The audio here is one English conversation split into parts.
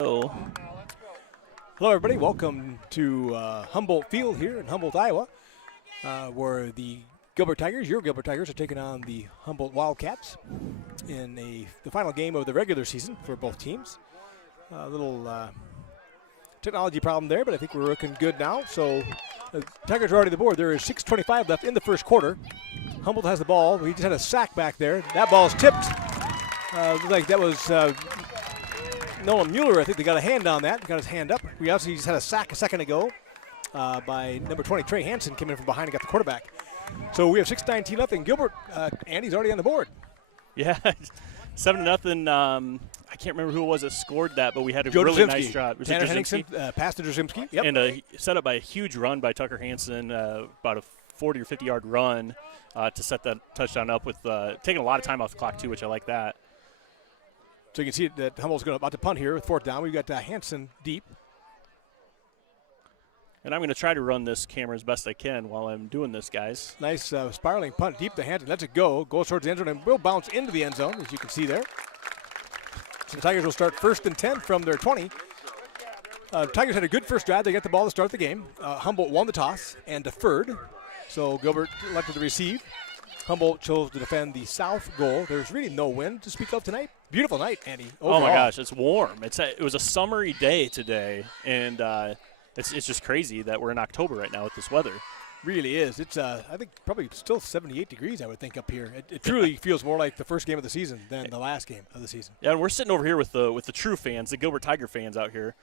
Hello, everybody. Welcome to Humboldt Field here in Humboldt, Iowa, where the Gilbert Tigers, your Gilbert Tigers, are taking on the Humboldt Wildcats in the final game of the regular season for both teams. A little technology problem there, but I think we're looking good now. So the Tigers are already on the board. There is 6:25 left in the first quarter. Humboldt has the ball. He just had a sack back there. That ball's tipped. Looked like that was Nolan Mueller. I think they got a hand on that. Got his hand up. We obviously just had a sack a second ago by number 20, Trey Hansen, came in from behind and got the quarterback. So we have 6:19 left, and Gilbert, Andy's already on the board. Yeah, 7-0. I can't remember who it was that scored that, but we had a Joe really Drzymski. nice drive. Tanner Henningsen, pass to Drzymski. Yep. And set up by a huge run by Tucker Hansen, about a 40 or 50-yard run to set that touchdown up with taking a lot of time off the clock, too, which I like that. So you can see that Humboldt's about to punt here with fourth down. We've got Hansen deep. And I'm going to try to run this camera as best I can while I'm doing this, guys. Nice spiraling punt deep to Hansen. Lets it go. Goes towards the end zone and will bounce into the end zone, as you can see there. So the Tigers will start 1st and 10 from their 20. Tigers had a good first drive. They got the ball to start the game. Humboldt won the toss and deferred. So Gilbert elected to receive. Humboldt chose to defend the south goal. There's really no wind to speak of tonight. Beautiful night, Andy. Overall. Oh, my gosh. It's warm. It was a summery day today, and it's just crazy that we're in October right now with this weather. Really is. It's, I think, probably still 78 degrees, I would think, up here. It truly feels more like the first game of the season than the last game of the season. Yeah, and we're sitting over here with the true fans, the Gilbert Tiger fans out here,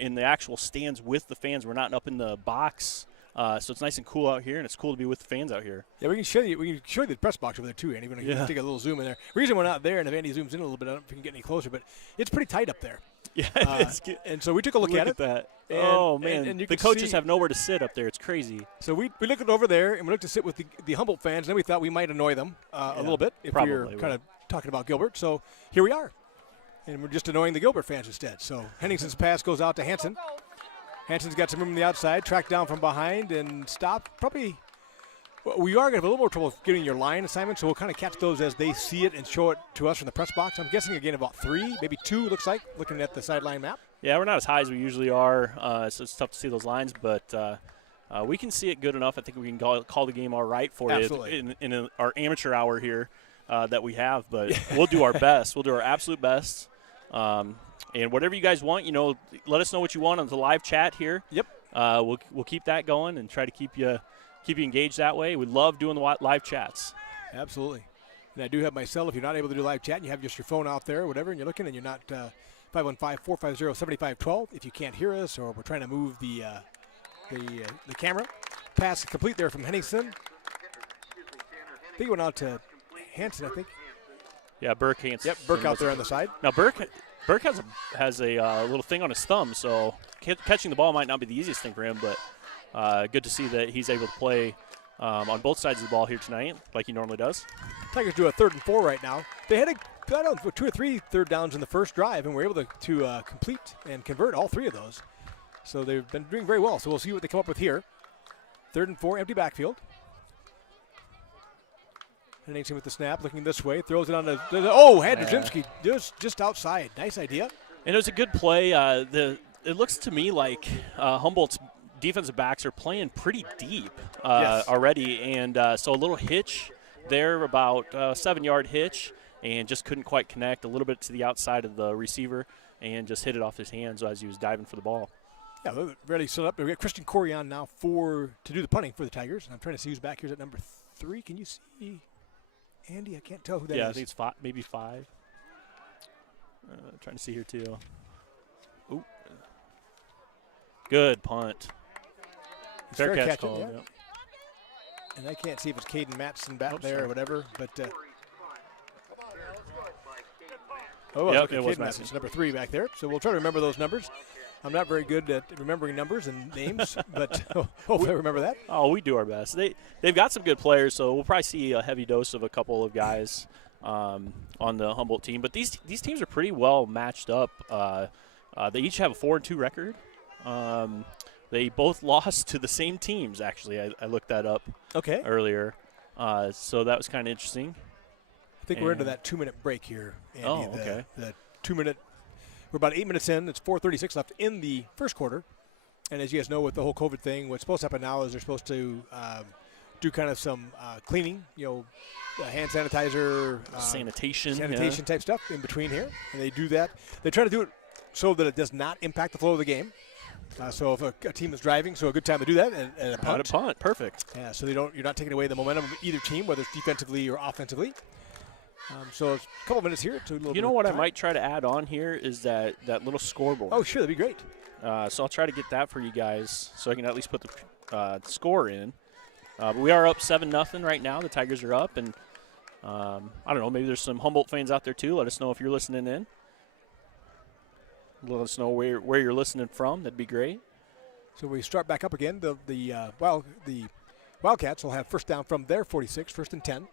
in the actual stands with the fans. We're not up in the box. So it's nice and cool out here, and it's cool to be with the fans out here. Yeah, we can show you the press box over there, too, Andy. We're going to take a little zoom in there. The reason we're not there, and if Andy zooms in a little bit, I don't know if we can get any closer, but it's pretty tight up there. Yeah, and so we took a look at it. That. And, oh, man. and the coaches have nowhere to sit up there. It's crazy. So we looked over there, and we looked to sit with the Humboldt fans, and then we thought we might annoy them a little bit if we were kind of talking about Gilbert. So here we are, and we're just annoying the Gilbert fans instead. So Henningsen's pass goes out to Hansen. Hansen's got some room on the outside, tracked down from behind and stopped. Probably, we are going to have a little more trouble getting your line assignment, so we'll kind of catch those as they see it and show it to us from the press box. I'm guessing again about 3, maybe 2, looks like, looking at the sideline map. Yeah, we're not as high as we usually are, so it's tough to see those lines, but we can see it good enough. I think we can call the game all right for you in our amateur hour here that we have, but we'll do our best. We'll do our absolute best. And whatever you guys want, let us know what you want on the live chat here. Yep. We'll keep that going and try to keep you engaged that way. We love doing the live chats. Absolutely. And I do have my cell. If you're not able to do live chat and you have just your phone out there or whatever, and you're looking and you're not 515-450-7512. If you can't hear us or we're trying to move the camera. Pass complete there from Henningsen. I think it went out to Hansen, I think. Yeah, Burke Hansen. Yep, Burke out there on the side. Now, Burke has a little thing on his thumb, so catching the ball might not be the easiest thing for him, but good to see that he's able to play on both sides of the ball here tonight like he normally does. Tigers do a 3rd and 4 right now. They had 2 or 3 third downs in the first drive, and were able to complete and convert all 3 of those. So they've been doing very well. So we'll see what they come up with here. 3rd and 4, empty backfield. Henningsen with the snap, looking this way, throws it on the Drzymski just outside. Nice idea. And it was a good play. It looks to me like Humboldt's defensive backs are playing pretty deep already, and so a little hitch there, about a 7-yard hitch, and just couldn't quite connect. A little bit to the outside of the receiver, and just hit it off his hands as he was diving for the ball. Yeah, they're ready set up. We got Christian Corey on now to do the punting for the Tigers. And I'm trying to see who's back here at number 3. Can you see Andy? I can't tell who that is. Yeah, I think it's maybe 5. Trying to see here too. Ooh. Good punt. Fair catch call. Yeah. Yep. And I can't see if it's Caden Matson back there or whatever, but it was Matson. It's number 3 back there. So we'll try to remember those numbers. I'm not very good at remembering numbers and names, but hopefully I remember that. Oh, we do our best. They've got some good players, so we'll probably see a heavy dose of a couple of guys on the Humboldt team. But these teams are pretty well matched up. They each have a 4-2 record. They both lost to the same teams, actually. I looked that up earlier. So that was kind of interesting. I think we're into that 2-minute break here, Andy. Oh, okay. The 2-minute We're about 8 minutes in. It's 4:36 left in the first quarter. And as you guys know, with the whole COVID thing, what's supposed to happen now is they're supposed to do kind of some cleaning, hand sanitizer, sanitation type stuff in between here. And they do that. They try to do it so that it does not impact the flow of the game. So if a team is driving, so a good time to do that and a punt. At a punt, perfect. Yeah, so you're not taking away the momentum of either team, whether it's defensively or offensively. So it's a couple minutes here. You know what I might try to add on here is that little scoreboard. Oh, sure, that'd be great. So I'll try to get that for you guys so I can at least put the score in. But we are up 7-0 right now. The Tigers are up, and I don't know, maybe there's some Humboldt fans out there too. Let us know if you're listening in. Let us know where you're listening from. That'd be great. So we start back up again. The Wildcats will have first down from their 46, 1st and 10.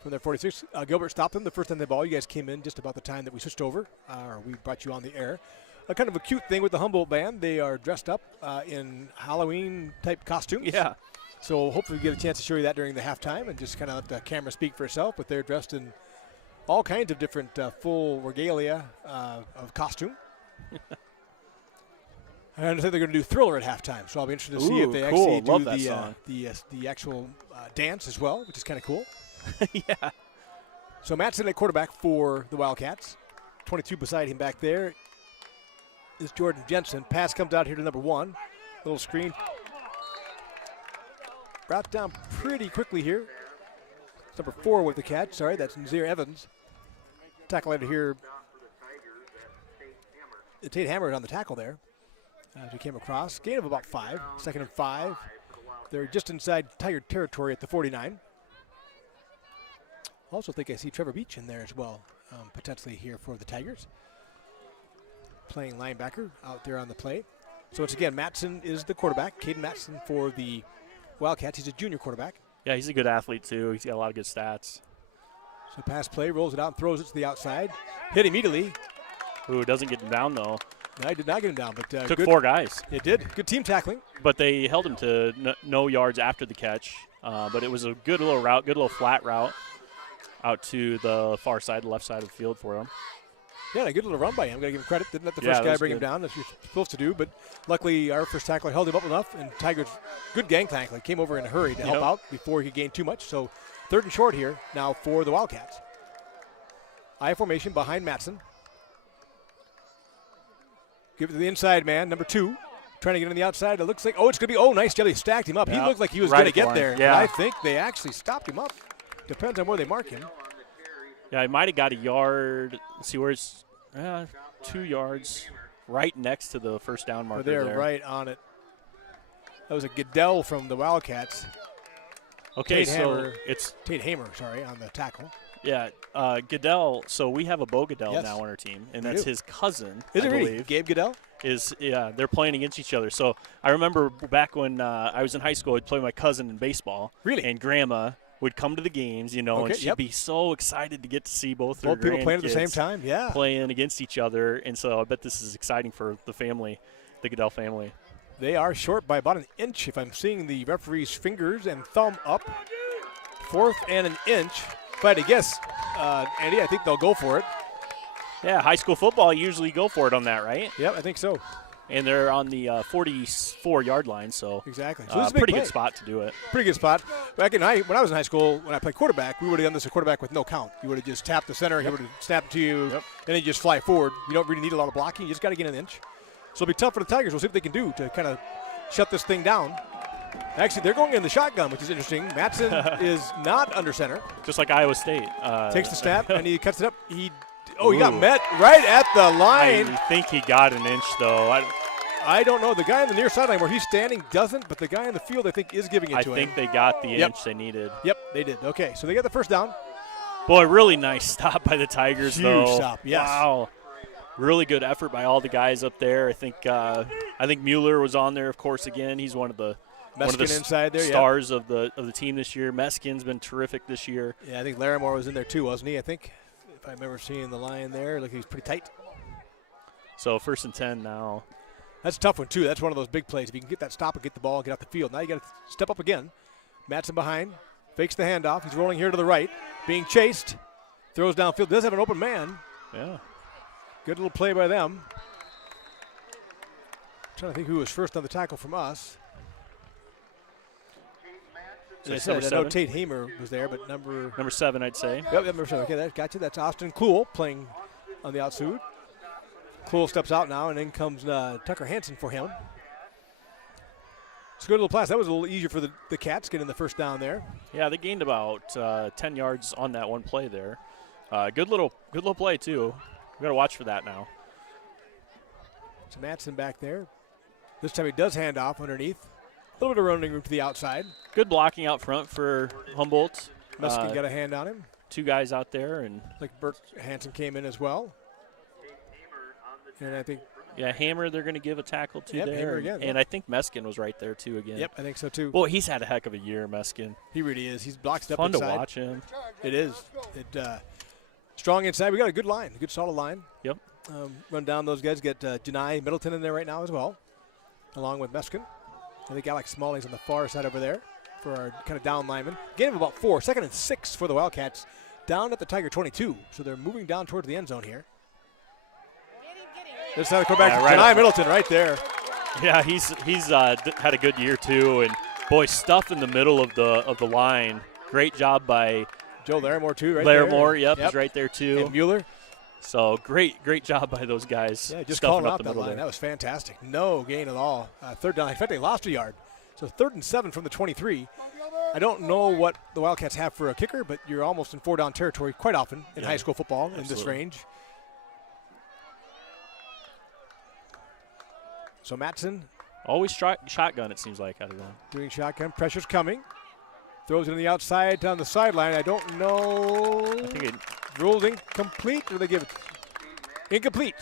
From their 46, Gilbert stopped them the first time they ball. You guys came in just about the time that we switched over, or we brought you on the air. A kind of a cute thing with the Humboldt band. They are dressed up in Halloween-type costumes. Yeah. So hopefully we get a chance to show you that during the halftime and just kind of let the camera speak for itself. But they're dressed in all kinds of different full regalia of costume. I understand they're going to do Thriller at halftime, so I'll be interested to see if they actually do the actual dance as well, which is kind of cool. Yeah. So Mattson at quarterback for the Wildcats. 22 beside him back there is Jordan Jensen. Pass comes out here to number 1. Little screen. Brought down pretty quickly here. It's number 4 with the catch. Sorry, that's Nazir Evans. Tackle out here. Tate Hammer on the tackle there as we came across. Gain of about 5. 2nd and 5. They're just inside Tiger territory at the 49. Also think I see Trevor Beach in there as well, potentially here for the Tigers. Playing linebacker out there on the play. So once again, Mattson is the quarterback. Caden Mattson for the Wildcats. He's a junior quarterback. Yeah, he's a good athlete too. He's got a lot of good stats. So pass play, rolls it out and throws it to the outside. Hit immediately. Ooh, it doesn't get him down though. No, I did not get him down, but took 4 guys. It did. Good team tackling. But they held him to no yards after the catch. But it was a good little route, good little flat route out to the far side, the left side of the field for him. Yeah, a good little run by him. Got to give him credit. Didn't let the first guy bring him down, as you're supposed to do. But luckily, our first tackler held him up enough, and Tigers, good gang tackling, came over in a hurry to help out before he gained too much. So 3rd and short here now for the Wildcats. I formation behind Mattson. Give it to the inside man, number 2. Trying to get on the outside. It looks like, it's going to be, nice job. They stacked him up. Yeah. He looked like he was going to get there. Yeah. But I think they actually stopped him up. Depends on where they mark him. Yeah, he might have got a yard. Let's see where it's 2 yards right next to the first down marker They're right on it. That was a Goodell from the Wildcats. Okay, it's Tate Hammer, on the tackle. Yeah, Goodell. So we have a Bo Goodell now on our team, and that's his cousin. Is it really? believe. Gabe Goodell? They're playing against each other. So I remember back when I was in high school, I'd play with my cousin in baseball. Really? And Grandma would come to the games, and she'd be so excited to get to see both her people playing at the same time, playing against each other. And so I bet this is exciting for the family, the Goodell family. They are short by about an inch, if I'm seeing the referee's fingers and thumb up. 4th and an inch. If I had to guess, Andy, I think they'll go for it. Yeah, high school football, you usually go for it on that, right? Yep, I think so. And they're on the 44-yard line, so exactly. So this is a pretty good spot to do it. Pretty good spot. Back when I was in high school, when I played quarterback, we would have done this a quarterback with no count. You would have just tapped the center, he would have snapped it to you, and then you just fly forward. You don't really need a lot of blocking. You just got to get an inch. So it'll be tough for the Tigers. We'll see what they can do to kind of shut this thing down. Actually, they're going in the shotgun, which is interesting. Mattson is not under center. Just like Iowa State. Takes the snap, and he cuts it up. He got met right at the line. I think he got an inch, though. I don't know. The guy on the near sideline where he's standing doesn't, but the guy in the field, I think, is giving it to him. I think they got the inch they needed. Yep, they did. Okay, so they got the first down. Boy, really nice stop by the Tigers, though. Huge stop, yes. Wow. Really good effort by all the guys up there. I think Mueller was on there, of course, again. He's one of the inside there, stars of the team this year. Meskin's been terrific this year. Yeah, I think Larimore was in there too, wasn't he? I think, if I remember seeing the line there, look, he's pretty tight. So 1st and 10 now. That's a tough one too. That's one of those big plays. If you can get that stop and get the ball and get off the field. Now you got to step up again. Mattson behind, fakes the handoff. He's rolling here to the right, being chased, throws downfield. Does have an open man. Yeah. Good little play by them. Trying to think who was first on the tackle from us. So I know Tate Hamer was there, but number 7, I'd say. Yep, number 7. Okay, that got you. That's Austin Kluhl playing on the outside. Kluhl steps out now, and in comes Tucker Hansen for him. It's a good little pass. That was a little easier for the Cats getting the first down there. Yeah, they gained about 10 yards on that one play there. Good little play too. We got to watch for that now. So Matson back there. This time he does hand off underneath. A little bit of running room to the outside. Good blocking out front for Humboldt. Muskin got a hand on him. 2 guys out there, and like Bert Hansen came in as well. And I think Hammer they're going to give a tackle to there. Hammer again, and I think Meskin was right there too again. Yep, I think so too. Well, he's had a heck of a year, Meskin. He really is. He's blocked up fun inside. to watch him. It is. Strong inside. We got a good line, a good solid line. Yep. Run down those guys. Get Janai Middleton in there right now as well, along with Meskin. I think Alex Smalley's on the far side over there for our kind of down lineman. Gain of about 4. 2nd and 6 for the Wildcats down at the Tiger 22. So they're moving down towards the end zone here. This side of the quarterback, Janai Middleton right there. Yeah, he's had a good year too, and boy, stuff in the middle of the line. Great job by Joe Larimore too, right Larimore, there. yep, is right there too. And Mueller. So great job by those guys. Yeah, just calling out that line. There. That was fantastic. No gain at all. Third down. In fact, they lost a yard. So 3rd and 7 from the 23. I don't know what the Wildcats have for a kicker, but you're almost in 4-down territory quite often in high school football in this range. So Matson. Always shotgun, it seems like, out of them. Doing shotgun. Pressure's coming. Throws it on the outside down the sideline. I don't know. I think it rules incomplete, or they give it incomplete.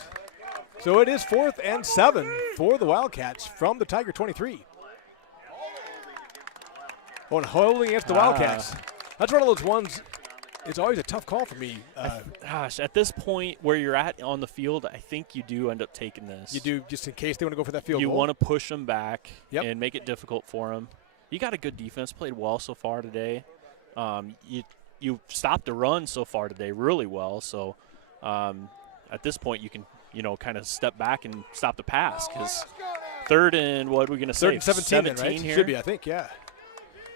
So it is 4th and 7 for the Wildcats from the Tiger 23. Oh, and holding against the Wildcats. That's one of those ones. It's always a tough call for me. Gosh, at this point where you're at on the field, I think you do end up taking this. You do, just in case they want to go for that field goal. You want to push them back and make it difficult for them. You got a good defense, played well so far today. You stopped the run so far today really well. So at this point you can, kind of step back and stop the pass because 3rd and what are we going to say? 3rd and 17 right? Here? Should be, I think, yeah.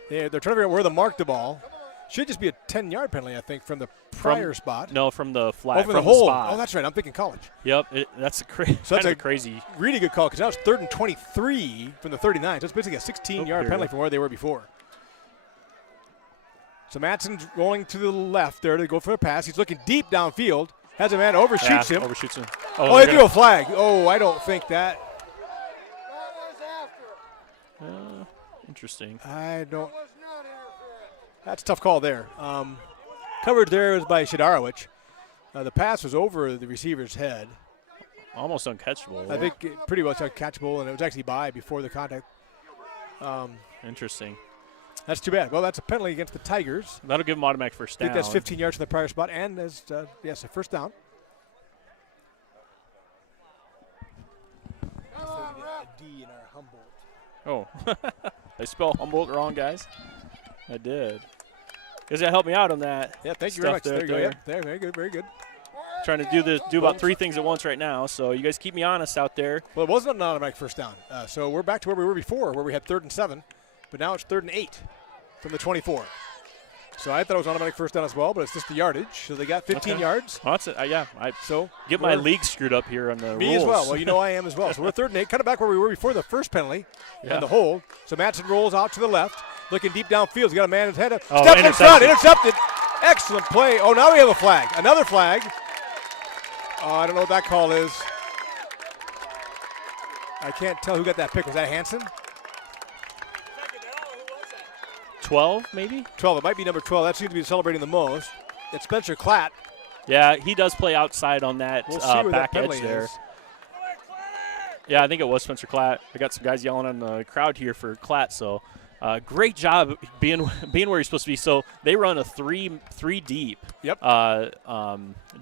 They're trying to figure out where to mark the ball. Should just be a 10-yard penalty, I think, from the prior spot. No, from the flat. From the hole. Oh, that's right. I'm thinking college. Yep, that's a crazy. Really good call because now it's 3rd and 23 from the 39. So it's basically a 16-yard penalty from where they were before. So Matson's rolling to the left there to go for a pass. He's looking deep downfield. Has a man overshoots him. Overshoots him. Oh, they threw a flag. Oh, I don't think that. Interesting. I don't. That's a tough call there. Coverage there was by Shidarowicz. The pass was over the receiver's head. Almost uncatchable. I think pretty much uncatchable, and it was actually before the contact. Interesting. That's too bad. Well, that's a penalty against the Tigers. That'll give them automatic first down. I think that's 15 yards from the prior spot, and as yes, a first down. A D in our Humboldt. Oh, I spelled Humboldt wrong, guys. I did. Because that helped me out on that. Yeah, thank you very much. There you go. Yeah, there, very good, very good. Trying to do about 3 things at once right now, so you guys keep me honest out there. Well, it wasn't an automatic first down. So we're back to where we were before, where we had 3rd and 7, but now it's 3rd and 8 from the 24. So I thought it was automatic first down as well, but it's just the yardage. So they got 15 yards. Well, that's it. So get my league screwed up here on the rules. Me as well. Well, I am as well. So we're 3rd and 8, kind of back where we were before the first penalty and the hold. So Matson rolls out to the left, looking deep downfield. He's got a man in his head. Step in front, intercepted. Excellent play. Oh, now we have a flag. Another flag. I don't know what that call is. I can't tell who got that pick. Was that Hansen? 12, maybe? 12. It might be number 12. That seems to be celebrating the most. It's Spencer Klatt. Yeah, he does play outside on that back edge there. Is. Yeah, I think it was Spencer Klatt. I got some guys yelling on the crowd here for Klatt, so great job being where he's supposed to be. So they run a three deep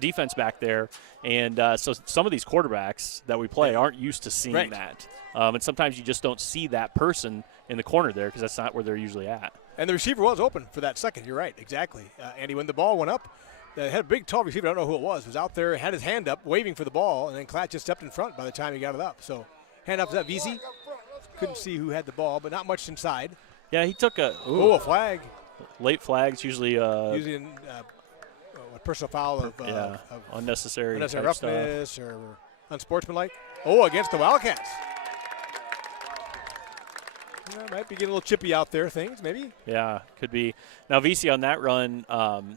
defense back there, and so some of these quarterbacks that we play aren't used to seeing that. And sometimes you just don't see that person in the corner there because that's not where they're usually at. And the receiver was open for that second. You're right, exactly. Andy, when the ball went up, had a big, tall receiver, I don't know who it was out there, had his hand up, waving for the ball, and then Klatt just stepped in front by the time he got it up. So hand up to that VZ. Couldn't see who had the ball, but not much inside. Yeah, he took a a flag. Late flags usually Usually a personal foul of unnecessary roughness stuff. or unsportsmanlike. Oh, against the Wildcats. Might be getting a little chippy out there, things maybe. Yeah, could be. Now, VC on that run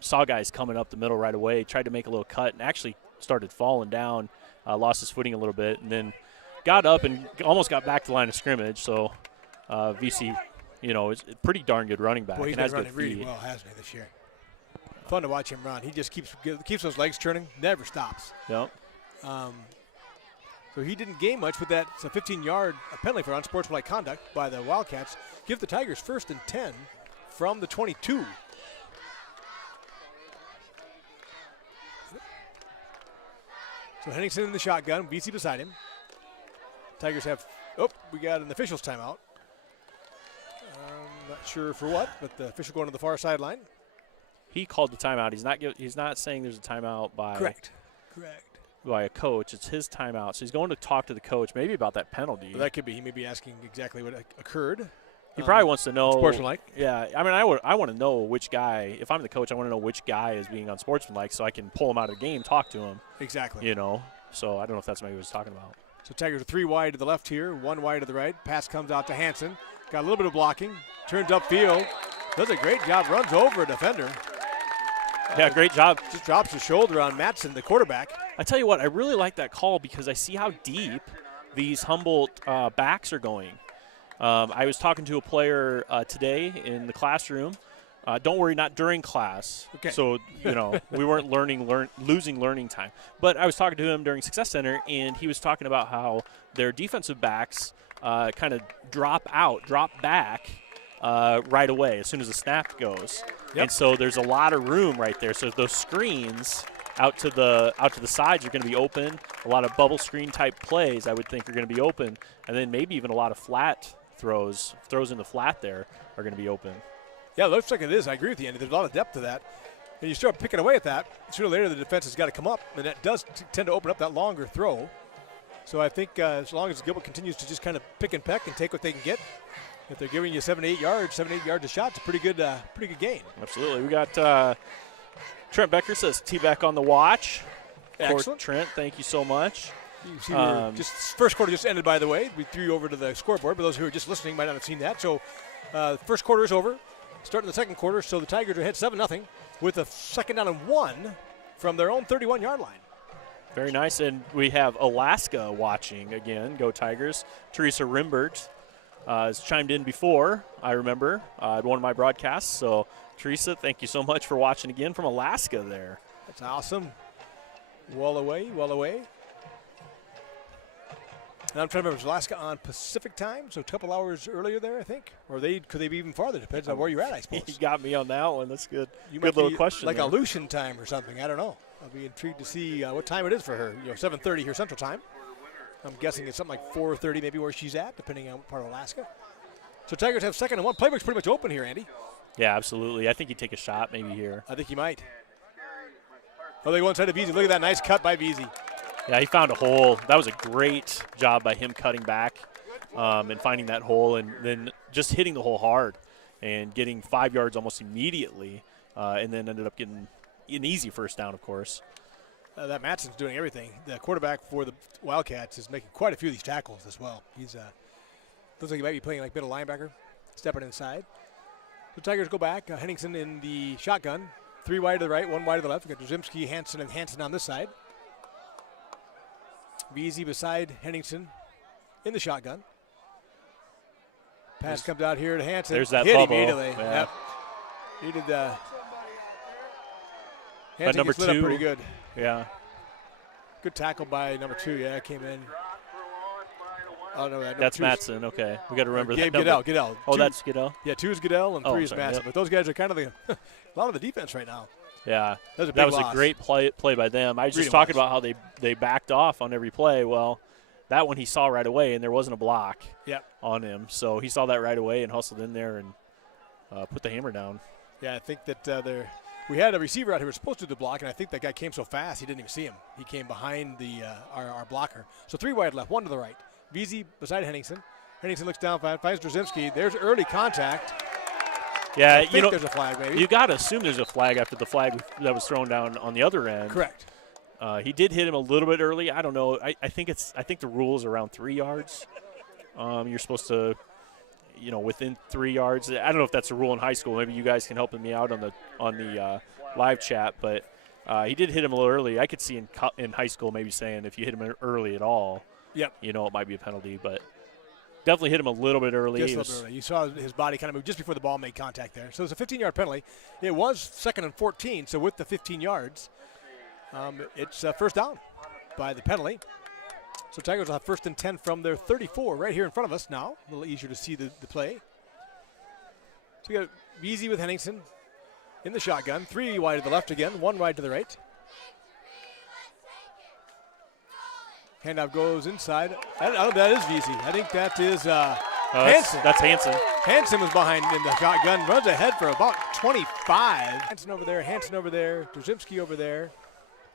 saw guys coming up the middle right away, tried to make a little cut, and actually started falling down, lost his footing a little bit, and then got up and almost got back to the line of scrimmage. So VC, is a pretty darn good running back. Well, he's and has been running good feet. really well, hasn't he, this year? Fun to watch him run. He just keeps those legs turning, never stops. Yep. So he didn't gain much with that 15-yard penalty for unsportsmanlike conduct by the Wildcats. Give the Tigers 1st and 10 from the 22. So Henningsen in the shotgun, VC beside him. Tigers have, we got an official's timeout. Not sure for what, but the official going to the far sideline. He called the timeout. He's not saying there's a timeout by Correct. By a coach. It's his timeout. So he's going to talk to the coach maybe about that penalty. Well, that could be. He may be asking exactly what occurred. He probably wants to know. Sportsmanlike. Yeah. I mean, I want to know which guy. If I'm the coach, I want to know which guy is being unsportsmanlike so I can pull him out of the game, talk to him. Exactly. So I don't know if that's maybe what he was talking about. So Tigers are 3 wide to the left here, 1 wide to the right. Pass comes out to Hansen. Got a little bit of blocking. Turns upfield. Does a great job. Runs over a defender. Yeah, great job. Just drops his shoulder on Matson, the quarterback. I tell you what, I really like that call because I see how deep these Humboldt backs are going. I was talking to a player today in the classroom. Don't worry, not during class. Okay. So, we weren't losing learning time. But I was talking to him during Success Center, and he was talking about how their defensive backs kind of drop back right away as soon as the snap goes. Yep. And so there's a lot of room right there. So those screens out to the sides are going to be open. A lot of bubble screen type plays I would think are going to be open, and then maybe even a lot of flat throws in the flat there are going to be open. Yeah, it looks like it is. I agree with you, Andy. There's a lot of depth to that. And you start picking away at that, sooner or later the defense has got to come up, and that does tend to open up that longer throw. So I think as long as Gilbert continues to just kind of pick and peck and take what they can get, if they're giving you 7 to 8 yards a shot, it's a pretty good gain. Absolutely. We got Trent Becker says T-back on the watch. Excellent. Trent, thank you so much. You see, just first quarter just ended, by the way. We threw you over to the scoreboard, but those who are just listening might not have seen that. So first quarter is over. Starting the second quarter, so the Tigers are ahead 7-0 with a 2nd down and 1 from their own 31-yard line. Very nice, and we have Alaska watching again. Go Tigers. Teresa Rimbert has chimed in before, I remember, at one of my broadcasts. So, Teresa, thank you so much for watching again from Alaska there. That's awesome. Well away. And I'm trying to remember, was Alaska on Pacific time, so a couple hours earlier there, I think? Or could they be even farther? Depends on where you're at, I suppose. You got me on that one. That's good. Good little question. Like there. Aleutian time or something. I don't know. I'll be intrigued to see what time it is for her. 7:30 here Central Time. I'm guessing it's something like 4:30 maybe where she's at, depending on what part of Alaska. So Tigers have 2nd and 1. Playbook's pretty much open here, Andy. Yeah, absolutely. I think he'd take a shot maybe here. I think he might. Oh, they go inside of Veazey. Look at that nice cut by Veazey. Yeah, he found a hole. That was a great job by him cutting back and finding that hole and then just hitting the hole hard and getting 5 yards almost immediately and then ended up getting an easy first down, of course. That Matson's doing everything. The quarterback for the Wildcats is making quite a few of these tackles as well. He's looks like he might be playing like middle linebacker, stepping inside. So Tigers go back. Henningsen in the shotgun. 3 wide to the right, 1 wide to the left. We've got Drzymski, Hansen, and Hansen on this side. Veazey beside Henningsen in the shotgun. Pass comes out here to Hansen. There's that hit bubble. Immediately. Yeah. Yep. Needed Hansen But number gets lit up 2. pretty good. Yeah. Good tackle by number 2. Yeah, came in. Oh, no, that's Matson. Okay. We got to remember that. Goodell. Oh, 2, that's Goodell? Yeah, 2 is Goodell and 3 is sorry, Matson. yep. But those guys are kind of a lot of the defense right now. Yeah. That was a great play by them. I was just talking about how they backed off on every play. Well, that one he saw right away, and there wasn't a block on him. So he saw that right away and hustled in there and put the hammer down. Yeah, I think that they're We had a receiver out who was supposed to do the block, and I think that guy came so fast he didn't even see him. He came behind our blocker. So 3 wide left, 1 to the right. Veazey beside Henningsen. Henningsen looks down, finds Drzymski. There's early contact. Yeah, I think there's a flag, maybe. You got to assume there's a flag after the flag that was thrown down on the other end. Correct. He did hit him a little bit early. I don't know. I think the rule is around 3 yards. You're supposed to, within 3 yards. I don't know if that's a rule in high school. Maybe you guys can help me out on the live chat. But he did hit him a little early. I could see in high school maybe saying if you hit him early at all, yep, it might be a penalty. But definitely hit him a little bit early. Just a little bit early. You saw his body kind of move just before the ball made contact there. So it's a 15-yard penalty. It was 2nd and 14. So with the 15 yards, it's first down by the penalty. So Tigers will have 1st and 10 from their 34 right here in front of us now. A little easier to see the play. So we got Veazey with Henningsen in the shotgun. 3 wide to the left again, 1 wide to the right. Handoff goes inside. That is Veazey. I think that is Hansen. That's Hansen. Hansen was behind in the shotgun. Runs ahead for about 25. Hansen over there. Drzymski over there.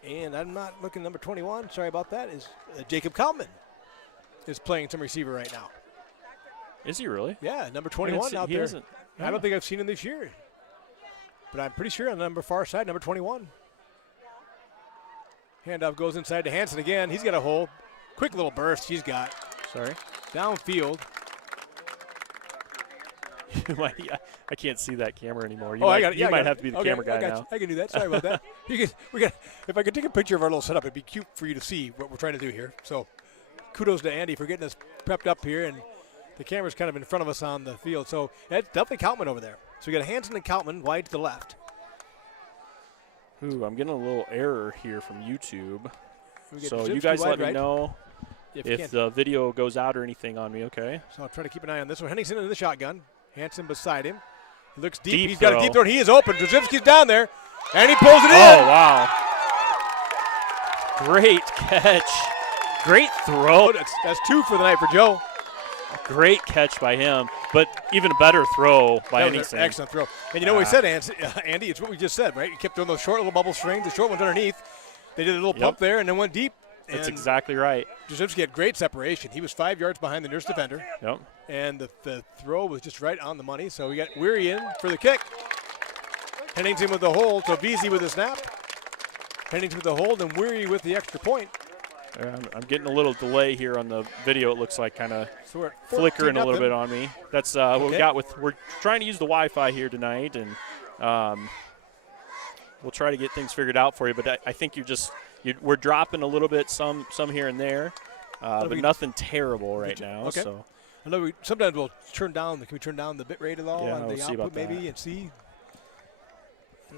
And I'm not looking at number 21. Sorry about that. Is Jacob Kaltman is playing some receiver right now. Is he really? Yeah, number 21 out there. I don't think I've seen him this year. But I'm pretty sure on the far side, number 21. Handoff goes inside to Hansen again. He's got a hole. Quick little burst he's got. Sorry. Downfield. I can't see that camera anymore. You might have to be the camera guy now. I can do that. Sorry about that. If I could take a picture of our little setup, it'd be cute for you to see what we're trying to do here. So kudos to Andy for getting us prepped up here, and the camera's kind of in front of us on the field. So it's definitely Kaltman over there. So we got Hansen and Kaltman wide to the left. Ooh, I'm getting a little error here from YouTube. So Drzymski you guys let me right. know if the video goes out or anything on me, okay? So I'll try to keep an eye on this one. Henningsen in the shotgun. Hansen beside him. He looks deep. He's throw. got a deep throw, and he is open. Drzymski's down there, and he pulls it in. Oh, wow. Great catch. Great throw. Oh, that's 2 for the night for Joe. Great catch by him, but even a better throw by Henningsen. Excellent throw. And what we said, Andy, it's what we just said, right? You kept doing those short little bubble strings, the short ones underneath. They did a little pump there and then went deep. That's exactly right. Drzymski had great separation. He was 5 yards behind the nearest defender. Yep. And the throw was just right on the money. So we got Weary in for the kick. Henningsen with the hold, so Veazey with the snap. Henningsen with the hold and Weary with the extra point. I'm getting a little delay here on the video. It looks like kind of flickering a little bit on me. That's what we got we're trying to use the Wi-Fi here tonight, and we'll try to get things figured out for you. But I think we're dropping a little bit, some here and there, but nothing terrible right now. Okay. So I know sometimes we'll turn down. Can we turn down the bit rate at all on we'll the see output about maybe that. and see?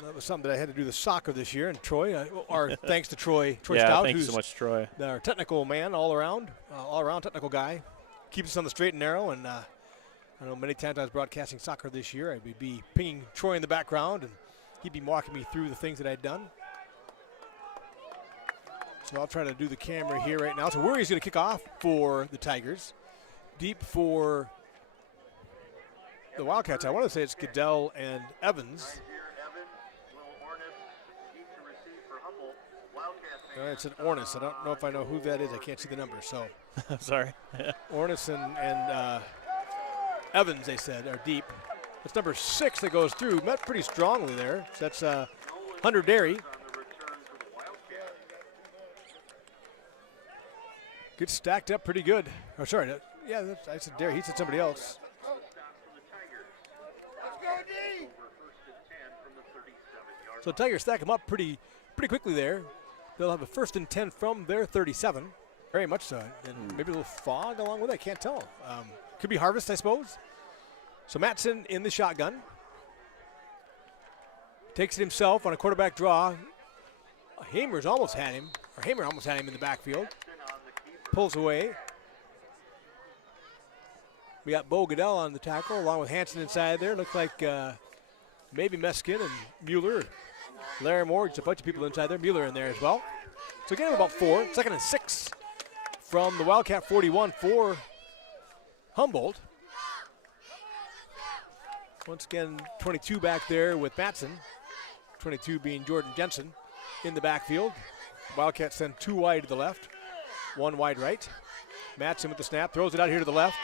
That was something that I had to do the soccer this year, and Troy, thanks to Troy Stout, thanks who's so much, Troy. Our technical man, all around technical guy, keeps us on the straight and narrow. And I know many times I was broadcasting soccer this year, I'd be pinging Troy in the background, and he'd be walking me through the things that I'd done. So I'll try to do the camera here right now. So Weary's going to kick off for the Tigers. Deep for the Wildcats. I want to say it's Goodell and Evans. It's an Ornis. I don't know if I know who that is. I can't see the number. So, sorry. Ornis and Evans, they said, are deep. It's number 6 that goes through. Met pretty strongly there. So that's Hunter Derry. Good stacked up pretty good. Oh, sorry. I said Derry. He said somebody else. So Tigers stack them up pretty quickly there. They'll have a 1st and 10 from their 37. Very much so. And maybe a little fog along with it. I can't tell. Could be harvest, I suppose. So Matson in the shotgun. Takes it himself on a quarterback draw. Hamer almost had him in the backfield. Pulls away. We got Bo Goodell on the tackle along with Hansen inside there. Looks like maybe Meskin and Mueller. Larimore, just a bunch of people inside there. Mueller in there as well. So again, about 4. 2nd and 6 from the Wildcat 41 for Humboldt. Once again, 22 back there with Matson. 22 being Jordan Jensen in the backfield. Wildcats send 2 wide to the left, 1 wide right. Matson with the snap, throws it out here to the left.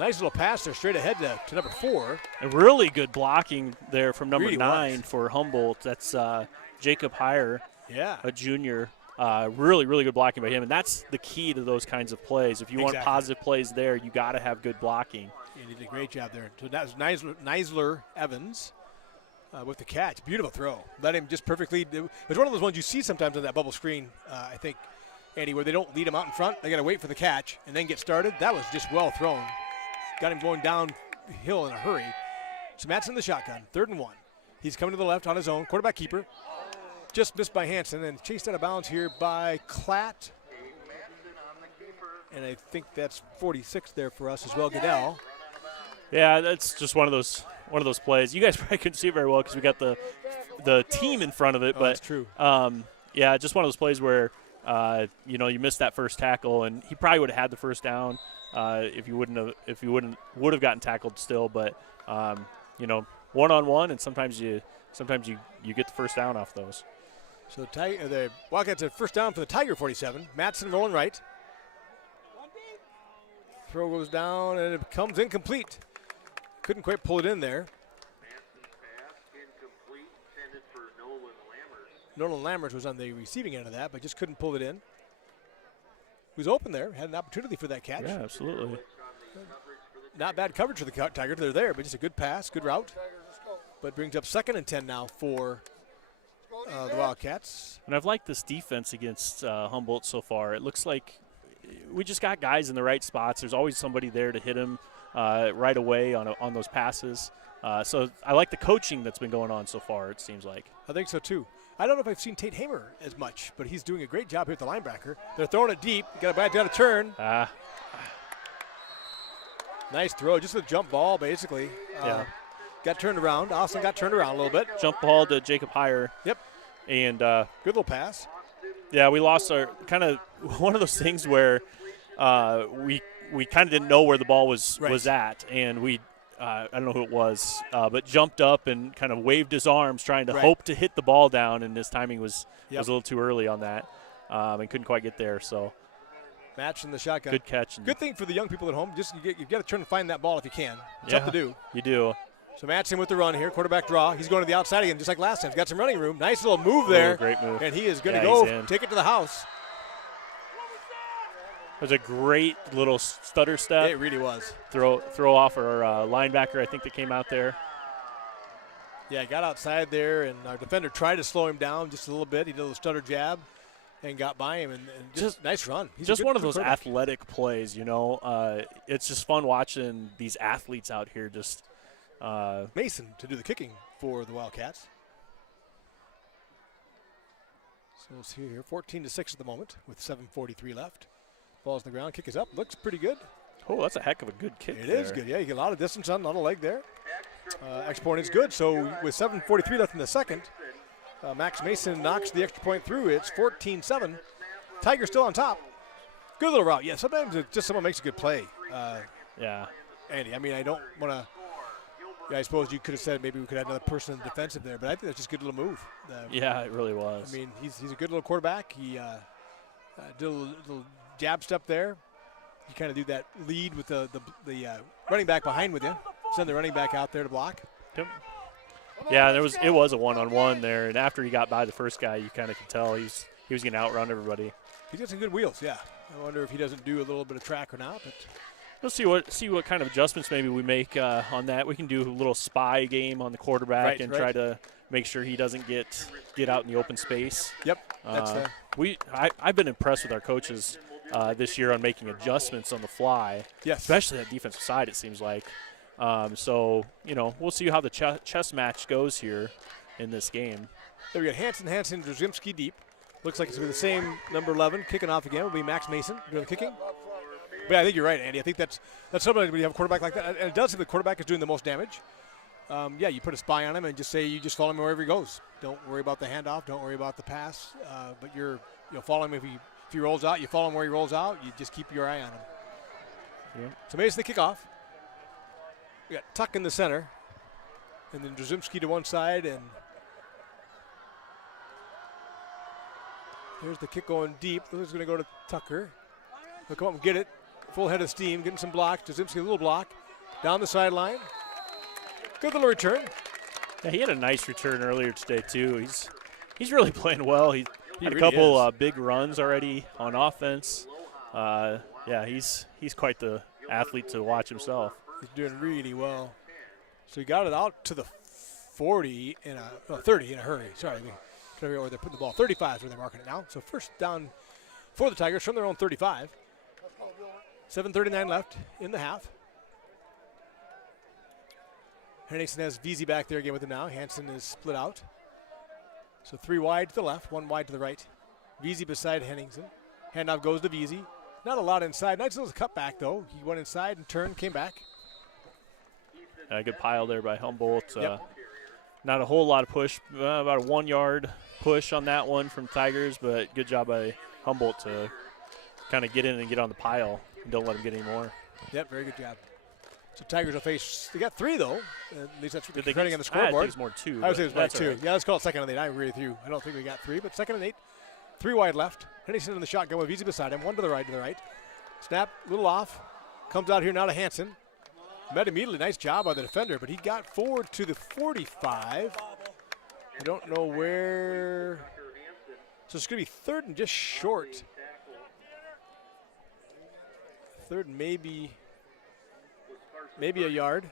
Nice little pass there straight ahead to number 4. And really good blocking there from number Really 9 was. for Humboldt. That's Jacob Heyer, Yeah. a junior. Really, really good blocking by him. And that's the key to those kinds of plays. If you want Exactly. positive plays there, you got to have good blocking. He did a great job there. So that was Neisler Evans with the catch. Beautiful throw. Let him just perfectly do. It's one of those ones you see sometimes on that bubble screen, I think, Andy, where they don't lead him out in front. They got to wait for the catch and then get started. That was just well thrown. Got him going downhill in a hurry. So Matt's in the shotgun, 3rd and 1. He's coming to the left on his own. Quarterback keeper. Just missed by Hanson and chased out of bounds here by Klatt. And I think that's 46 there for us as well, Goodell. Yeah, that's just one of those plays. You guys probably couldn't see it very well because we got the team in front of it. Oh, but that's true. Yeah, just one of those plays where you missed that first tackle, and he probably would have had the first down if you would have gotten tackled still. But 1-on-1, and sometimes you get the first down off those. So the Wildcats have first down for the Tiger 47. Matson rolling right. Throw goes down and it comes incomplete. Couldn't quite pull it in there. Nolan Lammers was on the receiving end of that, but just couldn't pull it in. He was open there, had an opportunity for that catch. Yeah, absolutely. Not bad coverage for the Tigers. They're there, but just a good pass, good route. But brings up 2nd and 10 now for the Wildcats. And I've liked this defense against Humboldt so far. It looks like we just got guys in the right spots. There's always somebody there to hit him right away on those passes. So I like the coaching that's been going on so far, it seems like. I think so, too. I don't know if I've seen Tate Hamer as much, but he's doing a great job here at the linebacker. They're throwing it deep. Got a turn. Nice throw, just a jump ball, basically. Yeah. Got turned around. Austin got turned around a little bit. Jump ball to Jacob Heyer. Yep. And good little pass. Yeah, we lost our kind of one of those things where we kind of didn't know where the ball was at, and we I don't know who it was, but jumped up and kind of waved his arms trying to hope to hit the ball down, and his timing was a little too early on that, and couldn't quite get there. So match in the shotgun. Good catch. Good thing for the young people at home. Just you've got to turn and find that ball if you can. It's tough to do. You do. So Matson with the run here, quarterback draw. He's going to the outside again, just like last time. He's got some running room. Nice little move there. Great move. And he is going to go take it to the house. It was a great little stutter step. It really was. Throw off our linebacker, I think, that came out there. Yeah, got outside there, and our defender tried to slow him down just a little bit. He did a little stutter jab and got by him, and just nice run. He's just one of those athletic plays, It's just fun watching these athletes out here just – Mason to do the kicking for the Wildcats. So we'll see here, 14-6 at the moment with 7:43 left. Ball's on the ground, kick is up, looks pretty good. Oh, that's a heck of a good kick. It is good, yeah. You get a lot of distance on, a lot of leg there. Extra point is good. So with 7:43 left in the second, Max Mason knocks the extra point through. It's 14-7. Tigers still on top. Good little route. Yeah, sometimes it's just someone makes a good play. Yeah. Andy, I mean, I don't want to. Yeah, I suppose you could have said maybe we could have another person in the defensive there, but I think that's just a good little move. Yeah, it really was. I mean, he's a good little quarterback. He did a little jab step there. You kind of do that lead with the running back behind with you. Send the running back out there to block. Yep. Yeah, it was a one-on-one there, and after he got by the first guy, you kind of could tell he was going to outrun everybody. He's got some good wheels, yeah. I wonder if he doesn't do a little bit of track or not, but. We'll see what kind of adjustments maybe we make on that. We can do a little spy game on the quarterback and try to make sure he doesn't get out in the open space. Yep. I've been impressed with our coaches this year on making adjustments on the fly. Yes. Especially that defensive side, it seems like. So we'll see how the chess match goes here in this game. There we go. Hanson, Drzymski deep. Looks like it's going to be the same number 11 kicking off again. Will be Max Mason doing the kicking. But I think you're right, Andy. I think that's something when you have a quarterback like that. And it does seem the quarterback is doing the most damage. You put a spy on him and just say you just follow him wherever he goes. Don't worry about the handoff. Don't worry about the pass. But you'll follow him if he rolls out. You follow him where he rolls out. You just keep your eye on him. Yeah. So Mason the kickoff. We got Tuck in the center. And then Drzymski to one side and There's the kick going deep. This is going to go to Tucker. He'll come up and get it. Full head of steam, getting some blocks. Jazimski, a little block. Down the sideline. Good little return. Yeah, he had a nice return earlier today, too. He's really playing well. He had a really couple big runs already on offense. Yeah, he's quite the athlete to watch himself. He's doing really well. So he got it out to the 40 in a 30 in a hurry. Sorry, where they're putting the ball. 35 is where they're marking it now. So first down for the Tigers from their own 35. 7:39 left in the half. Henningsen has Veazey back there again with him now. Hansen is split out. So 3 wide to the left, 1 wide to the right. Veazey beside Henningsen. Handoff goes to Veazey. Not a lot inside. Nice little cutback, though. He went inside and turned, came back. A good pile there by Humboldt. Yep. Not a whole lot of push, about a 1 yard push on that one from Tigers, but good job by Humboldt to kind of get in and get on the pile and don't let him get any more. Yep, very good job. So Tigers will face, they got 3 though. At least that's what they're credit on the I think scoreboard. it's more 2. I would say it was more 2. Right. Yeah, let's call it 2nd and 8. I agree with you. I don't think we got 3, but 2nd and 8. 3 wide left. Henningsen in the shotgun with Veazey beside him. 1 to the right. Snap, little off. Comes out here now to Hansen. Met immediately. Nice job by the defender, but he got forward to the 45. I don't know where. So it's going to be 3rd and just short. 3rd and maybe a yard.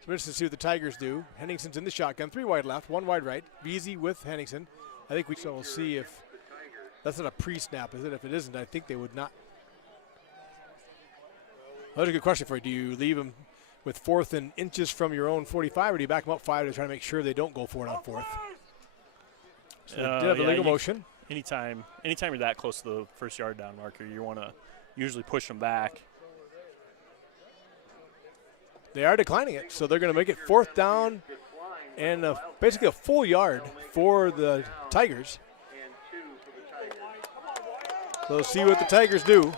So we're interested to see what the Tigers do. Henningsen's in the shotgun. 3 wide left, 1 wide right. Veazey with Henningsen. I think we'll see if that's not a pre-snap, is it? If it isn't, I think they would not. That's a good question for you. Do you leave them with 4th and inches from your own 45, or do you back them up 5 to try to make sure they don't go for it on 4th? So they did have a legal motion. Anytime you're that close to the first yard down marker, you want to usually push them back. They are declining it, so they're going to make it 4th down and basically a full yard for the Tigers. So let's see what the Tigers do.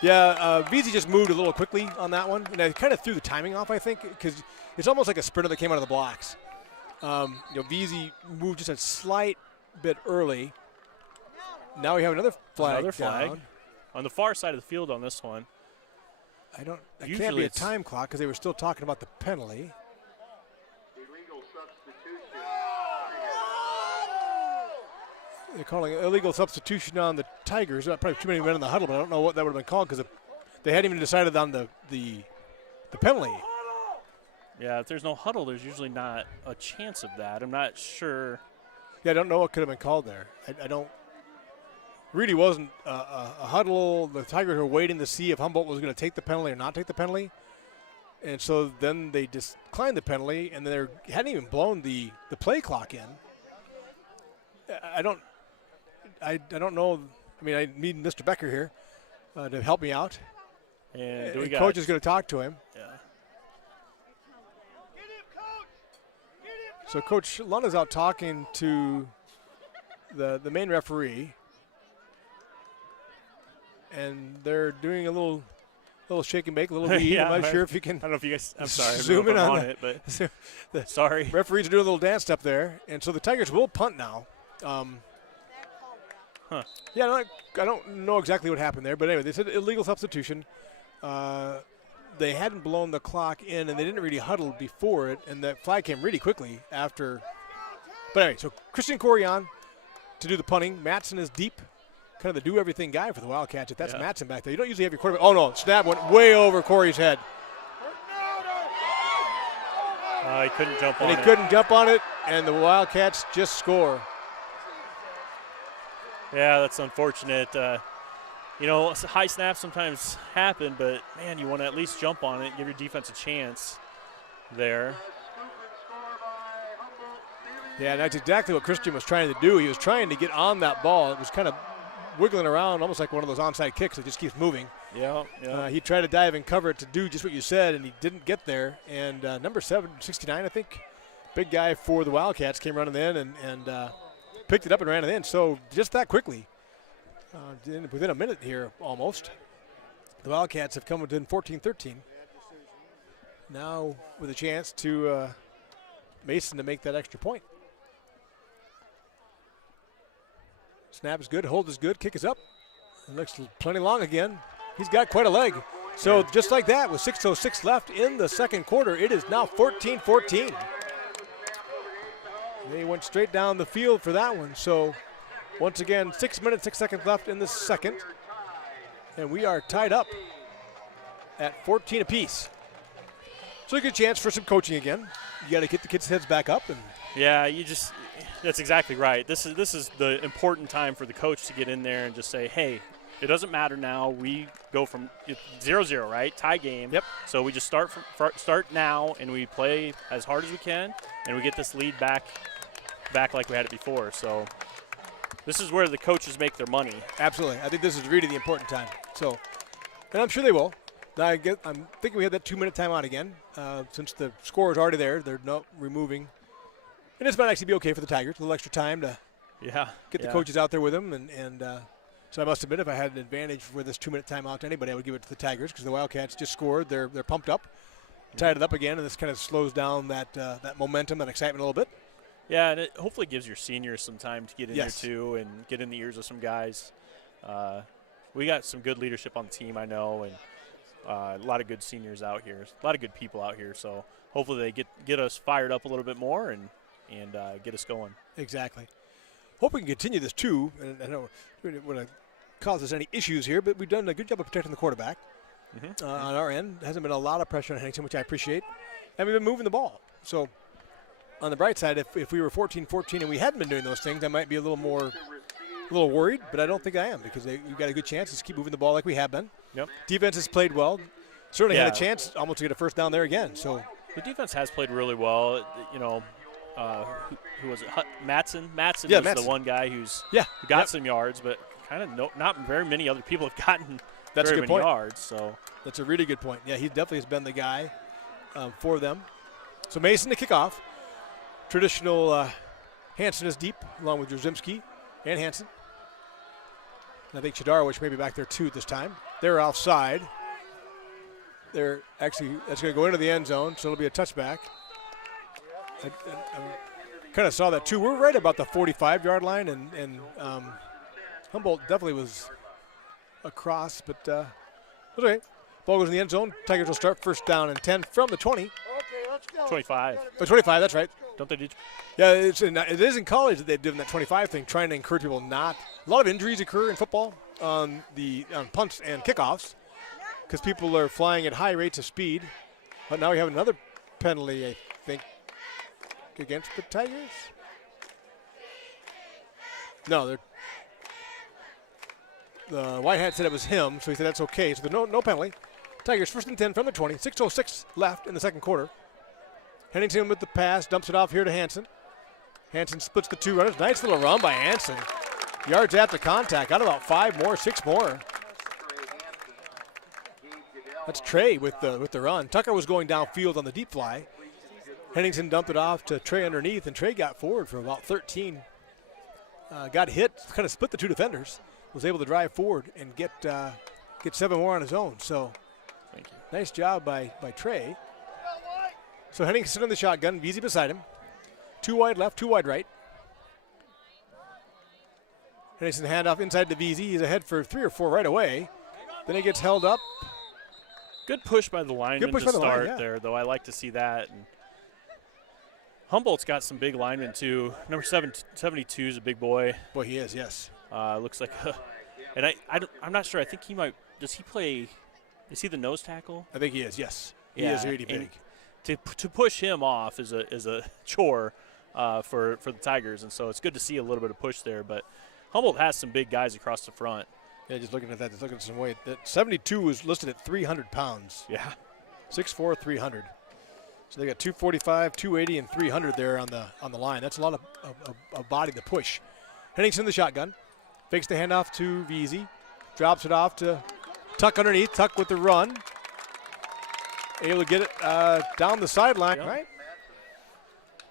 Yeah, Veazey just moved a little quickly on that one, and I kind of threw the timing off, I think, because it's almost like a sprinter that came out of the blocks. Veazey moved just a slight bit early. Now we have another flag down. On the far side of the field on this one. It can't be a time clock because they were still talking about the penalty. They're calling it illegal substitution on the Tigers. Probably too many men in the huddle, but I don't know what that would have been called because they hadn't even decided on the penalty. Yeah, if there's no huddle, there's usually not a chance of that. I'm not sure. Yeah, I don't know what could have been called there. I don't. Really wasn't a huddle. The Tigers were waiting to see if Humboldt was going to take the penalty or not take the penalty. And so then they declined the penalty, and they hadn't even blown the play clock in. I don't know. I mean, I need Mr. Becker here to help me out. And Coach is going to talk to him. Yeah. So Coach Lund is out talking to the main referee. And they're doing a little shake and bake, a little weed. Yeah, I'm not sure if you can. I don't know if you guys. I'm sorry. Zoom in on it, but the sorry. Referees are doing a little dance step there, and so the Tigers will punt now. Yeah, I don't know exactly what happened there, but anyway, they said illegal substitution. They hadn't blown the clock in, and they didn't really huddle before it, and that flag came really quickly after. But anyway, so Christian Corian to do the punting. Matson is deep. Kind of the do-everything guy for the Wildcats. If that's Matson back there, you don't usually have your quarterback. Oh, no, snap went way over Corey's head. He couldn't jump on it. And he couldn't jump on it, and the Wildcats just score. Yeah, that's unfortunate. High snaps sometimes happen, but, man, you want to at least jump on it, give your defense a chance there. Yeah, that's exactly what Christian was trying to do. He was trying to get on that ball. It was kind of wiggling around, almost like one of those onside kicks that just keeps moving. Yeah. He tried to dive and cover it to do just what you said, and he didn't get there. And number 69, I think, big guy for the Wildcats, came running in and picked it up and ran it in. So just that quickly, within a minute here almost, the Wildcats have come within 14-13. Now with a chance to Mason to make that extra point. Snap is good. Hold is good. Kick is up. It looks plenty long again. He's got quite a leg. So just like that, with 6:06 left in the second quarter, it is now 14-14. They went straight down the field for that one. So once again, 6 minutes, 6 seconds left in the second. And we are tied up at 14 apiece. So a good chance for some coaching again. You got to get the kids' heads back up. And yeah, that's exactly right. This is the important time for the coach to get in there and just say, hey, it doesn't matter now. We go from 0-0, right? Tie game. Yep. So we just start now, and we play as hard as we can, and we get this lead back like we had it before. So this is where the coaches make their money. Absolutely. I think this is really the important time. So, and I'm sure they will. I'm thinking we had that 2-minute timeout again. Since the score is already there, they're not removing. And this might actually be okay for the Tigers. A little extra time to get the coaches out there with them. And so I must admit, if I had an advantage for this 2-minute timeout to anybody, I would give it to the Tigers because the Wildcats just scored. They're pumped up, tied it up again, and this kind of slows down that momentum and excitement a little bit. Yeah, and it hopefully gives your seniors some time to get in there too and get in the ears of some guys. We got some good leadership on the team, I know, and a lot of good seniors out here, a lot of good people out here. So hopefully they get us fired up a little bit more and get us going. Exactly. Hope we can continue this too. And I don't want to cause us any issues here, but we've done a good job of protecting the quarterback on our end. There hasn't been a lot of pressure on Henningsen, which I appreciate. And we've been moving the ball. So on the bright side, if we were 14-14 and we hadn't been doing those things, I might be a little worried, but I don't think I am because we've got a good chance to keep moving the ball like we have been. Yep. Defense has played well. Certainly had a chance almost to get a first down there again. So the defense has played really well. You know, who was it? Matson. Matson is the one guy who got some yards, but kind of not very many other people have gotten very many yards. So that's a really good point. Yeah, he definitely has been the guy for them. So Mason to kick off. Traditional Hansen is deep, along with Jozimski and Hansen. And I think Chadarowicz may be back there too this time. They're offside. That's going to go into the end zone, so it'll be a touchback. I kind of saw that too. We're right about the 45-yard line, and Humboldt definitely was across, but okay. Ball goes in the end zone. Tigers will start first down and 10 from the 20. Okay, let's go. 25. Oh, 25, that's right. Don't they do? Yeah, it is in college that they've done that 25 thing, trying to encourage people not. A lot of injuries occur in football on punts and kickoffs because people are flying at high rates of speed. But now we have another penalty, I think, against the Tigers. No, the white hat said it was him, so he said that's okay. So there's no penalty. Tigers first and 10 from the 20. 6:06 left in the second quarter. Henningsen with the pass, dumps it off here to Hansen. Hansen splits the two runners. Nice little run by Hansen. Yards after contact. Got about 5 more, 6 more. That's Trey with the run. Tucker was going downfield on the deep fly. Henningsen dumped it off to Trey underneath, and Trey got forward for about 13. Got hit, kind of split the two defenders. Was able to drive forward and get 7 more on his own. So, thank you. Nice job by Trey. So Henningsen in the shotgun, Veazey beside him. 2 wide left, 2 wide right. Henningsen handoff inside to Veazey. He's ahead for 3 or 4 right away. Then he gets held up. Good push by the lineman to start there, though. I like to see that. And Humboldt's got some big linemen, too. Number 72 is a big boy. Boy, he is, yes. Looks like and I'm not sure. I think he might – does he play – is he the nose tackle? I think he is, yes. He is really big. To push him off is a chore for the Tigers, and so it's good to see a little bit of push there. But Humboldt has some big guys across the front. Yeah, just looking at that, just looking at some weight. That 72 was listed at 300 pounds. Yeah. 6'4", 300. So they got 245, 280, and 300 there on the line. That's a lot of body to push. Henningsen in the shotgun. Fakes the handoff to Veazey. Drops it off to Tuck underneath. Tuck with the run. Able to get it down the sideline, right?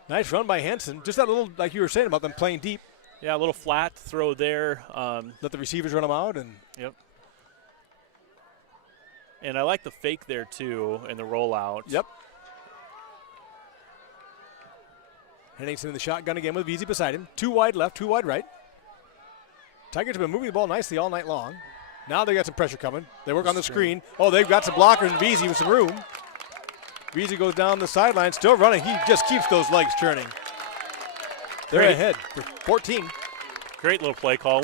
Nice run by Hansen. Just that little, like you were saying about them playing deep. Yeah, a little flat throw there. Let the receivers run them out. Yep. And I like the fake there, too, and the rollout. Yep. Henningsen in the shotgun again with Veazey beside him. 2 wide left, 2 wide right. Tigers have been moving the ball nicely all night long. Now they got some pressure coming. They work on the screen. Oh, they've got some blockers and Veazey with some room. Veazey goes down the sideline, still running. He just keeps those legs turning. They're ahead for 14. Great little play call.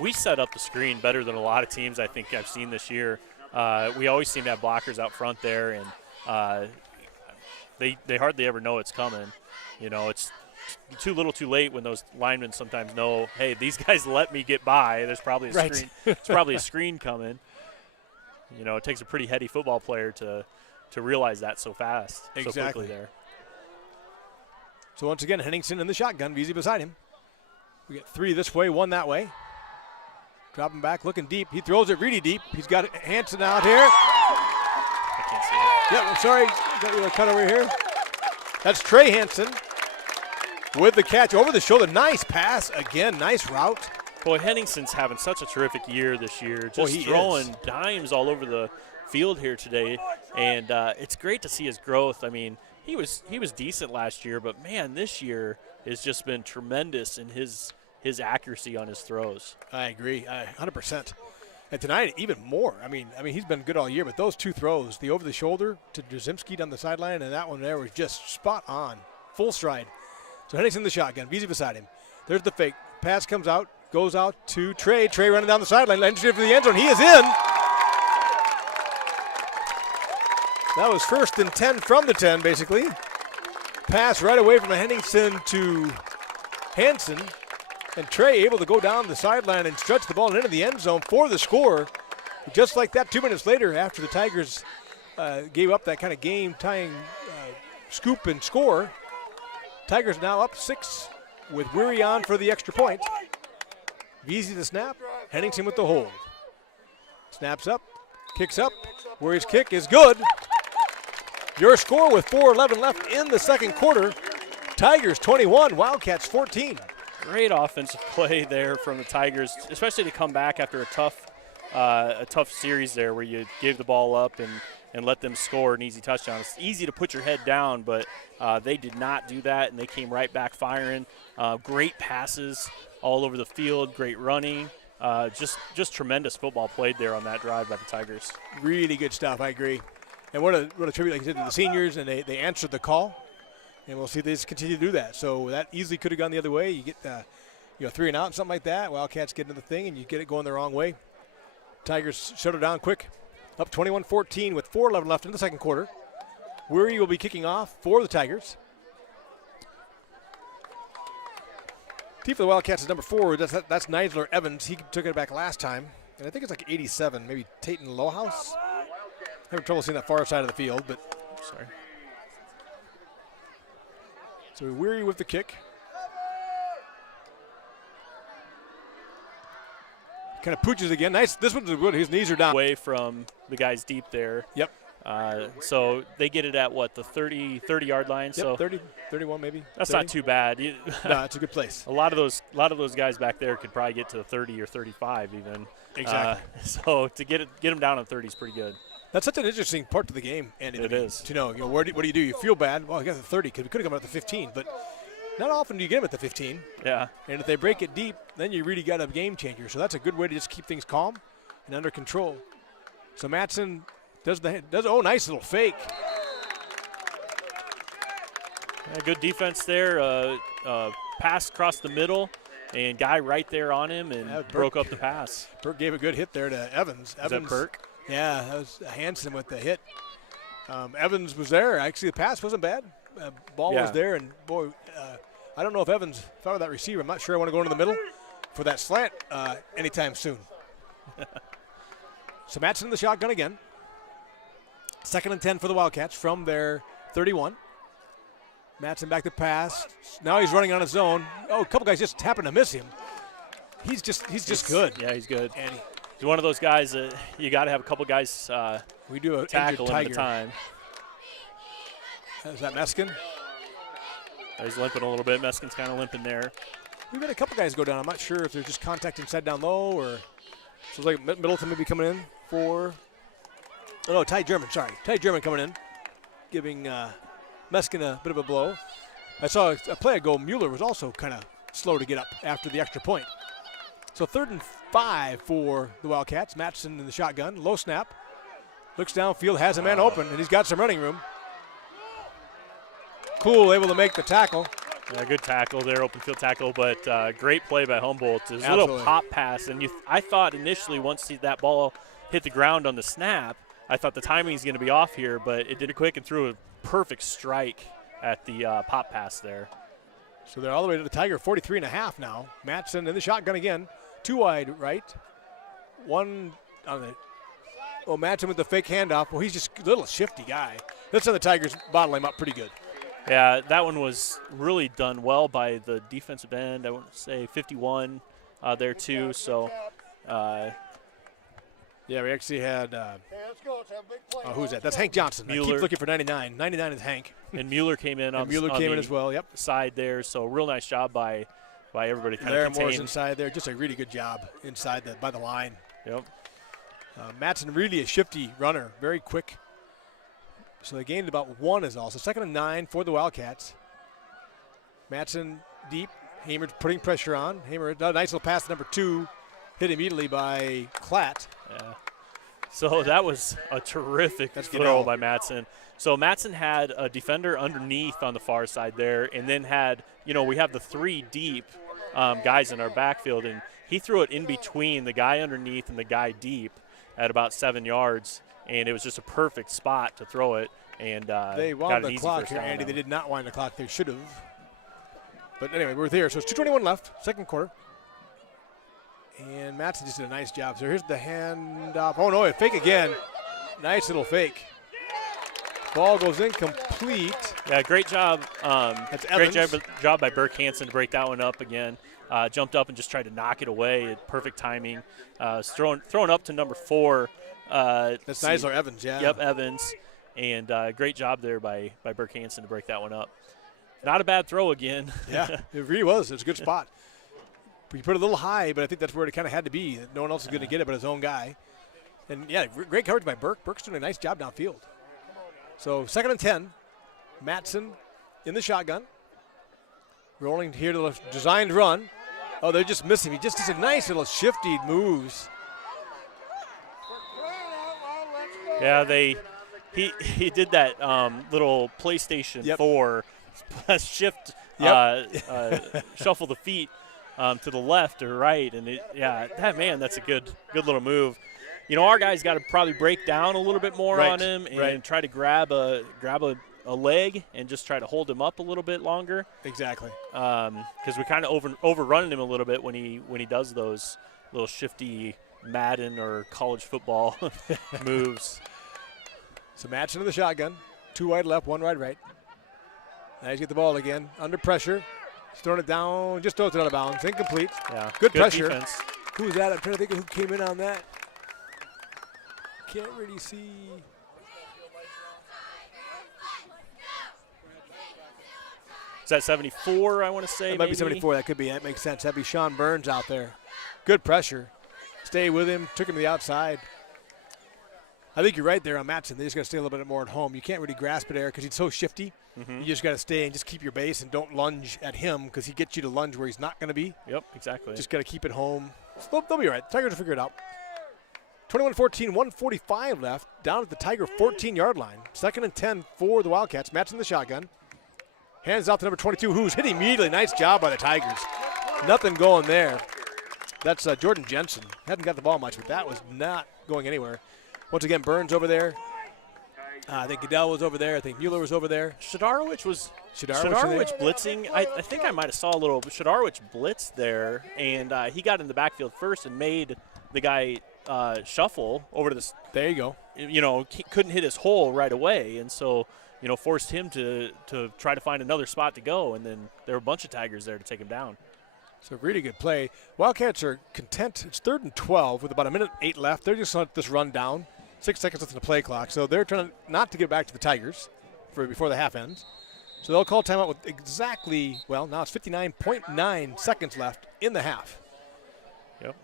We set up the screen better than a lot of teams I think I've seen this year. We always seem to have blockers out front there, and they hardly ever know it's coming. You know, it's too little too late when those linemen sometimes know, hey, these guys let me get by. There's probably a screen. It's probably a screen coming. You know, it takes a pretty heady football player to realize that so fast, so quickly there. So once again, Henningsen in the shotgun, Veazey beside him. We get 3 this way, 1 that way. Dropping back, looking deep. He throws it really deep. He's got Hanson out here. I can't see it. Yeah, I'm sorry. Got you a cut over here. That's Trey Hanson with the catch over the shoulder. Nice pass. Again, nice route. Boy, Henningsen's having such a terrific year this year. Just Boy, throwing dimes all over the field here today. And it's great to see his growth. I mean, he was decent last year, but, man, this year has just been tremendous in his accuracy on his throws. I agree, 100%. And tonight, even more. I mean, he's been good all year, but those 2 throws, the over the shoulder to Drzymski down the sideline, and that one there was just spot on, full stride. So Henningsen in the shotgun, Veazey beside him. There's the fake. Pass comes out, goes out to Trey. Trey running down the sideline, entry for the end zone. He is in. That was 1st and 10 from the 10, basically. Pass right away from Henningsen to Hanson. And Trey able to go down the sideline and stretch the ball into the end zone for the score. Just like that, 2 minutes later, after the Tigers gave up that kind of game-tying scoop and score, Tigers now up 6 with Weary on for the extra point. Veazey the snap, Henningsen with the hold. Snaps up, kicks up. Weary's kick is good. Your score with 4:11 left in the second quarter. Tigers 21, Wildcats 14. Great offensive play there from the Tigers, especially to come back after a tough series there where you gave the ball up and let them score an easy touchdown. It's easy to put your head down, but they did not do that, and they came right back firing. Great passes all over the field, great running. Just tremendous football played there on that drive by the Tigers. Really good stuff, I agree. And what a tribute, like you said, to the seniors, and they answered the call. And we'll see if they just continue to do that. So that easily could have gone the other way. You get 3 and out and something like that. Wildcats get into the thing, and you get it going the wrong way. Tigers shut it down quick. Up 21-14 with 4:11 left in the second quarter. Weary will be kicking off for the Tigers. T for the Wildcats is number 4. That's Nigel Evans. He took it back last time. And I think it's like 87, maybe Tayton Lowhouse. Having trouble seeing that far side of the field, but sorry. So Weary with the kick. Kind of pooches again. Nice. This one's good. His knees are down. Away from the guys deep there. Yep. So they get it at, what, the 30-yard line? Yep, so 30, 31 maybe. That's 30. not too bad. No, it's a good place. A lot of those guys back there could probably get to the 30 or 35 even. Exactly. So to get them down on 30 is pretty good. That's such an interesting part of the game. And it is. To know, what do you do? You feel bad. Well, I got the 30 because we could have come out at the 15, but not often do you get them at the 15. Yeah. And if they break it deep, then you really got a game changer. So that's a good way to just keep things calm and under control. So Mattson does nice little fake. Yeah, good defense there. Pass across the middle, and guy right there on him and broke up the pass. Burke gave a good hit there to Evans. Is that Burke? Yeah, that was Hanson with the hit. Evans was there. Actually, the pass wasn't bad. Ball was there, and boy, I don't know if Evans thought of that receiver. I'm not sure I want to go into the middle for that slant anytime soon. So Mattson in the shotgun again. 2nd and 10 for the Wildcats from their 31. Mattson back to pass. Now he's running on his own. Oh, a couple guys just happened to miss him. He's just good. Yeah, he's good. And he's one of those guys that you got to have a couple guys we do a tackle him at a time. Is that Meskin? He's limping a little bit. Meskin's kind of limping there. We've had a couple guys go down. I'm not sure if they're just contact inside down low or so it's like Middleton maybe coming in for. Oh, no, Ty German, sorry. Ty German coming in, giving Meskin a bit of a blow. I saw a play ago. Mueller was also kind of slow to get up after the extra point. So 3rd and 5 for the Wildcats. Matson in the shotgun. Low snap. Looks downfield, has a man open, and he's got some running room. Cool, able to make the tackle. Yeah, good tackle there, open field tackle, but great play by Humboldt. It was a Absolutely. little pop pass, and I thought initially once that ball hit the ground on the snap, I thought the timing is going to be off here, but it did it quick and threw a perfect strike at the pop pass there. So they're all the way to the Tiger 43.5 now. Matson in the shotgun again. 2 wide right. 1 on the Matson with the fake handoff. Well, he's just a little shifty guy. That's how the Tigers bottle him up pretty good. Yeah, that one was really done well by the defensive end. I want to say 51 there too. So, yeah, we actually had who's that? That's Hank Johnson. I keep looking for 99. 99 is Hank. And Mueller came in on Mueller came in as well. Yep. Side there. So real nice job by everybody. Kind of Moore's inside there. Just a really good job inside by the line. Yep. Matson really a shifty runner, very quick. So they gained about 1 is all. So 2nd and 9 for the Wildcats. Matson deep. Hamer putting pressure on. Hamer, a nice little pass to number 2. Hit immediately by Klatt. Yeah. So that was a terrific throw by Matson. So Matson had a defender underneath on the far side there, and then had, we have the 3 deep guys in our backfield, and he threw it in between the guy underneath and the guy deep at about 7 yards. And it was just a perfect spot to throw it. And they wound the clock here, Andy. They did not wind the clock. They should have. But anyway, we're there. So it's 2:21 left, 2nd quarter. And Matson just did a nice job. So here's the handoff. Oh, no, fake again. Nice little fake. Ball goes incomplete. Yeah, great job. That's great Evans. job by Burke Hansen to break that one up again. Jumped up and just tried to knock it away. Perfect timing. Thrown up to number 4. That's Nisler Evans, yeah. Yep, Evans. And great job there by Burke Hansen to break that one up. Not a bad throw again. Yeah, it really was. It was a good spot. He put it a little high, but I think that's where it kind of had to be. No one else is going to get it but his own guy. And, yeah, great coverage by Burke. Burke's doing a nice job downfield. So 2nd and 10. Matson in the shotgun. Rolling here to the designed run. Oh, they're just missing. He just does a nice little shifty moves. Yeah, he did that little PlayStation 4 shift, shuffle the feet to the left or right, and that's a good little move. Our guys got to probably break down a little bit more on him and try to grab a leg and just try to hold him up a little bit longer. Exactly. Because we kind of overrunning him a little bit when he does those little shifty Madden or college football moves. So Matson in the shotgun. 2 wide left, 1 wide right. Now he's get the ball again. Under pressure. He's throwing it down. Just throws it out of bounds. Incomplete. Yeah. Good pressure. Defense. Who was that? I'm trying to think of who came in on that. Can't really see. Is that 74, I want to say? It might be 74. That could be. That makes sense. That'd be Sean Burns out there. Good pressure. Stay with him. Took him to the outside. I think you're right there on Matson. They just got to stay a little bit more at home. You can't really grasp it there because he's so shifty. Mm-hmm. You just got to stay and just keep your base and don't lunge at him because he gets you to lunge where he's not going to be. Yep, exactly. Just got to keep it home. They'll be all right. Tigers will figure it out. 21-14, 1:45 left. Down at the Tiger 14-yard line. 2nd and 10 for the Wildcats. Matson the shotgun. Hands out to number 22, who's hit immediately. Nice job by the Tigers. Nothing going there. That's Jordan Jensen. Hadn't got the ball much, but that was not going anywhere. Once again, Burns over there. I think Goodell was over there. I think Mueller was over there. Shadorowicz was Shadorowicz blitzing. I think I might have saw a little Shadorowicz blitz there, and he got in the backfield first and made the guy shuffle over to the. There you go. Couldn't hit his hole right away, and so forced him to try to find another spot to go, and then there were a bunch of Tigers there to take him down. So really good play. Wildcats are content. It's 3rd and 12 with about 1:08 left. They're just let this run down. 6 seconds left in the play clock. So they're trying not to get back to the Tigers before the half ends. So they'll call timeout with now it's 59.9 seconds left in the half. Yep.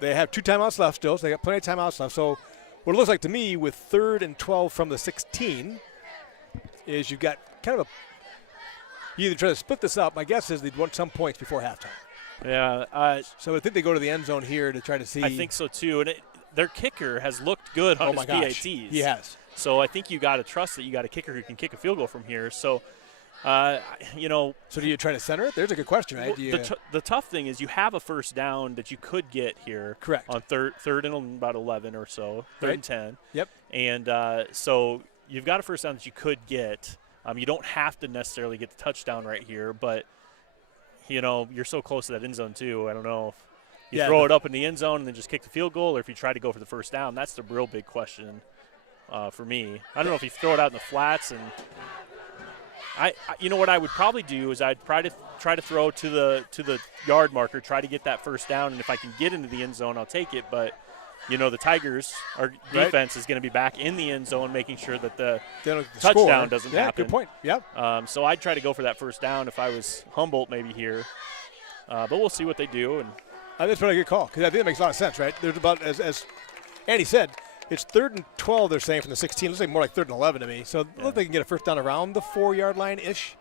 They have 2 timeouts left still, so they got plenty of timeouts left. So what it looks like to me with 3rd and 12 from the 16 is you've got kind of you either try to split this up. My guess is they'd want some points before halftime. Yeah. So I think they go to the end zone here to try to see. I think so too. And their kicker has looked good on his PATs. He has. So I think you got to trust that you got a kicker who can kick a field goal from here. So, So do you try to center it? There's a good question, right? Well, the tough thing is you have a first down that you could get here. Correct. On third and about 11 or so, third and 10. Yep. And so you've got a first down that you could get. You don't have to necessarily get the touchdown right here, but, you're so close to that end zone too. I don't know if you throw it up in the end zone and then just kick the field goal, or if you try to go for the first down. That's the real big question for me. I don't know if you throw it out in the flats and what I would probably do is I'd try to throw to the yard marker, try to get that first down, and if I can get into the end zone, I'll take it. But the Tigers, our defense is going to be back in the end zone, making sure that the touchdown doesn't happen. Yeah, good point. Yep. So I'd try to go for that first down if I was Humboldt maybe here. But we'll see what they do. And I think that's probably a good call because I think it makes a lot of sense, right? There's about, as Andy said, it's 3rd and 12, they're saying, from the 16. Looks like more like 3rd and 11 to me. So it looks like they can get a first down around the 4-yard line-ish.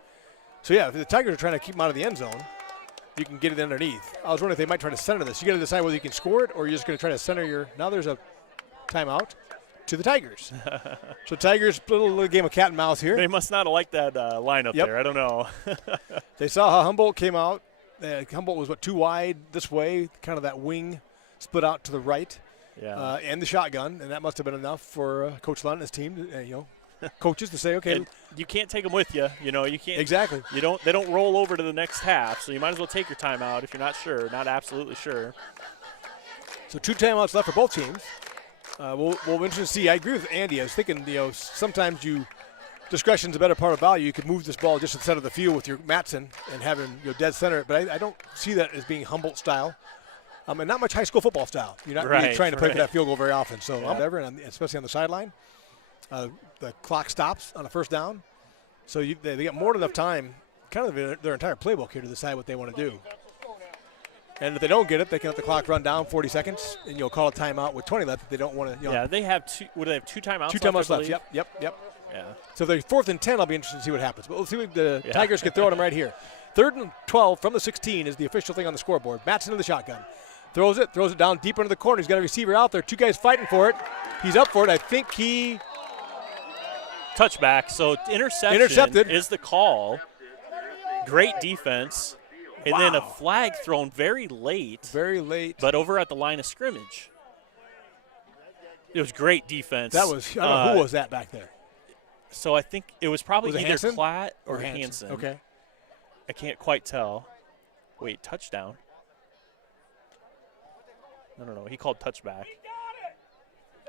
So, yeah, if the Tigers are trying to keep them out of the end zone, you can get it underneath. I was wondering if they might try to center this. You got to decide whether you can score it or you're just going to try to center your – now there's a timeout to the Tigers. So Tigers, a little game of cat and mouse here. They must not have liked that lineup there. I don't know. They saw how Humboldt came out. Humboldt was, too wide this way, kind of that wing split out to the right. Yeah. And the shotgun, and that must have been enough for Coach Lund and his team, coaches to say, okay. And you can't take them with you. You can't. Exactly. They don't roll over to the next half, so you might as well take your timeout if you're not sure, not absolutely sure. So 2 timeouts left for both teams. We'll be interested to see. I agree with Andy. I was thinking, sometimes discretion's a better part of value. You could move this ball just to the center of the field with your Matson and having dead center it, but I don't see that as being Humboldt style. And not much high school football style. You're not really trying to play for that field goal very often. So whatever, and especially on the sideline. The clock stops on a first down. So they got more than enough time, kind of their entire playbook here, to decide what they want to do. And if they don't get it, they can let the clock run down 40 seconds, and you'll call a timeout with 20 left if they don't want to. Yeah, they have two. Would they have 2 timeouts? 2 timeouts left. Yep. Yeah. So if they're 4th and 10, I'll be interested to see what happens. But we'll see what the Tigers can throw at them right here. 3rd and 12 from the 16 is the official thing on the scoreboard. Matson in the shotgun. Throws it down deep into the corner. He's got a receiver out there. 2 guys fighting for it. He's up for it. I think he touchback. So intercepted is the call. Great defense. And then a flag thrown very late. Very late. But over at the line of scrimmage. It was great defense. That was, I don't know who was that back there. So I think it was probably either Hansen? Platt or Hansen. Okay. I can't quite tell. Wait, touchdown. No. He called touchback.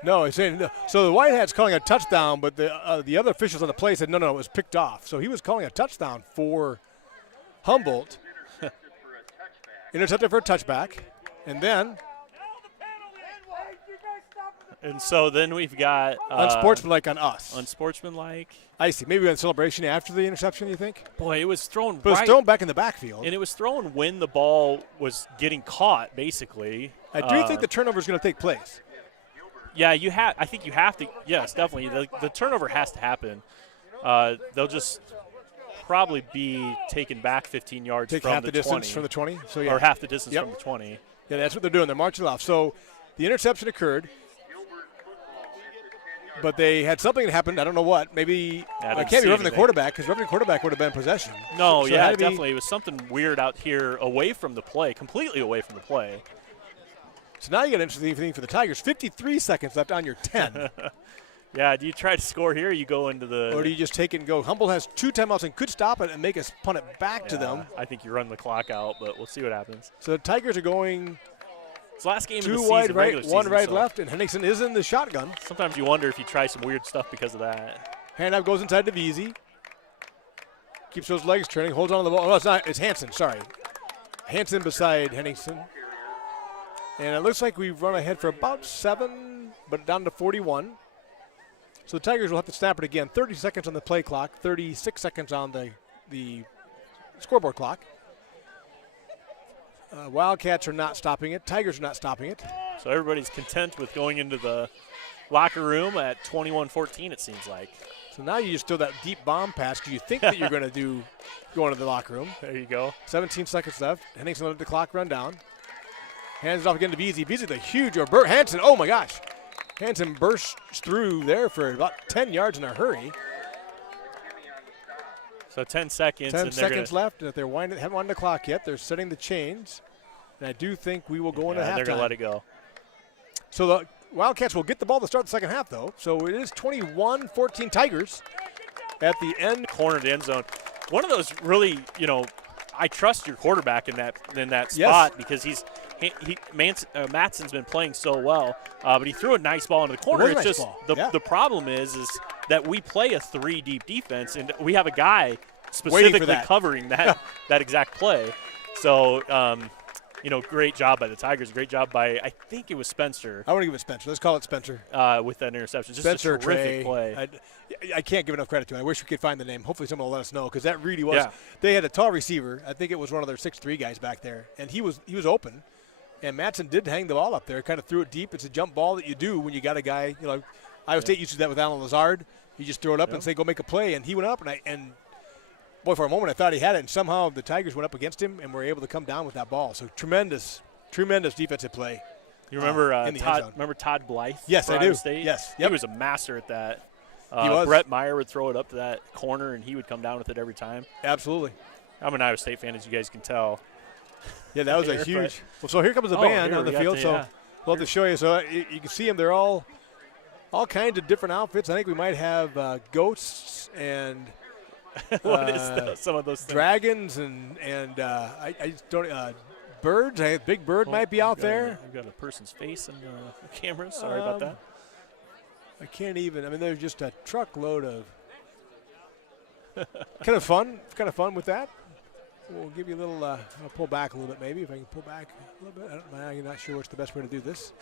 No, he's saying no. So the white hat's calling a touchdown, but the other officials on the play said no, it was picked off. So he was calling a touchdown for Humboldt. Intercepted for a touchback, and then. And so then we've got unsportsmanlike on us. Unsportsmanlike. I see. Maybe on celebration after the interception, you think? Boy, it was thrown. But it was thrown back in the backfield, and it was thrown when the ball was getting caught. Basically, I do think the turnover is going to take place. Yeah, I think you have to. Yes, definitely. The turnover has to happen. They'll just probably be taken back 15 yards Take from half the distance 20. from the 20. So or half the distance from the 20. Yeah, that's what they're doing. They're marching off. So the interception occurred. But they had something that happened. I don't know what. Maybe I can't be roughing the quarterback because roughing the quarterback would have been possession. No, so definitely. It was something weird out here away from the play, completely away from the play. So now you got an interesting thing for the Tigers. 53 seconds left on your 10. Yeah, do you try to score here or you go into the – or do you just take it and go? Humboldt has 2 timeouts and could stop it and make us punt it back to them. I think you run the clock out, but we'll see what happens. So the Tigers are going – it's the last game of the 2 season, wide right, 1 season, right left, and Henningsen is in the shotgun. Sometimes you wonder if you try some weird stuff because of that. Handoff goes inside to Veazey. Keeps those legs turning, holds on to the ball. Oh, it's not. It's Hansen, sorry. Hansen beside Henningsen. And it looks like we've run ahead for about 7, but down to 41. So the Tigers will have to snap it again. 30 seconds on the play clock, 36 seconds on the scoreboard clock. Wildcats are not stopping it. Tigers are not stopping it. So everybody's content with going into the locker room at 21-14, it seems like. So now you just throw that deep bomb pass because you think that you're going to do going to the locker room. There you go. 17 seconds left. Henningsen let the clock run down. Hands it off again to Veazey. Veazey the huge, or Hanson, oh my gosh. Hanson bursts through there for about 10 yards in a hurry. So 10 seconds. 10 seconds left, and if they haven't wound the clock yet, they're setting the chains. And I do think we will go into halftime. They're going to let it go. So the Wildcats will get the ball to start the second half, though. So it is 21-14 Tigers at the end. Cornered end zone. One of those really, I trust your quarterback in that spot Yes. because Matson's been playing so well, but he threw a nice ball into the corner. It's just the problem is that we play a 3 deep defense, and we have a guy specifically covering that exact play. So, great job by the Tigers. Great job by, I think it was Spencer. I want to give it Spencer. Let's call it Spencer. With that interception. Just Spencer, a terrific play. I can't give enough credit to him. I wish we could find the name. Hopefully someone will let us know because that really was. Yeah. They had a tall receiver. I think it was one of their 6'3" guys back there, and he was open. And Matson did hang the ball up there, kind of threw it deep. It's a jump ball that you do when you got a guy, Iowa State uses that with Alan Lazard. You just throw it up and say, go make a play. And he went up, and boy, for a moment I thought he had it. And somehow the Tigers went up against him and were able to come down with that ball. So tremendous defensive play. You remember Todd Blythe? Yes, I do. State? Yes. Yep. He was a master at that. He was. Brett Meyer would throw it up to that corner, and he would come down with it every time. Absolutely. I'm an Iowa State fan, as you guys can tell. Yeah, that was a huge. Well, so here comes the band on the field. We'll have to show you. So you can see them. They're all kinds of different outfits. I think we might have ghosts and what is some of those things? Dragons and I just don't. Birds. A big bird might be out there. I've got a person's face in the camera. Sorry about that. I can't even. I mean, there's just a truckload of. Kind of fun with that. We'll give you a little, I'll pull back a little bit maybe, if I can pull back a little bit. I'm not sure what's the best way to do this.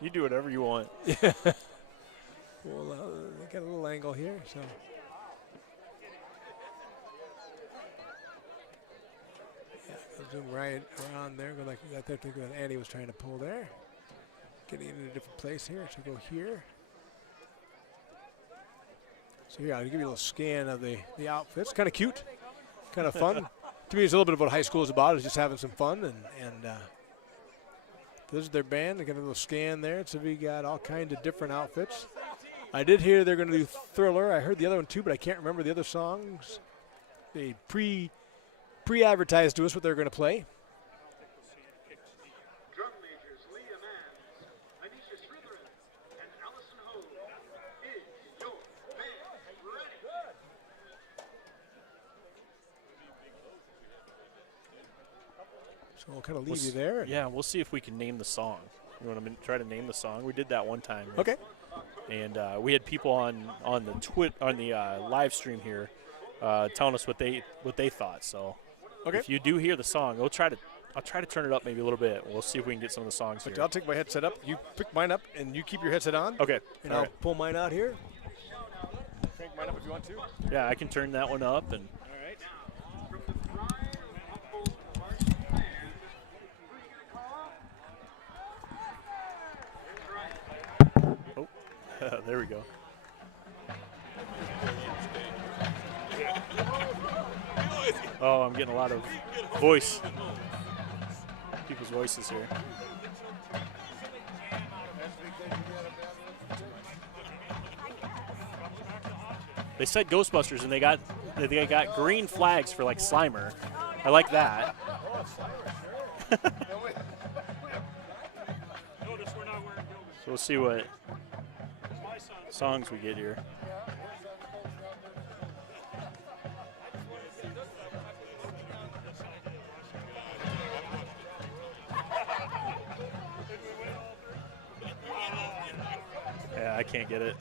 You do whatever you want. Yeah. We'll get a little angle here. So. Yeah, I'll zoom right around there. Go like that. I think what Andy was trying to pull there. Getting into a different place here. So go here. So here, I'll give you a little scan of the outfits. Kind of cute. Kind of fun. To me, it's a little bit of what high school is about, is just having some fun. And this is their band. They got a little scan there. So we got all kinds of different outfits. I did hear they're going to do Thriller. I heard the other one too, but I can't remember the other songs. They pre-advertised to us what they're going to play. So we'll kind of leave you there. Yeah, we'll see if we can name the song. You want to try to name the song? We did that one time. Okay. And we had people on the live stream here telling us what they thought. So if you do hear the song, I'll try to turn it up maybe a little bit. We'll see if we can get some of the songs here. I'll take my headset up. You pick mine up, and you keep your headset on. Okay. And I'll pull mine out here. Crank mine up if you want to. Yeah, I can turn that one up. And all right. There we go. Oh, I'm getting a lot of people's voices here. They said Ghostbusters, and they got green flags for like Slimer. I like that. So we'll see what songs we get here. Yeah, I can't get it.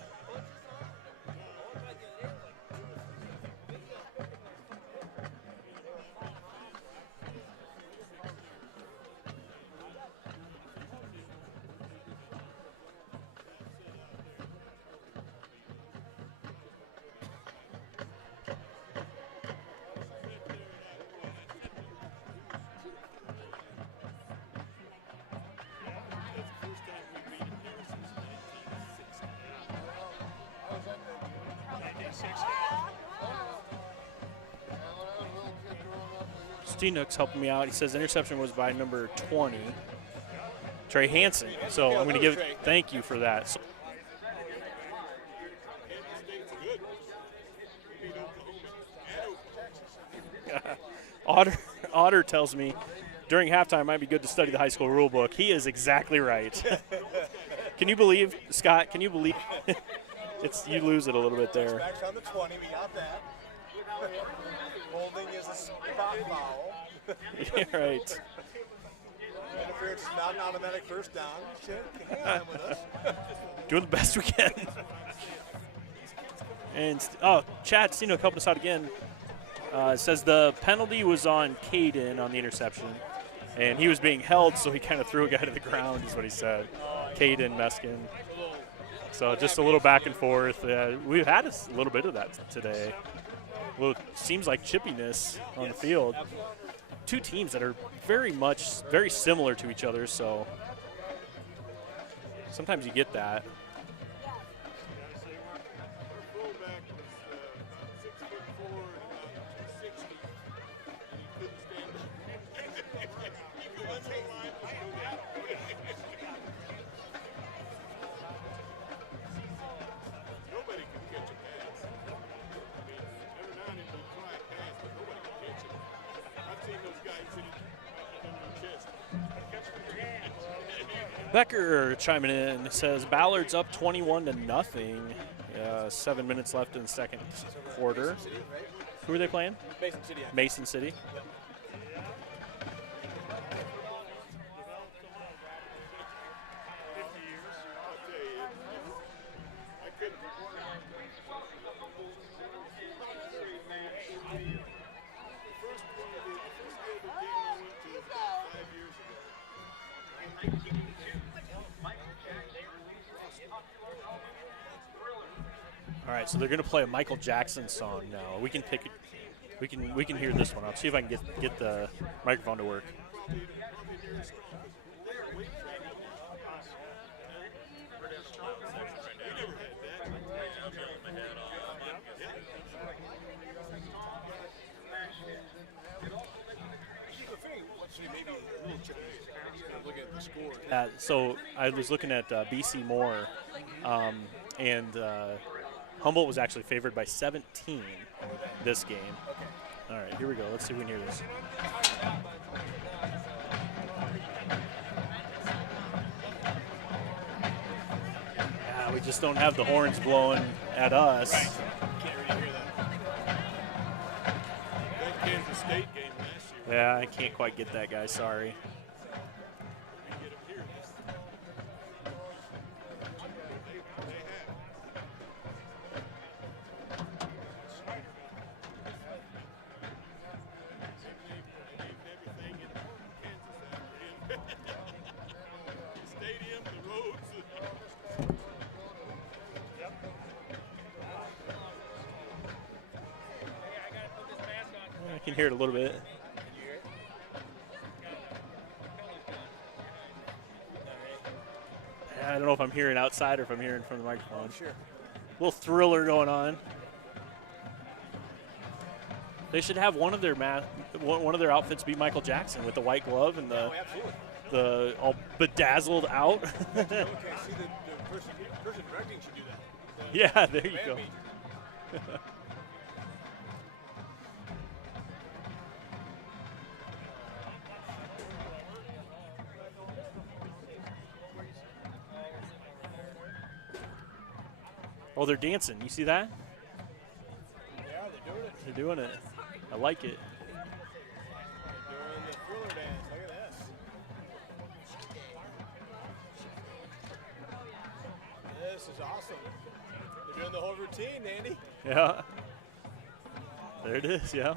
Steenook's helping me out. He says interception was by number 20, Trey Hansen. So I'm going to give it, thank you for that. So, Otter tells me during halftime it might be good to study the high school rule book. He is exactly right. Can you believe, Scott, can you believe you lose it a little bit there. Back on the 20, we got that. Holding is a spot foul. Yeah, right. Interference is not an automatic first down. Hang on with us. Doing the best we can. And, Chad Steenook helped us out again. Says the penalty was on Caden on the interception, and he was being held, so he kind of threw a guy to the ground, is what he said. Caden Meskin. So just a little back and forth. We've had a little bit of that today. Well, seems like chippiness on the field. Two teams that are very similar to each other, so sometimes you get that. Becker chiming in says Ballard's up 21-0. 7 minutes left in the second quarter. Who are they playing? Mason City. Mason City. Yep. All right, so they're going to play a Michael Jackson song now. We can pick it. We can hear this one. I'll see if I can get the microphone to work. So I was looking at BC Moore, and Humboldt was actually favored by 17 this game. All right, here we go. Let's see if we can hear this. Yeah, we just don't have the horns blowing at us. Right. Can't really hear that. That Kansas State game last year. Yeah, I can't quite get that guy. Sorry. I can hear it a little bit. I don't know if I'm hearing outside or if I'm hearing from the microphone. Sure. Little thriller going on. They should have one of their outfits be Michael Jackson with the white glove and the all bedazzled out. Okay, see the person directing should do that. Yeah, there you go. Oh, they're dancing. You see that? Yeah, they're doing it. They're doing it. I like it. They're doing the thriller dance. Look at this. This is awesome. They're doing the whole routine, Andy. Yeah. There it is, yeah.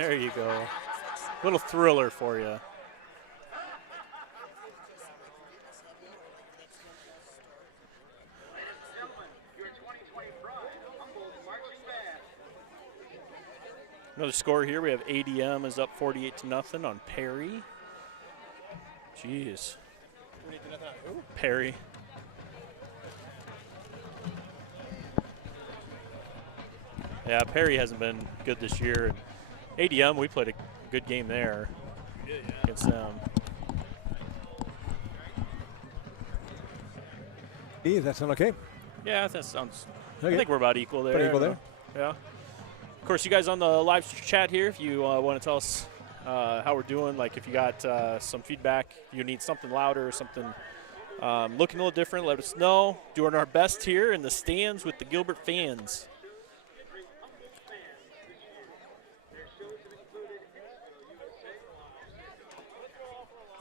There you go. Little thriller for you. Another score here. We have ADM is up 48-0 on Perry. Jeez. 48-0 on who? Perry. Yeah, Perry hasn't been good this year. And ADM, we played a good game there against them. Does that sound okay? Yeah, that sounds. Okay. I think we're about equal there. Pretty equal there. Yeah. Of course, you guys on the live chat here, if you want to tell us how we're doing, like if you got some feedback, you need something louder or something looking a little different, let us know. Doing our best here in the stands with the Gilbert fans.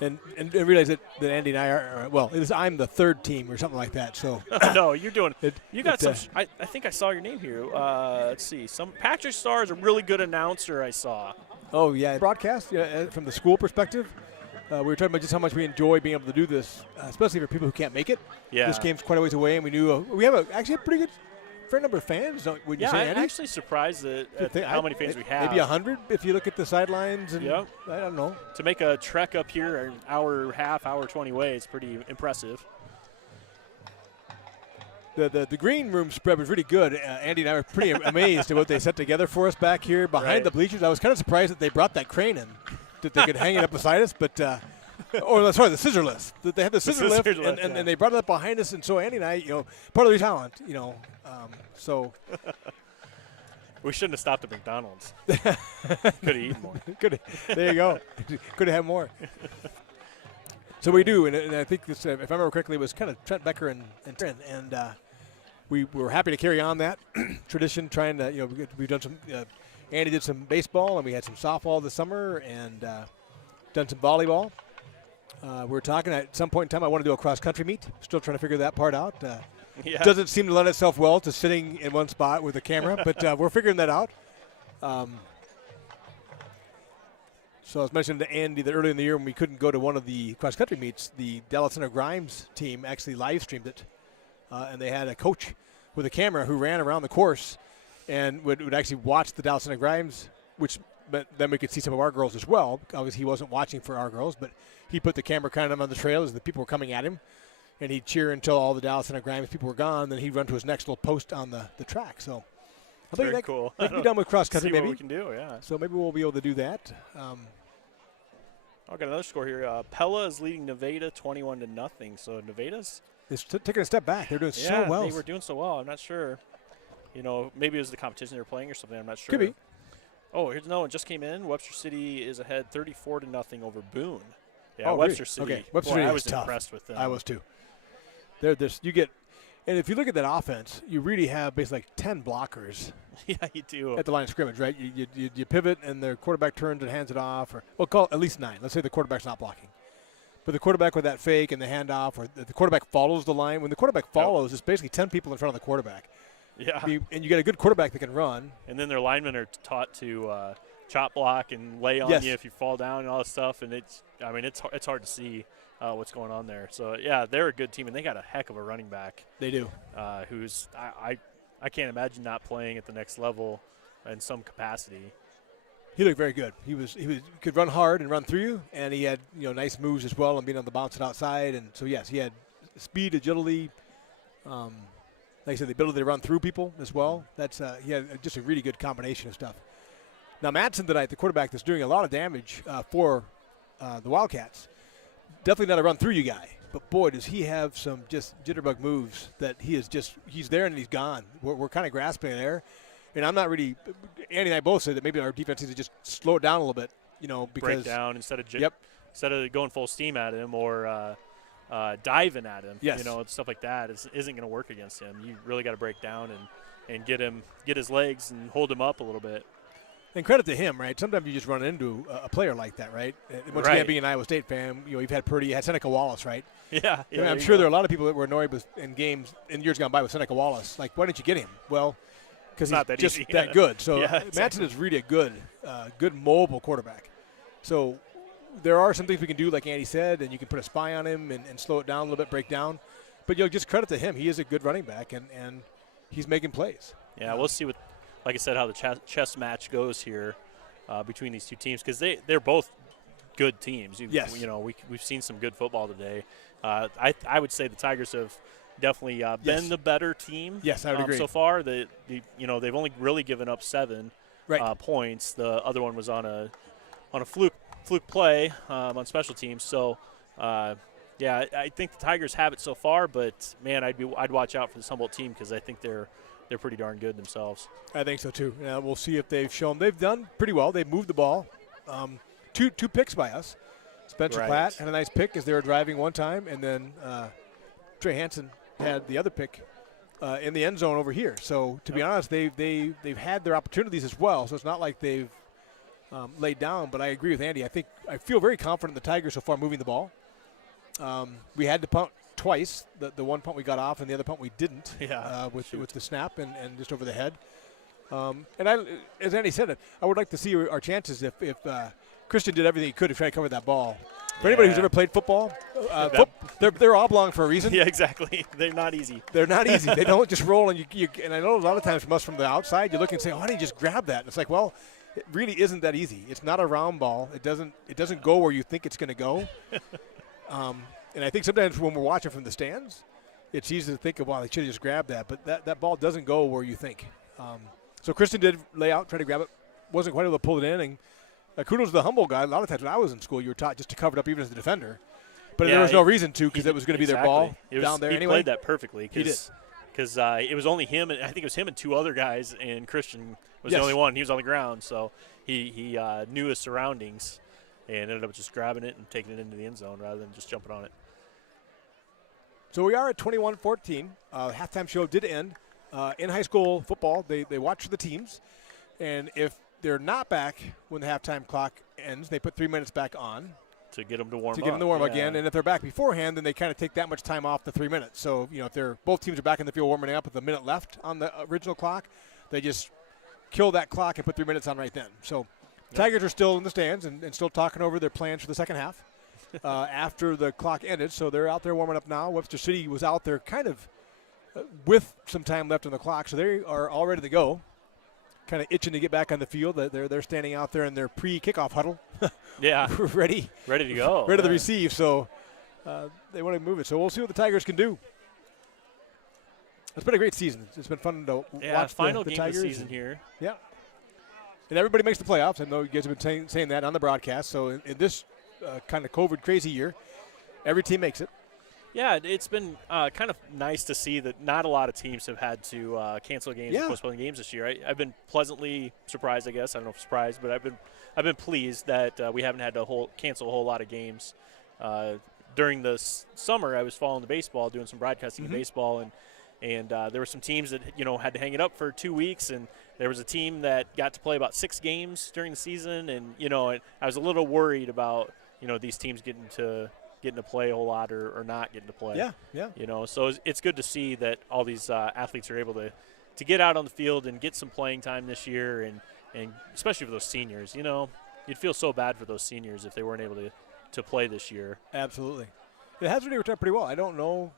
And realize that Andy and I are, well, I'm the third team or something like that. So No, you're doing it. You got some. I think I saw your name here. Let's see. Patrick Starr is a really good announcer. I saw. Oh yeah, broadcast from the school perspective. We were talking about just how much we enjoy being able to do this, especially for people who can't make it. Yeah. This game's quite a ways away, and we knew we have actually a pretty good fair number of fans. Would you say, I'm Andy? actually surprised at how many fans we have. Maybe 100 if you look at the sidelines. And Yep. I don't know. To make a trek up here an hour, hour 20 away, it's pretty impressive. The green room spread was really good. Andy and I were pretty amazed at what they set together for us back here behind the bleachers. I was kind of surprised that they brought that crane in, that they could hang it up beside us. But sorry, the scissor lift. That they had the scissor lift, and they brought it up behind us. And so Andy and I, part of their talent, so. We shouldn't have stopped at McDonald's. Could have eaten more. There you go. Could have had more. So we do, and I think this, if I remember correctly, it was kind of Trent Becker and we were happy to carry on that tradition. Trying to, we've done some. Andy did some baseball, and we had some softball this summer, and done some volleyball. We were talking at some point in time. I want to do a cross country meet. Still trying to figure that part out. Doesn't seem to lend itself well to sitting in one spot with a camera, but we're figuring that out. So I was mentioning to Andy that earlier in the year when we couldn't go to one of the cross-country meets, the Dallas Center Grimes team actually live-streamed it. And they had a coach with a camera who ran around the course and would actually watch the Dallas Center Grimes, which meant then we could see some of our girls as well. Obviously, he wasn't watching for our girls, but he put the camera kind of on the trail as the people were coming at him. And he'd cheer until all the Dallas Center Grimes people were gone. Then he'd run to his next little post on the track. So I think very cool. That could be done with cross-country maybe. What we can do, yeah. So maybe we'll be able to do that. I've got another score here. Pella is leading Nevada 21-0. So Nevada's taking a step back. They're doing so well. They were doing so well. I'm not sure. Maybe it was the competition they were playing or something. I'm not sure. Could be. Oh, it just came in. Webster City is ahead 34-0 over Boone. Yeah, oh, Webster really? City. Okay. Webster City I was tough. impressed with them. I was too. And if you look at that offense, you really have basically like 10 blockers. Yeah, you do. At the line of scrimmage, right? You pivot and the quarterback turns and hands it off. Call it at least 9. Let's say the quarterback's not blocking. But the quarterback with that fake and the handoff, or the quarterback follows the line. When the quarterback follows, it's basically 10 people in front of the quarterback. Yeah. And you got a good quarterback that can run. And then their linemen are taught to chop block and lay on you if you fall down and all this stuff. And it's hard to see what's going on there. So, yeah, they're a good team, and they got a heck of a running back. They do. Who's I can't imagine not playing at the next level in some capacity. He looked very good. He could run hard and run through you, and he had nice moves as well and being able to bounce it outside. And so yes, he had speed, agility, like I said, the ability to run through people as well. He had just a really good combination of stuff. Now Madsen tonight, the quarterback that's doing a lot of damage for the Wildcats, definitely not a run through you guy. But boy, does he have some just jitterbug moves that he's there and he's gone. We're kind of grasping there. And I'm not really – Andy and I both said that maybe our defense needs to just slow it down a little bit, because – break down instead of going full steam at him or diving at him. Yes. Stuff like that isn't going to work against him. You really got to break down and get his legs and hold him up a little bit. And credit to him, right? Sometimes you just run into a player like that, right? And once again, being an Iowa State fan, you've had Purdy, you had Seneca Wallace, right? Yeah. I mean, I'm sure there are a lot of people that were annoyed in games in years gone by with Seneca Wallace. Like, why didn't you get him? Well, because he's just that good. So Madsen is really a good good mobile quarterback. So there are some things we can do, like Andy said, and you can put a spy on him and slow it down a little bit, break down. But just credit to him. He is a good running back, and he's making plays. Yeah, we'll see like I said, how the chess match goes here between these two teams, because they're both good teams. Yes. We've seen some good football today. I would say the Tigers have definitely been the better team. Yes, I would agree. So far, they've only really given up 7 points. The other one was on a fluke play on special teams. So, I think the Tigers have it so far. But man, I'd watch out for this Humboldt team, because I think they're pretty darn good themselves. I think so too. We'll see if they've done pretty well. They've moved the ball. Two picks by us. Spencer Platt had a nice pick as they were driving one time, and then Trey Hansen had the other pick in the end zone over here. So to be honest, they've had their opportunities as well. So it's not like they've laid down. But I agree with Andy. I feel very confident in the Tigers so far moving the ball. We had to punt twice. The one punt we got off, and the other punt we didn't. With the snap and just over the head. As Andy said, I would like to see our chances if Christian did everything he could to try to cover that ball. For anybody who's ever played football, they're oblong for a reason. Yeah, exactly. They're not easy. They're not easy. They don't just roll. And and I know a lot of times from us from the outside, you look and say, "Oh, how do you just grab that?" And it's like, well, it really isn't that easy. It's not a round ball. It doesn't go where you think it's going to go. And I think sometimes when we're watching from the stands, it's easy to think of, wow, they should have just grabbed that. But that ball doesn't go where you think. So Christian did lay out, try to grab it. Wasn't quite able to pull it in. And kudos to the Humboldt guy. A lot of times when I was in school, you were taught just to cover it up even as a defender. But there was no reason to, because it was going to be their ball down there anyway. He played that perfectly. He did. Because it was only him, and I think it was him and 2 other guys, and Christian was the only one. He was on the ground, so he knew his surroundings and ended up just grabbing it and taking it into the end zone rather than just jumping on it. So we are at 21-14. Halftime show did end. In high school football, they watch the teams, and if they're not back when the halftime clock ends, they put 3 minutes back on to get them to warm up. To get them to warm again, and if they're back beforehand, then they kind of take that much time off the 3 minutes. So, if both teams are back in the field warming up with a minute left on the original clock, they just kill that clock and put 3 minutes on right then. So, Tigers are still in the stands and still talking over their plans for the second half after the clock ended. So they're out there warming up now. Webster City was out there kind of with some time left on the clock, so they are all ready to go. Kind of itching to get back on the field. They're standing out there in their pre-kickoff huddle. ready to go. Ready to receive. So they want to move it. So we'll see what the Tigers can do. It's been a great season. It's been fun to watch final the game Tigers of the season here. Yeah. And everybody makes the playoffs. I know you guys have been saying that on the broadcast. So in this kind of COVID crazy year, every team makes it. Yeah, it's been kind of nice to see that not a lot of teams have had to cancel games and postpone games this year. I've been pleasantly surprised, I guess. I don't know if surprised, but I've been pleased that we haven't had to cancel a whole lot of games. During the summer, I was following the baseball, doing some broadcasting of baseball, and there were some teams that had to hang it up for 2 weeks, and there was a team that got to play about 6 games during the season, and I was a little worried about these teams getting to play a whole lot or not getting to play. Yeah. So it's good to see that all these athletes are able to get out on the field and get some playing time this year, and especially for those seniors. You'd feel so bad for those seniors if they weren't able to play this year. Absolutely. It has really worked out pretty well. I don't know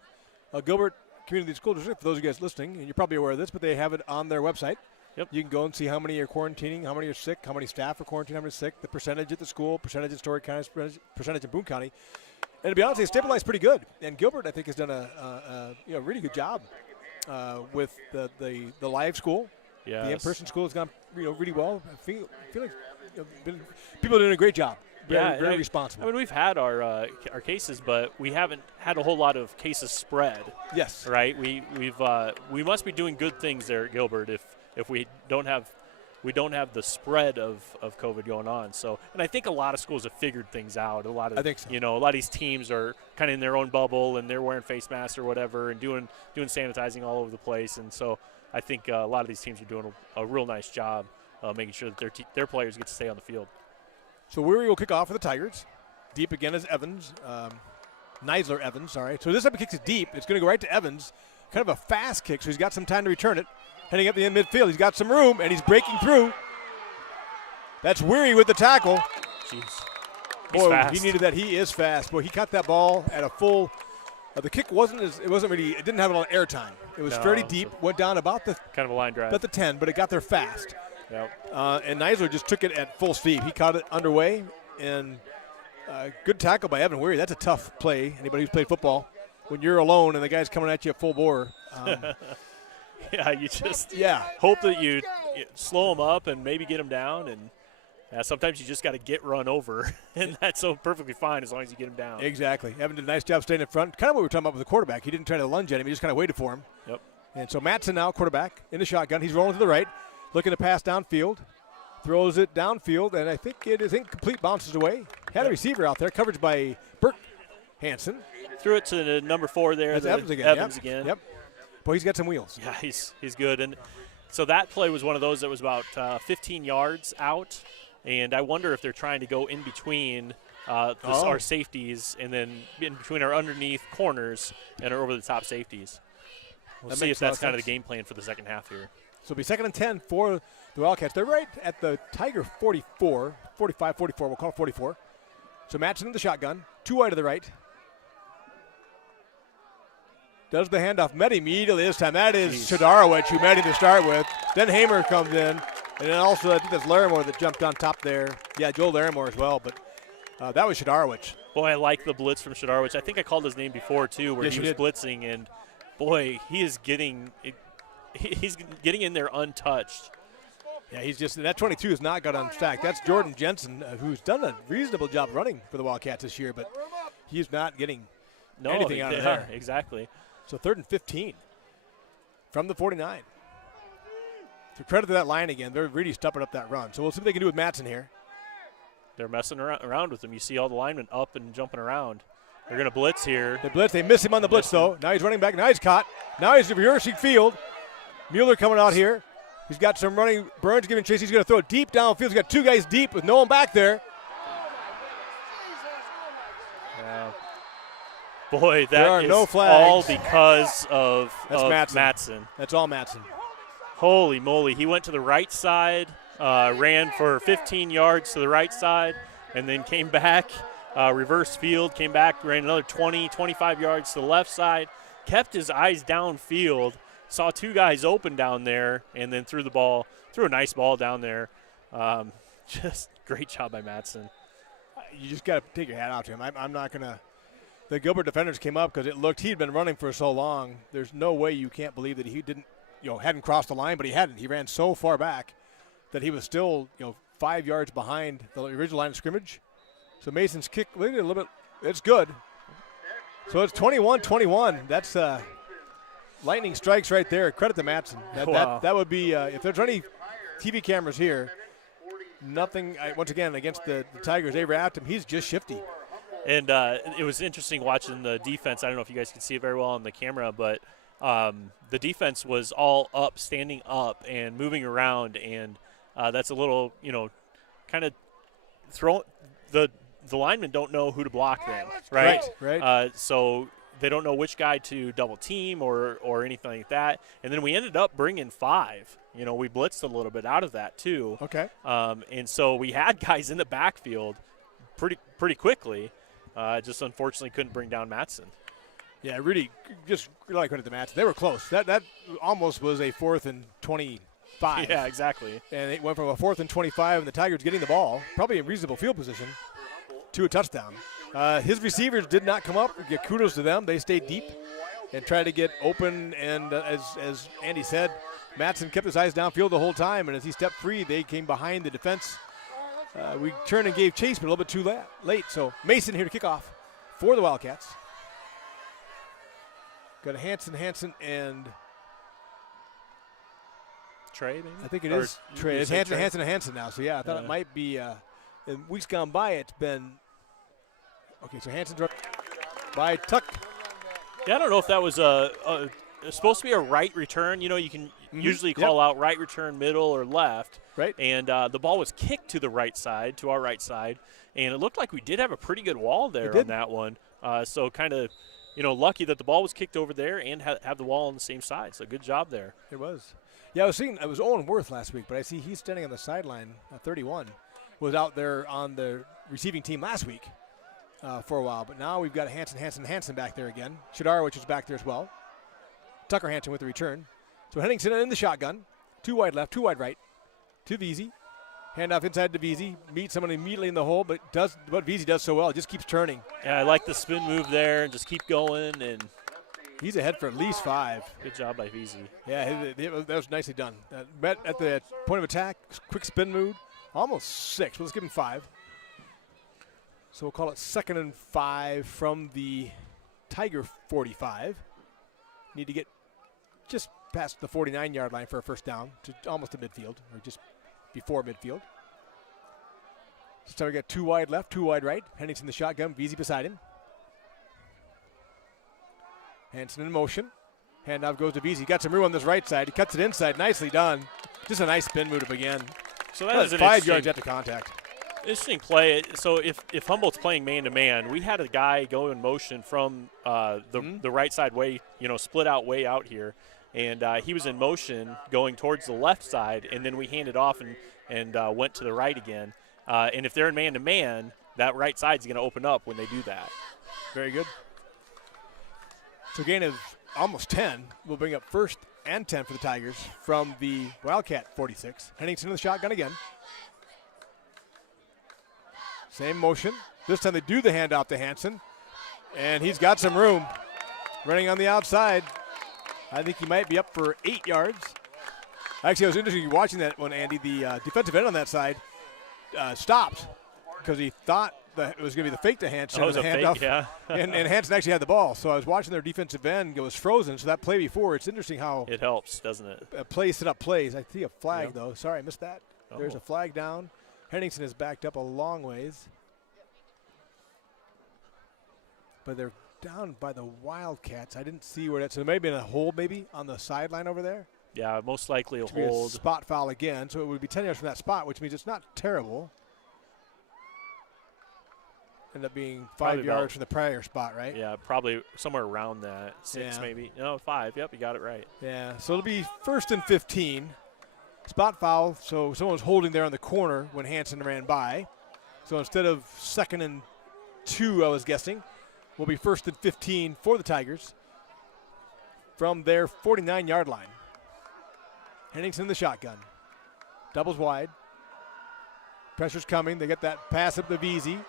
Gilbert Community School District, for those of you guys listening, and you're probably aware of this, but they have it on their website. Yep. You can go and see how many are quarantining, how many are sick, how many staff are quarantining, how many are sick, the percentage at the school, percentage in Story County, percentage in Boone County. And to be honest, they stabilized pretty good. And Gilbert, I think, has done a really good job with the live school. Yes. The in-person school has gone really well. I feel like people are doing a great job. Very responsible. I mean, we've had our cases, but we haven't had a whole lot of cases spread. Yes. Right. We must be doing good things there at Gilbert if we don't have the spread of COVID going on. So, and I think a lot of schools have figured things out. I think so. A lot of these teams are kind of in their own bubble and they're wearing face masks or whatever and doing sanitizing all over the place. And so I think a lot of these teams are doing a real nice job making sure that their players get to stay on the field. So we will kick off for the Tigers. Deep again is Evans. Neisler Evans, sorry. So this time he kicks it deep. It's going to go right to Evans. Kind of a fast kick, so he's got some time to return it. Heading up the midfield. He's got some room, and he's breaking through. That's Weary with the tackle. Jeez. He's Boy, fast. he needed that. He is fast. Boy, he caught that ball at a full. The kick it didn't have a lot of air time. It was fairly deep. Went down about the kind of a line drive. about the 10, but it got there fast. Yep. And Neisler just took it at full speed. He caught it underway, and good tackle by Evan Weary. That's a tough play. Anybody who's played football, when you're alone and the guy's coming at you at full bore. Yeah, you just Yeah. hope that you slow him up and maybe get him down. And sometimes you just got to get run over, and that's so perfectly fine as long as you get him down. Exactly. Evan did a nice job staying in front. Kind of what we were talking about with the quarterback. He didn't try to lunge at him. He just kind of waited for him. Yep. And so Mattson now, quarterback, in the shotgun. He's rolling to the right, looking to pass downfield. Throws it downfield, and I think it is incomplete, bounces away. Had a receiver out there, coverage by Burt Hansen. Threw it to the number 4 there. That's Evans again. Evans again. Yep. Boy, he's got some wheels. Yeah, he's good. And so that play was one of those that was about 15 yards out, and I wonder if they're trying to go in between our safeties and then in between our underneath corners and our over-the-top safeties. We'll see if that's kind of the game plan for the second half here. So it'll be 2nd and 10 for the Wildcats. They're right at the Tiger 44, 45, 44. We'll call it 44. So Mattson in the shotgun, 2 wide to the right. Does the handoff. Met immediately this time. That is Shadarowicz who met him to start with. Then Hamer comes in. And then also I think that's Larimore that jumped on top there. Yeah, Joel Larimore as well. But that was Shadarowicz. Boy, I like the blitz from Shadarowicz. I think I called his name before, too, where he was blitzing. And, boy, he is getting in there untouched. Yeah, he's just – that 22 has not got unstacked. That's Jordan Jensen, who's done a reasonable job running for the Wildcats this year. But he's not getting anything out of there. Exactly. So 3rd and 15 from the 49. So credit to that line again. They're really stepping up that run. So we'll see what they can do with Mattson here. They're messing around with him. You see all the linemen up and jumping around. They're going to blitz here. They blitz. They miss him on the blitz, though. Now he's running back. Now he's caught. Now he's reversing field. Mueller coming out here. He's got some running. Burns giving chase. He's going to throw it deep downfield. He's got 2 guys deep with no one back there. Yeah. Boy, that is no flags. all because of Mattson. That's all Mattson. Holy moly. He went to the right side, ran for 15 yards to the right side, and then came back, reverse field, came back, ran another 20, 25 yards to the left side, kept his eyes downfield, saw 2 guys open down there, and then threw a nice ball down there. Just great job by Mattson. You just got to take your hat off to him. I'm not going to. The Gilbert defenders came up because it looked he'd been running for so long. There's no way you can't believe that he hadn't crossed the line, but he hadn't. He ran so far back that he was still 5 yards behind the original line of scrimmage. So Mason's kick a little bit. It's good. So it's 21-21. That's lightning strikes right there. Credit to Mattson. That would be if there's any TV cameras here. Nothing. Once again against the Tigers, they wrapped him. He's just shifty. And it was interesting watching the defense. I don't know if you guys can see it very well on the camera, but the defense was all up, standing up, and moving around. And that's a little, kind of the linemen don't know who to block them, right? Right. So they don't know which guy to double team or anything like that. And then we ended up bringing 5. We blitzed a little bit out of that too. Okay. And so we had guys in the backfield pretty quickly. Just unfortunately couldn't bring down Mattson. Yeah, really, just really credit to Mattson. They were close. That almost was a 4th and 25. Yeah, exactly. And it went from a 4th and 25, and the Tigers getting the ball, probably in reasonable field position, to a touchdown. His receivers did not come up. Get kudos to them. They stayed deep and tried to get open. And as Andy said, Mattson kept his eyes downfield the whole time. And as he stepped free, they came behind the defense. We turned and gave chase, but a little bit too late. So Mason here to kick off for the Wildcats. Got a Hansen, and Trey, maybe? I think it is Trey. It's Hansen now. So, yeah, I thought it might be in weeks gone by it's been – okay, so Hansen's by Tuck. Yeah, I don't know if that was supposed to be a right return. You can usually call out right return, middle, or left. Right. And the ball was kicked to the right side, to our right side, and it looked like we did have a pretty good wall there on that one. So kind of, lucky that the ball was kicked over there and have the wall on the same side. So good job there. It was. Yeah, I was Owen Worth last week, but I see he's standing on the sideline, 31. was out there on the receiving team last week for a while. But now we've got Hansen back there again. Shadarowicz is back there as well. Tucker Hansen with the return. So Henningsen in the shotgun. 2 wide left, 2 wide right. To Veazey. Handoff inside to Veazey. Meets someone immediately in the hole, but does what Veazey does so well. It just keeps turning. Yeah, I like the spin move there and just keep going. And he's ahead for at least 5. Good job by Veazey. Yeah, that was nicely done. Met at the point of attack, quick spin move. Almost 6. Well, let's give him 5. So we'll call it 2nd and 5 from the Tiger 45. Need to get just past the 49-yard line for a first down to almost to midfield, or just before midfield. This time we got 2 wide left, 2 wide right. Henningsen the shotgun, Veazey beside him. Hansen in motion. Handoff goes to Veazey. Got some room on this right side. He cuts it inside. Nicely done. Just a nice spin move again. So that is 5 yards after contact. Interesting play. So if Humboldt's playing man-to-man, we had a guy go in motion from the right side way, split out way out here. And he was in motion going towards the left side, and then we handed off and went to the right again. And if they're in man-to-man, that right side's going to open up when they do that. Very good. So gain of almost 10 will bring up 1st and 10 for the Tigers from the Wildcat 46. Henningsen in the shotgun again. Same motion. This time they do the handoff to Hansen, and he's got some room. Running on the outside. I think he might be up for 8 yards. Actually, I was interested watching that one, Andy. The defensive end on that side stopped because he thought that it was going to be the fake to Hansen. Oh, it was and a handoff, fake, yeah. and Hansen actually had the ball. So I was watching their defensive end go was frozen. So that play before, it's interesting how it helps, doesn't it? Plays set up plays. I see a flag though. Sorry, I missed that. Oh. There's a flag down. Henningsen is backed up a long ways, but they're down by the Wildcats. I didn't see where that's. So there may have been a hold maybe on the sideline over there. Yeah, most likely a Be hold. a spot foul again, so it would be 10 yards from that spot, which means it's not terrible. End up being 5 yards from the prior spot, right? Yeah, probably somewhere around that. 6 maybe. No, 5. Yep, you got it right. Yeah, so it'll be 1st and 15. Spot foul, so someone was holding there on the corner when Hansen ran by. So instead of 2nd and 2, I was guessing, will be 1st and 15 for the Tigers from their 49-yard line. Henningsen in the shotgun. Doubles wide. Pressure's coming. They get that pass up to Veazey.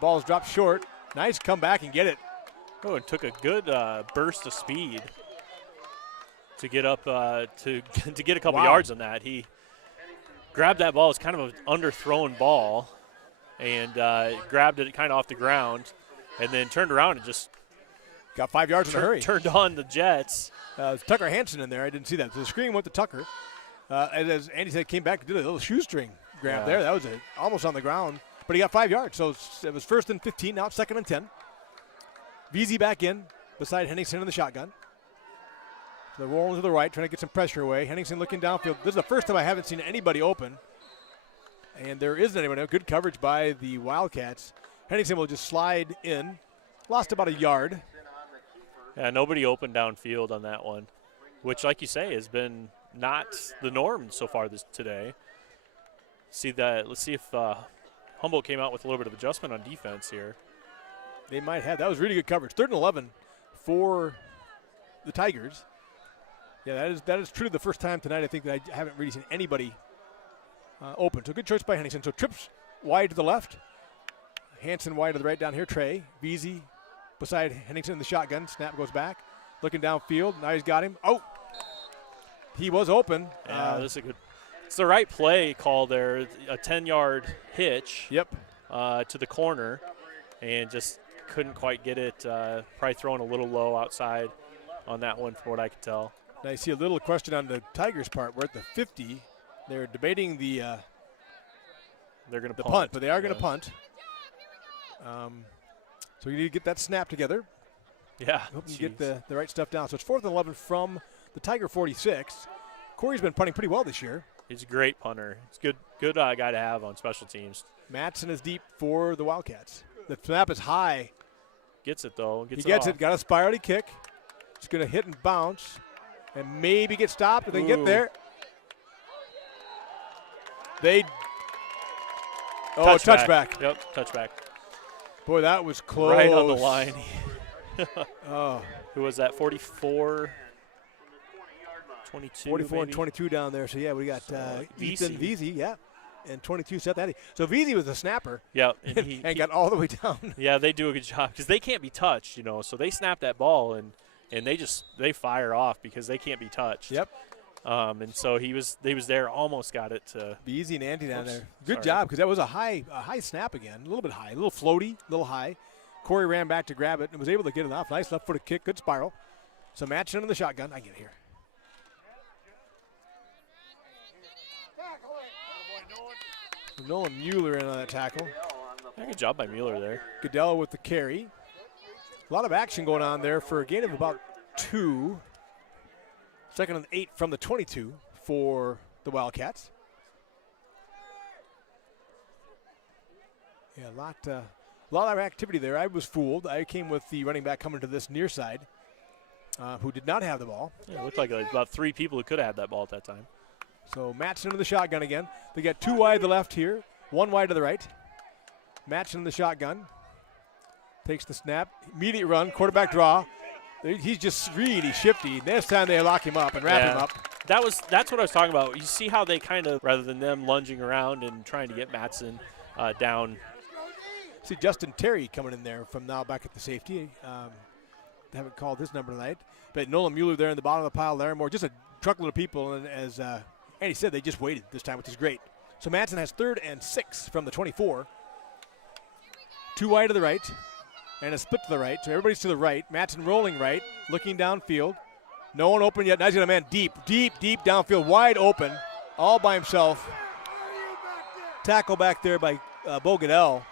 Ball's dropped short. Nice come back and get it. Oh, and took a good burst of speed to get up to get a couple yards on that. He grabbed that ball. It's kind of an underthrown ball, and grabbed it kind of off the ground, and then turned around and just got 5 yards in a hurry. Turned on the Jets. Tucker Hansen in there. I didn't see that. So the screen went to Tucker. And as Andy said, came back and did a little shoestring grab there. That was almost on the ground. But he got 5 yards. So it was 1st and 15. Now it's 2nd and 10. Veazey back in beside Henningsen in the shotgun. So they're rolling to the right, trying to get some pressure away. Henningsen looking downfield. This is the first time I haven't seen anybody open. And there isn't anyone. Good coverage by the Wildcats. Henningsen will just slide in. Lost about a yard. Yeah, nobody open downfield on that one, which, like you say, has been not the norm so far today. See that? Let's see if Humboldt came out with a little bit of adjustment on defense here. They might have. That was really good coverage. 3rd and 11 for the Tigers. Yeah, that is true the first time tonight. I think that I haven't really seen anybody open. So good choice by Henningsen. So trips wide to the left. Hansen wide to the right down here. Trey. Veazey beside Henningsen in the shotgun. Snap goes back. Looking downfield. Now he's got him. Oh! He was open. Yeah, this is a good. It's the right play call there. A 10-yard hitch. Yep. To the corner, and just couldn't quite get it. Probably throwing a little low outside on that one, from what I could tell. Now I see a little question on the Tigers' part. We're at the 50. They're debating they're going to punt, but they are going to punt. So you need to get that snap together. Yeah. Hope you get the right stuff down. So it's 4th and 11 from the Tiger 46. Corey's been punting pretty well this year. He's a great punter. He's a good guy to have on special teams. Matson is deep for the Wildcats. The snap is high. Gets it, though. He gets it. Got a spirally kick. It's going to hit and bounce and maybe get stopped and then get there. touchback. Yep, touchback. Boy, that was close. Right on the line. Oh. Who was that? 44? 22, 44 maybe? and 22 down there. So, yeah, we got Ethan VC. Veazey, yeah, and 22 Seth Addy. So, Veazey was a snapper. Yeah. And got all the way down. Yeah, they do a good job because they can't be touched, So they snap that ball and they fire off because they can't be touched. Yep. And so he was there, almost got it to Veazey and Andy down there. Good sorry. job because that was a high snap again, a little bit high, a little floaty, a little high. Corey ran back to grab it and was able to get it off. Nice left-footed kick, good spiral. So matching in the shotgun. I get it here. Nolan Mueller in on that tackle. Yeah, good job by Mueller there. Goodell with the carry. A lot of action going on there for a gain of about 2. Second and 8 from the 22 for the Wildcats. Yeah, a lot of activity there. I was fooled. I came with the running back coming to this near side who did not have the ball. Yeah, it looked like about 3 people who could have had that ball at that time. So Matson into the shotgun again. They got 2 wide to the left here, 1 wide to the right. Matson in the shotgun. Takes the snap. Immediate run, quarterback draw. He's just really shifty. This time they lock him up and wrap him up. That's what I was talking about. You see how they kind of, rather than them lunging around and trying to get Matson down. See Justin Terry coming in there from now back at the safety. They haven't called his number tonight. But Nolan Mueller there in the bottom of the pile. Larimore, just a truckload of people. And as Andy said, they just waited this time, which is great. So Matson has 3rd and 6 from the 24. 2 wide to the right. And a split to the right. So everybody's to the right. Matson rolling right, looking downfield. No one open yet. Now he's got a man deep downfield, wide open, all by himself. Tackle back there by Bo Goodell.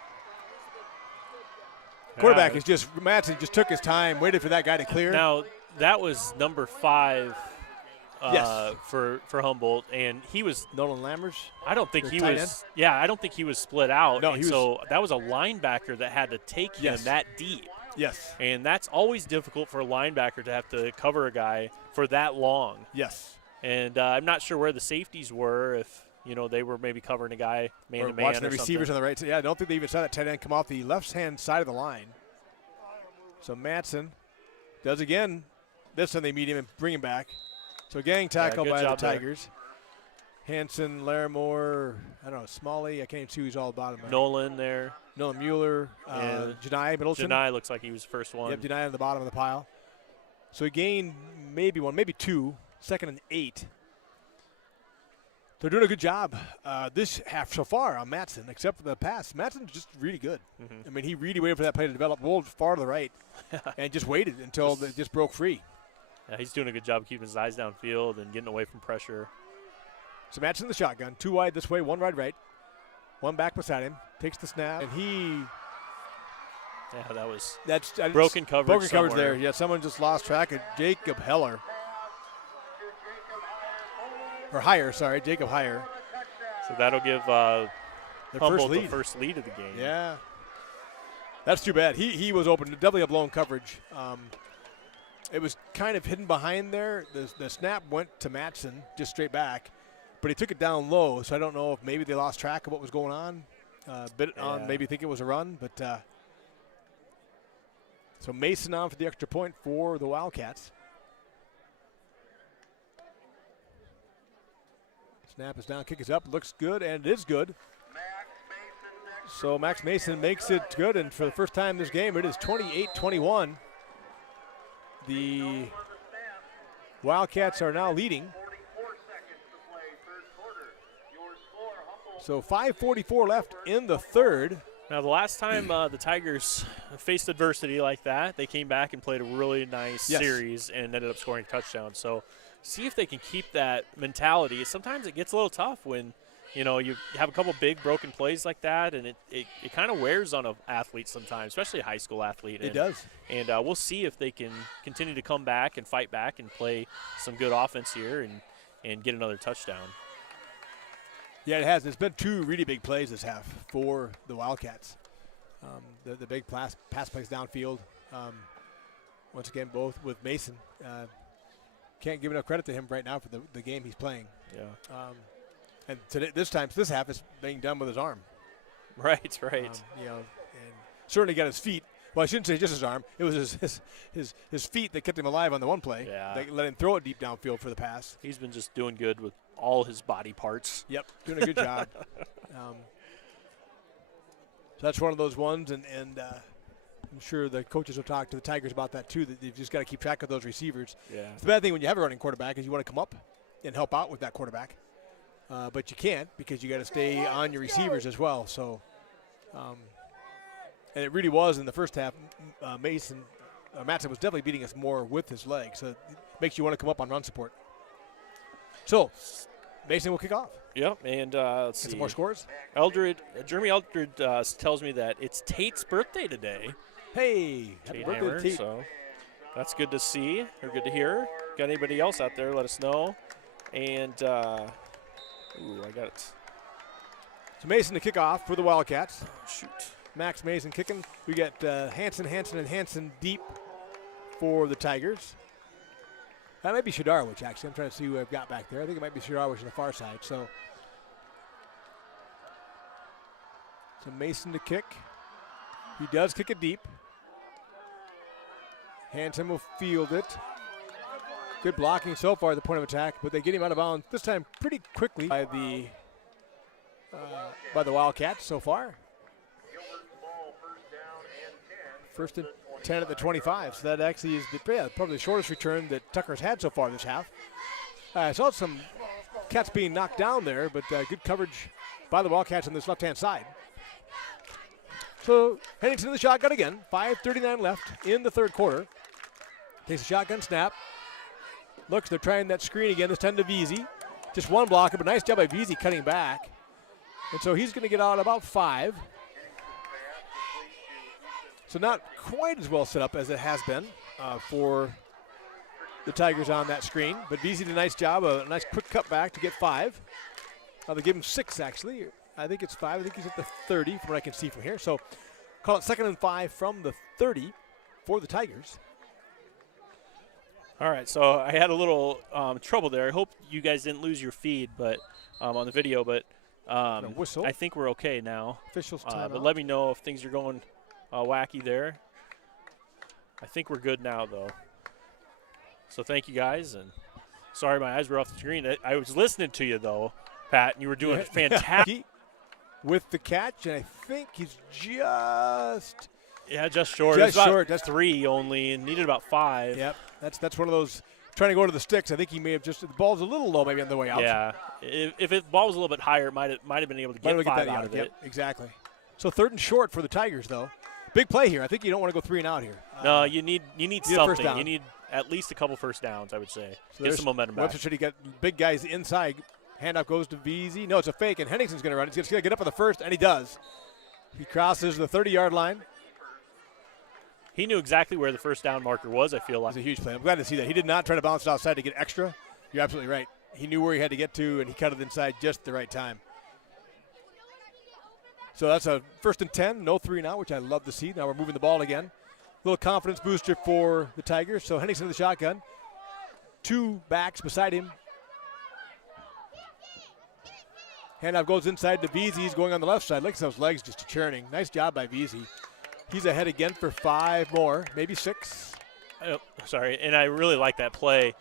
Quarterback is Matson just took his time, waited for that guy to clear. Now, that was number 5 yes. for Humboldt, and he was Nolan Lammers. I don't think he was. End? Yeah, I don't think he was split out. No, so that was a linebacker that had to take him that deep. Yes. And that's always difficult for a linebacker to have to cover a guy for that long. Yes. And I'm not sure where the safeties were, if they were maybe covering a guy man-to-man watching the or receivers something. on the right. Yeah, I don't think they even saw that tight end come off the left-hand side of the line. So Matson does again. This time they meet him and bring him back. So gang tackle by the Tigers. Hanson, Larimore, I don't know, Smalley. I can't even see who's all about him. Right? Nolan there. Nolan Mueller. Janai Middleton. Janai looks like he was the first one. Yep, Janai on the bottom of the pile. So he gained maybe 1, maybe 2. 2nd and 8. They're doing a good job this half so far on Matson, except for the pass. Matson's just really good. Mm-hmm. I mean, he really waited for that play to develop, rolled far to the right, and just waited until it just broke free. Yeah, he's doing a good job keeping his eyes downfield and getting away from pressure. So Matson in the shotgun, 2 wide this way, 1 wide right, 1 back beside him, takes the snap, and he. Yeah, that's broken coverage. Broken coverage somewhere. there. Yeah, someone just lost track of Jacob Heller. Or Heyer, sorry, Jacob Heyer. So that'll give Humboldt the first lead of the game. Yeah. That's too bad. He was open, definitely a blown coverage. It was kind of hidden behind there. The snap went to Matson, just straight back, but he took it down low, so I don't know if maybe they lost track of what was going on. Maybe think it was a run, but so Mason on for the extra point for the Wildcats. Snap is down, kick is up, looks good, and it is good. So Max Mason makes it good, and for the first time this game, it is 28-21. The Wildcats are now leading. So 5:44 left in the third. Now, the last time the Tigers faced adversity like that, they came back and played a really nice series and ended up scoring a touchdown. So see if they can keep that mentality. Sometimes it gets a little tough when, you have a couple big broken plays like that, and it kind of wears on an athlete sometimes, especially a high school athlete. It does. And we'll see if they can continue to come back and fight back and play some good offense here and get another touchdown. Yeah, it has. There's been 2 really big plays this half for the Wildcats. The big pass plays downfield. Once again, both with Mason. Can't give enough credit to him right now for the game he's playing. Yeah. And this half is being done with his arm. Right. You know, and certainly got his feet. Well, I shouldn't say just his arm. It was his feet that kept him alive on the one play. Yeah. They let him throw it deep downfield for the pass. He's been just doing good with all his body parts. Yep, doing a good job. So that's one of those ones, and I'm sure the coaches will talk to the Tigers about that too, that you've just got to keep track of those receivers. Yeah. The bad thing when you have a running quarterback is you want to come up and help out with that quarterback. But you can't because you got to stay on your receivers as well. So, and it really was in the first half. Matson was definitely beating us more with his legs. So it makes you want to come up on run support. So Mason will kick off. Yep, and let's see. Some more scores. Jeremy Eldred tells me that it's Tate's birthday today. Hey, happy Tate birthday, Hammer, Tate. so that's good to see or good to hear. Got anybody else out there? Let us know. And I got it. So Mason to kick off for the Wildcats. Oh, shoot. Max Mason kicking. We got Hanson, and Hanson deep for the Tigers. That might be Shadarwich, actually. I'm trying to see who I've got back there. I think it might be Shadarwich on the far side. So Mason to kick. He does kick it deep. Hanson will field it. Good blocking so far at the point of attack, but they get him out of bounds this time pretty quickly by the Wildcats so far. First and 10 at the 25, so that actually is probably the shortest return that Tucker's had so far this half. I saw some Cats being knocked down there, but good coverage by the Wildcats on this left-hand side. So Henningsen to the shotgun again, 5:39 left in the third quarter. Takes a shotgun snap. Looks, they're trying that screen again, this time to Veazey. Just one blocker, but nice job by Veazey cutting back. And so he's going to get out about 5. So not quite as well set up as it has been for the Tigers on that screen. But Veazey did a nice job, a nice quick cut back to get 5. They give him 6, actually. I think it's 5. I think he's at the 30 from what I can see from here. So call it 2nd and 5 from the 30 for the Tigers. All right, so I had a little trouble there. I hope you guys didn't lose your feed, but on the video. But whistle. I think we're okay now. Officials timeout. But let me know if things are going wacky there. I think we're good now, though. So thank you, guys. And sorry my eyes were off the screen. I was listening to you, though, Pat, and you were doing fantastic. With the catch, and I think he's just short. Just about short. That's 3 only, and needed about 5. Yep, that's one of those trying to go to the sticks. I think he may have the ball's a little low, maybe on the way out. Yeah, if the ball was a little bit higher, might have been able to get 5 out of it. Yep, exactly. So 3rd and short for the Tigers, though. Big play here. I think you don't want to go 3 and out here. No, you need something. First down. You need at least a couple first downs, I would say. So get some momentum back. Webster City got big guys inside. Handoff goes to Veazey. No, it's a fake, and Henningsen's going to run. He's going to get up for the first, and he does. He crosses the 30-yard line. He knew exactly where the first down marker was, I feel like. It was a huge play. I'm glad to see that. He did not try to bounce it outside to get extra. You're absolutely right. He knew where he had to get to, and he cut it inside just at the right time. So that's a 1st and 10, no 3 now, which I love to see. Now we're moving the ball again. A little confidence booster for the Tigers. So Henningsen to the shotgun. 2 backs beside him. Handoff goes inside to Veazey. He's going on the left side. Look at those legs just churning. Nice job by Veazey. He's ahead again for 5 more, maybe 6. Oh, sorry, and I really like that play.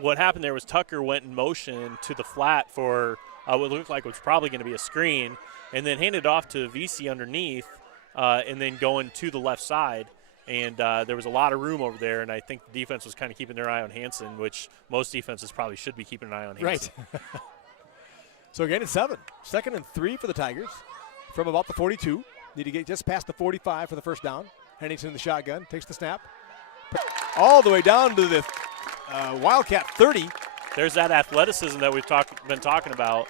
What happened there was Tucker went in motion to the flat for what looked like was probably going to be a screen, and then handed off to VC underneath, and then going to the left side. And there was a lot of room over there, and I think the defense was kind of keeping their eye on Hanson, which most defenses probably should be keeping an eye on Hanson. Right. So again, it's 7. 2nd and 3 for the Tigers from about the 42. Need to get just past the 45 for the first down. Henningsen in the shotgun, takes the snap. All the way down to the Wildcat 30. There's that athleticism that we've been talking about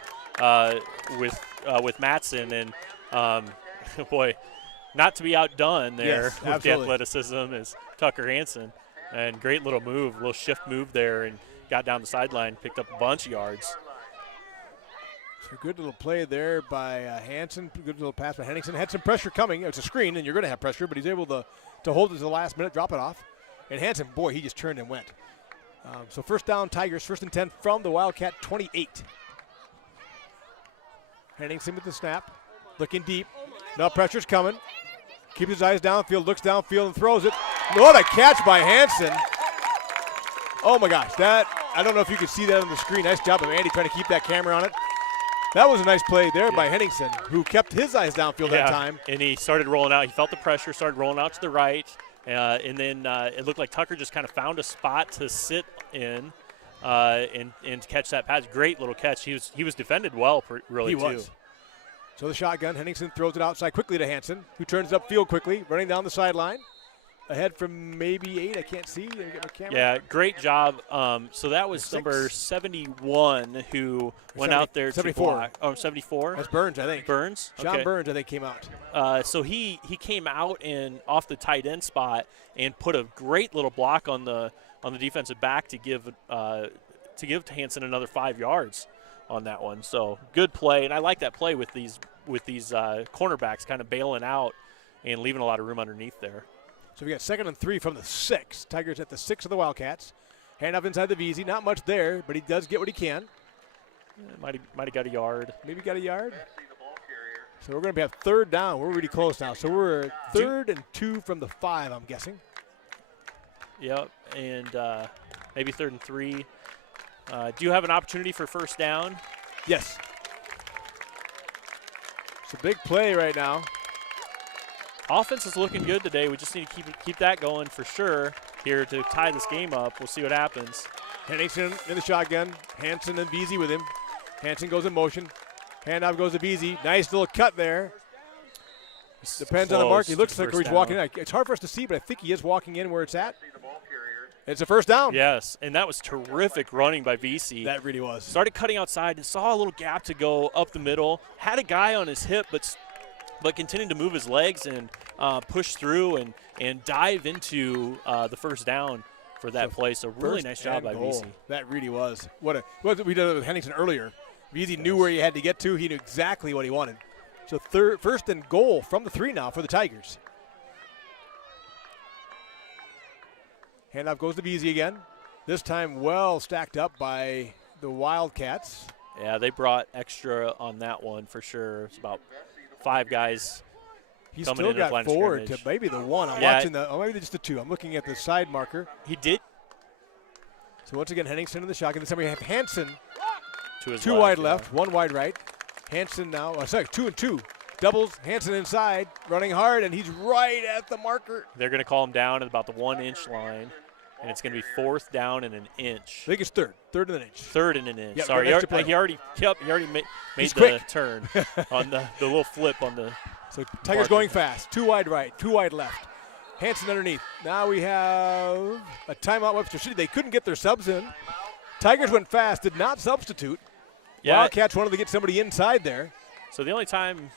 with Matson, and boy, not to be outdone there yes, with absolutely. the athleticism is Tucker Hanson. And great little move, little shift move there, and got down the sideline, picked up a bunch of yards. So good little play there by Hanson. Good little pass by Henningsen. Had some pressure coming. It's a screen, and you're going to have pressure, but he's able to hold it to the last minute, drop it off. And Hanson, boy, he just turned and went. So first down, Tigers, 1st and 10 from the Wildcat 28. Henningsen with the snap. Looking deep. No pressure's coming. Keeps his eyes downfield, looks downfield, and throws it. What a catch by Hansen. Oh, my gosh. I don't know if you can see that on the screen. Nice job of Andy trying to keep that camera on it. That was a nice play there by Henningsen, who kept his eyes downfield that time. And he started rolling out. He felt the pressure, started rolling out to the right. And then it looked like Tucker just kind of found a spot to sit in and catch that pass. Great little catch. He was defended well, really, too. He was. So the shotgun, Henningsen throws it outside quickly to Hansen, who turns upfield quickly, running down the sideline. Ahead from maybe 8, I can't see. Let me get my camera. Yeah, great job. So that was number 71 who went out there 74. to block. Oh, 74? That's Burns, I think. Burns? Sean Okay. Burns, I think, came out. So he came out and off the tight end spot and put a great little block on the defensive back to give Hansen another 5 yards on that one. So good play, and I like that play with these cornerbacks kind of bailing out and leaving a lot of room underneath there. So we got 2nd and 3 from the 6. Tigers at the 6 of the Wildcats. Hand off inside the VZ. Not much there, but he does get what he can. Might have got a yard. Maybe got a yard. So we're going to have 3rd down. We're really close now. So we're 3rd and 2 from the 5, I'm guessing. Yep, and maybe 3rd and 3. Do you have an opportunity for 1st down? Yes. It's a big play right now. Offense is looking good today. We just need to keep that going for sure here to tie this game up. We'll see what happens. Henningsen in the shotgun. Hansen and VZ with him. Hansen goes in motion. Handoff goes to VZ. Nice little cut there. Depends on the mark. He looks like he's walking in. It's hard for us to see, but I think he is walking in where it's at. It's a 1st down. Yes, and that was terrific running by VC. That really was. Started cutting outside and saw a little gap to go up the middle. Had a guy on his hip, but continued to move his legs and push through and dive into the 1st down for that play. So really nice job by VC. That really was. What we did with Henningsen earlier. VC knew where he had to get to. He knew exactly what he wanted. So 1st and goal from the 3 now for the Tigers. Handoff goes to VZ again. This time well stacked up by the Wildcats. Yeah, they brought extra on that one for sure. It's about 5 guys. He's still got 4 to maybe the 1. I'm watching maybe just the 2. I'm looking at the side marker. He did. So once again, Henningsen in the shotgun. This time we have Hansen. To his 2 wide left, 1 wide right. Hansen now, 2 and 2. Doubles, Hansen inside, running hard, and he's right at the marker. They're going to call him down at about the 1-inch line, and it's going to be 4th down and an inch. I think it's 3rd. 3rd and an inch. 3rd and an inch. Yep, sorry, he already made the quick. turn on the little flip on the. So Tigers going fast. 2 wide right, 2 wide left. Hansen underneath. Now we have a timeout. Webster City. They couldn't get their subs in. Tigers went fast, did not substitute. Yeah. Wildcats wanted to get somebody inside there. So the only time,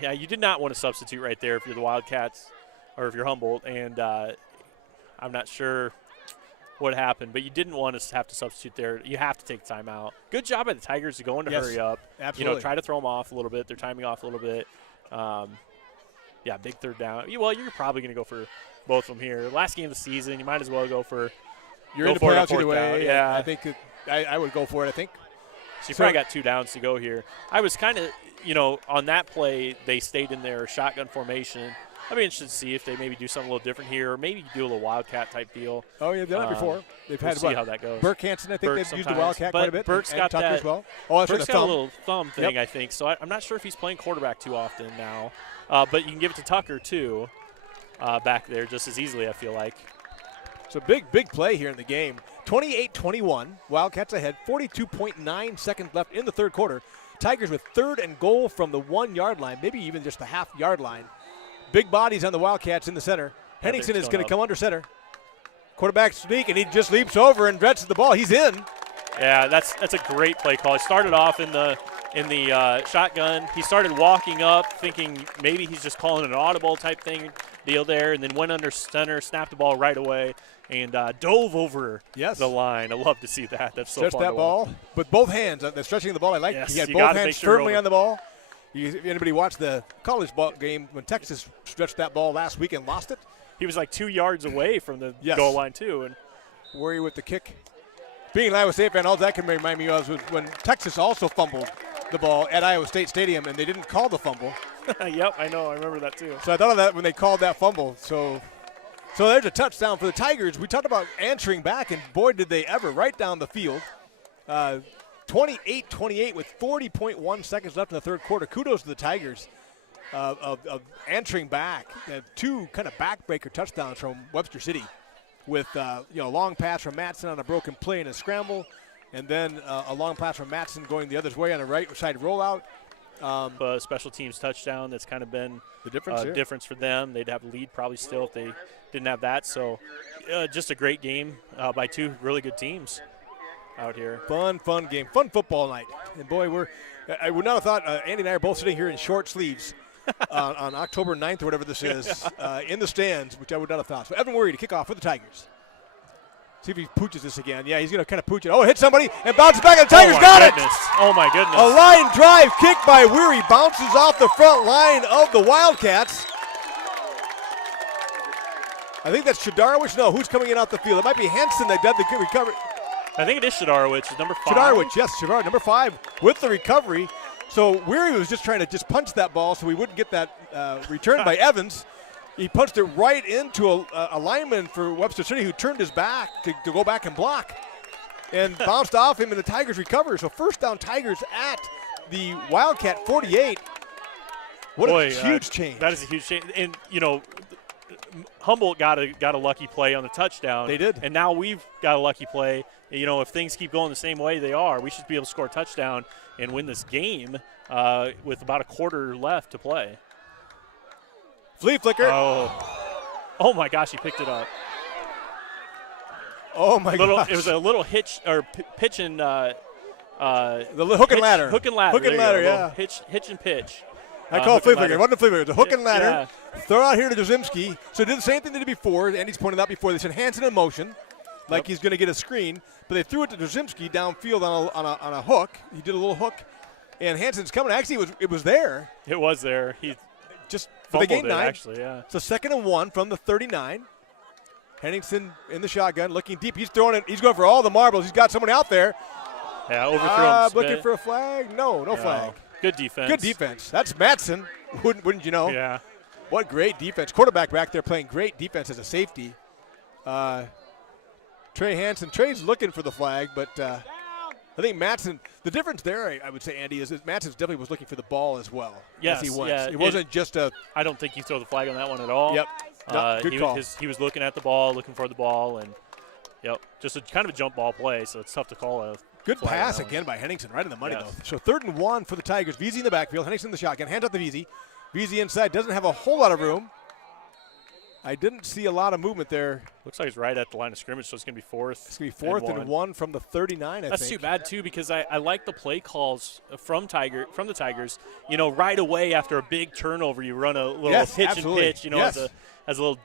you did not want to substitute right there if you're the Wildcats or if you're Humboldt, and I'm not sure what happened, but you didn't want to have to substitute there. You have to take time out. Good job by the Tigers to go in to hurry up. Absolutely. Try to throw them off a little bit. They're timing off a little bit. Big 3rd down. Well, you're probably going to go for both of them here. Last game of the season, you might as well go for. You're in the playoffs either way. Down. Yeah, I think I would go for it. I think. So you probably got 2 downs to go here. I was kind of, on that play, they stayed in their shotgun formation. I'd be interested to see if they maybe do something a little different here, or maybe do a little Wildcat type deal. Oh, yeah, they've done it before. They've had see how that goes. Burke Hansen, I think they've used the Wildcat quite a bit. Burke's and got Tucker that. As well. Oh, that's Burke's the got thumb. a little thumb thing, I think. So I'm not sure if he's playing quarterback too often now. But you can give it to Tucker, too, back there just as easily, I feel like. So big play here in the game. 28-21. Wildcats ahead. 42.9 seconds left in the 3rd quarter. Tigers with 3rd and goal from the 1-yard line, maybe even just the half-yard line. Big bodies on the Wildcats in the center. Henningsen is going to come under center. Quarterback sneak, and he just leaps over and dredges the ball. He's in. Yeah, that's a great play call. He started off in the shotgun. He started walking up, thinking maybe he's just calling an audible type deal there, and then went under center, snapped the ball right away, and dove over the line. I love to see that. That's so fun. Stretch that ball with both hands. The stretching of the ball, I like. Yes, he had both hands firmly on the ball. Anybody watched the college ball game when Texas stretched that ball last week and lost it? He was like 2 yards away from the goal line, too. And worry with the kick. Being an Iowa State fan, all that can remind me of was when Texas also fumbled the ball at Iowa State Stadium, and they didn't call the fumble. Yep, I know. I remember that too. So I thought of that when they called that fumble. So there's a touchdown for the Tigers. We talked about answering back, and boy, did they ever, right down the field. 28-28 with 40.1 seconds left in the third quarter. Kudos to the Tigers of answering back. Two kind of backbreaker touchdowns from Webster City with a long pass from Matson on a broken play and a scramble, and then a long pass from Matson going the other way on a right side rollout. Special teams touchdown that's kind of been the difference for them. They'd have a lead probably still if they didn't have that. So just a great game by two really good teams out here. Fun game. Fun football night. And boy, I would not have thought Andy and I are both sitting here in short sleeves on October 9th or whatever this is in the stands, which I would not have thought. So Evan Worry to kick off for the Tigers. See if he pooches this again. Yeah, he's going to kind of pooch it. Oh, hit somebody and bounces back, and the Tigers got it. Oh, my goodness. A line drive kick by Weary bounces off the front line of the Wildcats. I think that's Shadarowicz. No, who's coming in off the field? It might be Henson that did the recovery. I think it is Shadarowicz, number 5. Shadarowicz, yes, number 5 with the recovery. So Weary was just trying to punch that ball so we wouldn't get that return by Evans. He punched it right into a lineman for Webster City who turned his back to go back and block and bounced off him, and the Tigers recover. So first down Tigers at the Wildcat 48. What a huge change. That is a huge change. And, Humboldt got a lucky play on the touchdown. They did. And now we've got a lucky play. If things keep going the same way they are, we should be able to score a touchdown and win this game with about a quarter left to play. Flea flicker. Oh my gosh, he picked it up. Oh my gosh. It was a little hitch or pitch and the hook and ladder. Hook and ladder, yeah. Hitch and pitch. I call it flea flicker. It wasn't a flea flicker. It was a hook and ladder. Yeah. Throw out here to Drzymski. So did the same thing they did before. Andy's pointed out before. They said Hanson in motion, like he's going to get a screen. But they threw it to Drzymski downfield on a hook. He did a little hook, and Hanson's coming. Actually, it was there. It was there. He just for the game 9. Actually, yeah. So 2nd and 1 from the 39. Henningsen in the shotgun, looking deep. He's throwing it. He's going for all the marbles. He's got somebody out there. Yeah, overthrown. Looking for a flag. No flag. Good defense. Good defense. That's Matson. Wouldn't you know? Yeah. What great defense. Quarterback back there playing great defense as a safety. Trey Hansen. Trey's looking for the flag, but I think Matson, the difference there, I would say, Andy, is that Matson definitely was looking for the ball as well. Yes, as he went. yeah. It wasn't just a. I don't think you throw the flag on that one at all. Yep. Good call. He was looking at the ball, looking for the ball, and just a kind of a jump ball play, so it's tough to call a good pass again by Henningsen, right in the money, though. So 3rd and 1 for the Tigers. VZ in the backfield. Henningsen in the shotgun. Hands up to VZ. VZ inside. Doesn't have a whole lot of room. I didn't see a lot of movement there. Looks like it's right at the line of scrimmage, so it's going to be 4th. It's going to be 4th and 1 from the 39, I think. That's too bad, too, because I like the play calls from the Tigers. Right away after a big turnover, you run a little pitch and pitch, as a little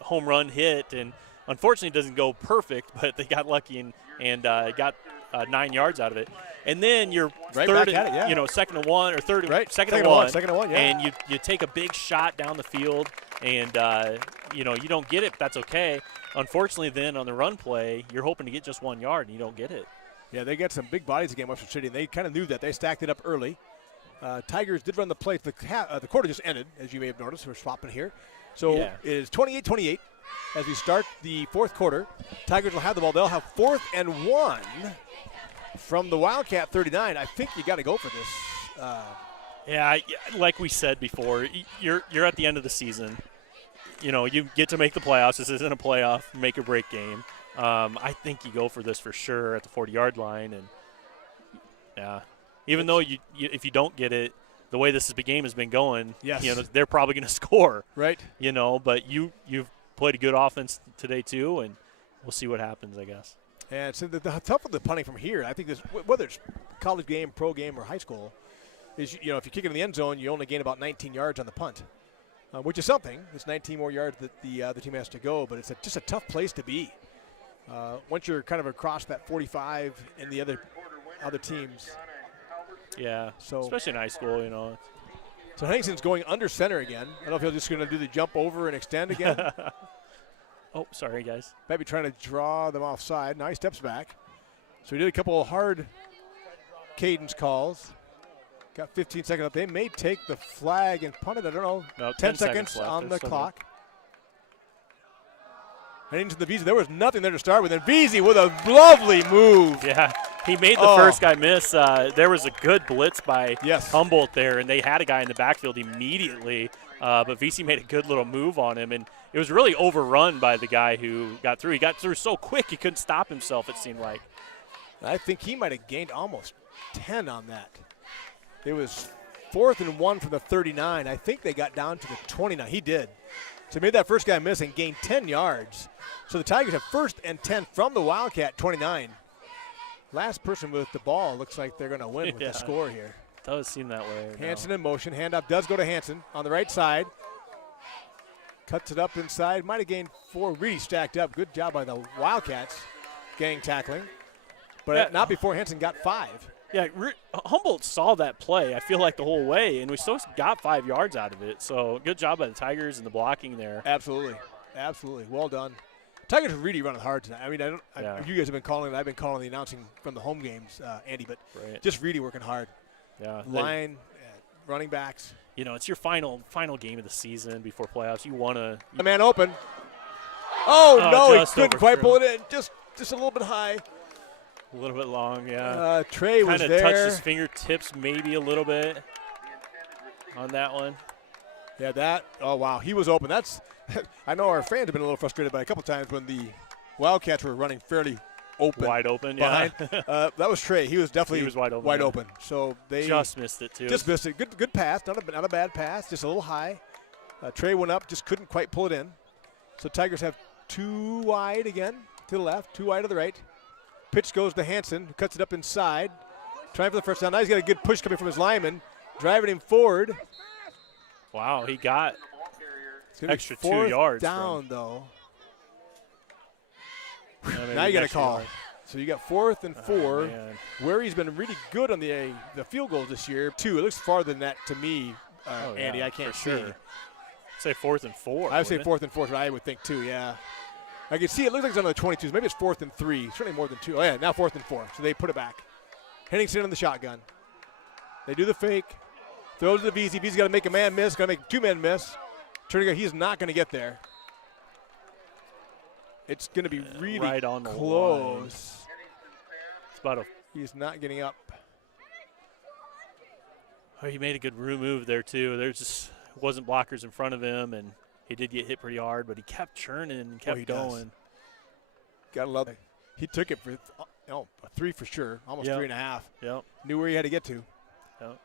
home run hit. And unfortunately, it doesn't go perfect, but they got lucky and got 9 yards out of it. And then you're right 3rd, back at it, yeah. 2nd and 1 or 3rd, right. 2nd and 1. 2nd and 1, yeah. And you take a big shot down the field, and you don't get it, but that's okay. Unfortunately, then on the run play, you're hoping to get just 1 yard, and you don't get it. Yeah, they got some big bodies again, Western City, and they kind of knew that. They stacked it up early. Tigers did run the play. The quarter just ended, as you may have noticed. We're swapping here. So it is 28-28 as we start the 4th quarter. Tigers will have the ball. They'll have 4th and 1 from the Wildcat 39. I think you got to go for this. Like we said before, you're at the end of the season. You get to make the playoffs. This isn't a playoff make or break game. I think you go for this for sure at the 40-yard line, and even though if you don't get it, the way this game has been going, they're probably going to score, right? But you've played a good offense today too, and we'll see what happens, I guess. And so the tough of the punting from here, I think, whether it's college game, pro game, or high school, is if you kick it in the end zone, you only gain about 19 yards on the punt, which is something. It's 19 more yards that the other team has to go, but it's just a tough place to be. Once you're kind of across that 45 in the other teams. Yeah, so especially in high school, So Henningsen's going under center again. I don't know if he's just going to do the jump over and extend again. Oh, sorry, guys. Maybe trying to draw them offside. Now he steps back. So he did a couple of hard cadence calls. Got 15 seconds up. They may take the flag and punt it. I don't know. No, 10 seconds left. on the There's clock. Heading to the VZ. There was nothing there to start with. And VZ with a lovely move. Yeah, he made the first guy miss. There was a good blitz by Humboldt there, and they had a guy in the backfield immediately. But VC made a good little move on him, and it was really overrun by the guy who got through. He got through so quick he couldn't stop himself, it seemed like. I think he might have gained almost 10 on that. It was 4th and 1 from the 39. I think they got down to the 29. He did. So he made that first guy miss and gained 10 yards. So the Tigers have 1st and 10 from the Wildcat 29. Last person with the ball looks like they're going to win with the score here. Does seem that way. Hansen in motion. Handoff does go to Hansen on the right side. Cuts it up inside. Might have gained 4. Really stacked up. Good job by the Wildcats. Gang tackling. But not before Hansen got 5. Yeah, Humboldt saw that play, I feel like, the whole way, and we still got 5 yards out of it. So good job by the Tigers and the blocking there. Absolutely. Absolutely. Well done. Tigers are really running hard tonight. I mean, you guys have been calling it. I've been calling the announcing from the home games, Andy, but just really working hard. Yeah. Line, running backs. You know, it's your final game of the season before playoffs. You want to. A man open. Oh, no, he couldn't quite pull it in. Just a little bit high. A little bit long, yeah. Trey was there. Kind of touched his fingertips maybe a little bit on that one. Yeah, oh, wow, he was open. I know our fans have been a little frustrated by a couple times when the Wildcats were running fairly open. Wide open, behind. yeah. That was Trey. He was definitely wide open. So they just missed it, too. Just missed it. Good pass. Not a bad pass, just a little high. Trey went up, just couldn't quite pull it in. So Tigers have 2 wide again to the left, 2 wide to the right. Pitch goes to Hansen, who cuts it up inside. Trying for the first down. Now he's got a good push coming from his lineman, driving him forward. Wow, he got extra 2 yards. Down, though. Now you got a call. So you got 4th and 4, where he's been really good on the field goals this year. 2, it looks farther than that to me, Andy. I can't see. Sure. Say 4th and 4. I would say 4th and 4, but I would think 2, yeah. I can see it looks like it's on the 22s. Maybe it's 4th and 3. Certainly more than 2. Oh, yeah, now 4th and 4. So they put it back. Henningsen on the shotgun. They do the fake. Throws to the VZ. VZ's got to make a man miss. Got to make 2 men miss. Turning, he's not going to get there. It's going to be really right on the close. Line. It's about He's not getting up. Oh, he made a good move there, too. There just wasn't blockers in front of him, and he did get hit pretty hard, but he kept churning and kept going. Gotta love it. He took it for a 3 for sure, almost 3.5. Yep. Knew where he had to get to. Yep.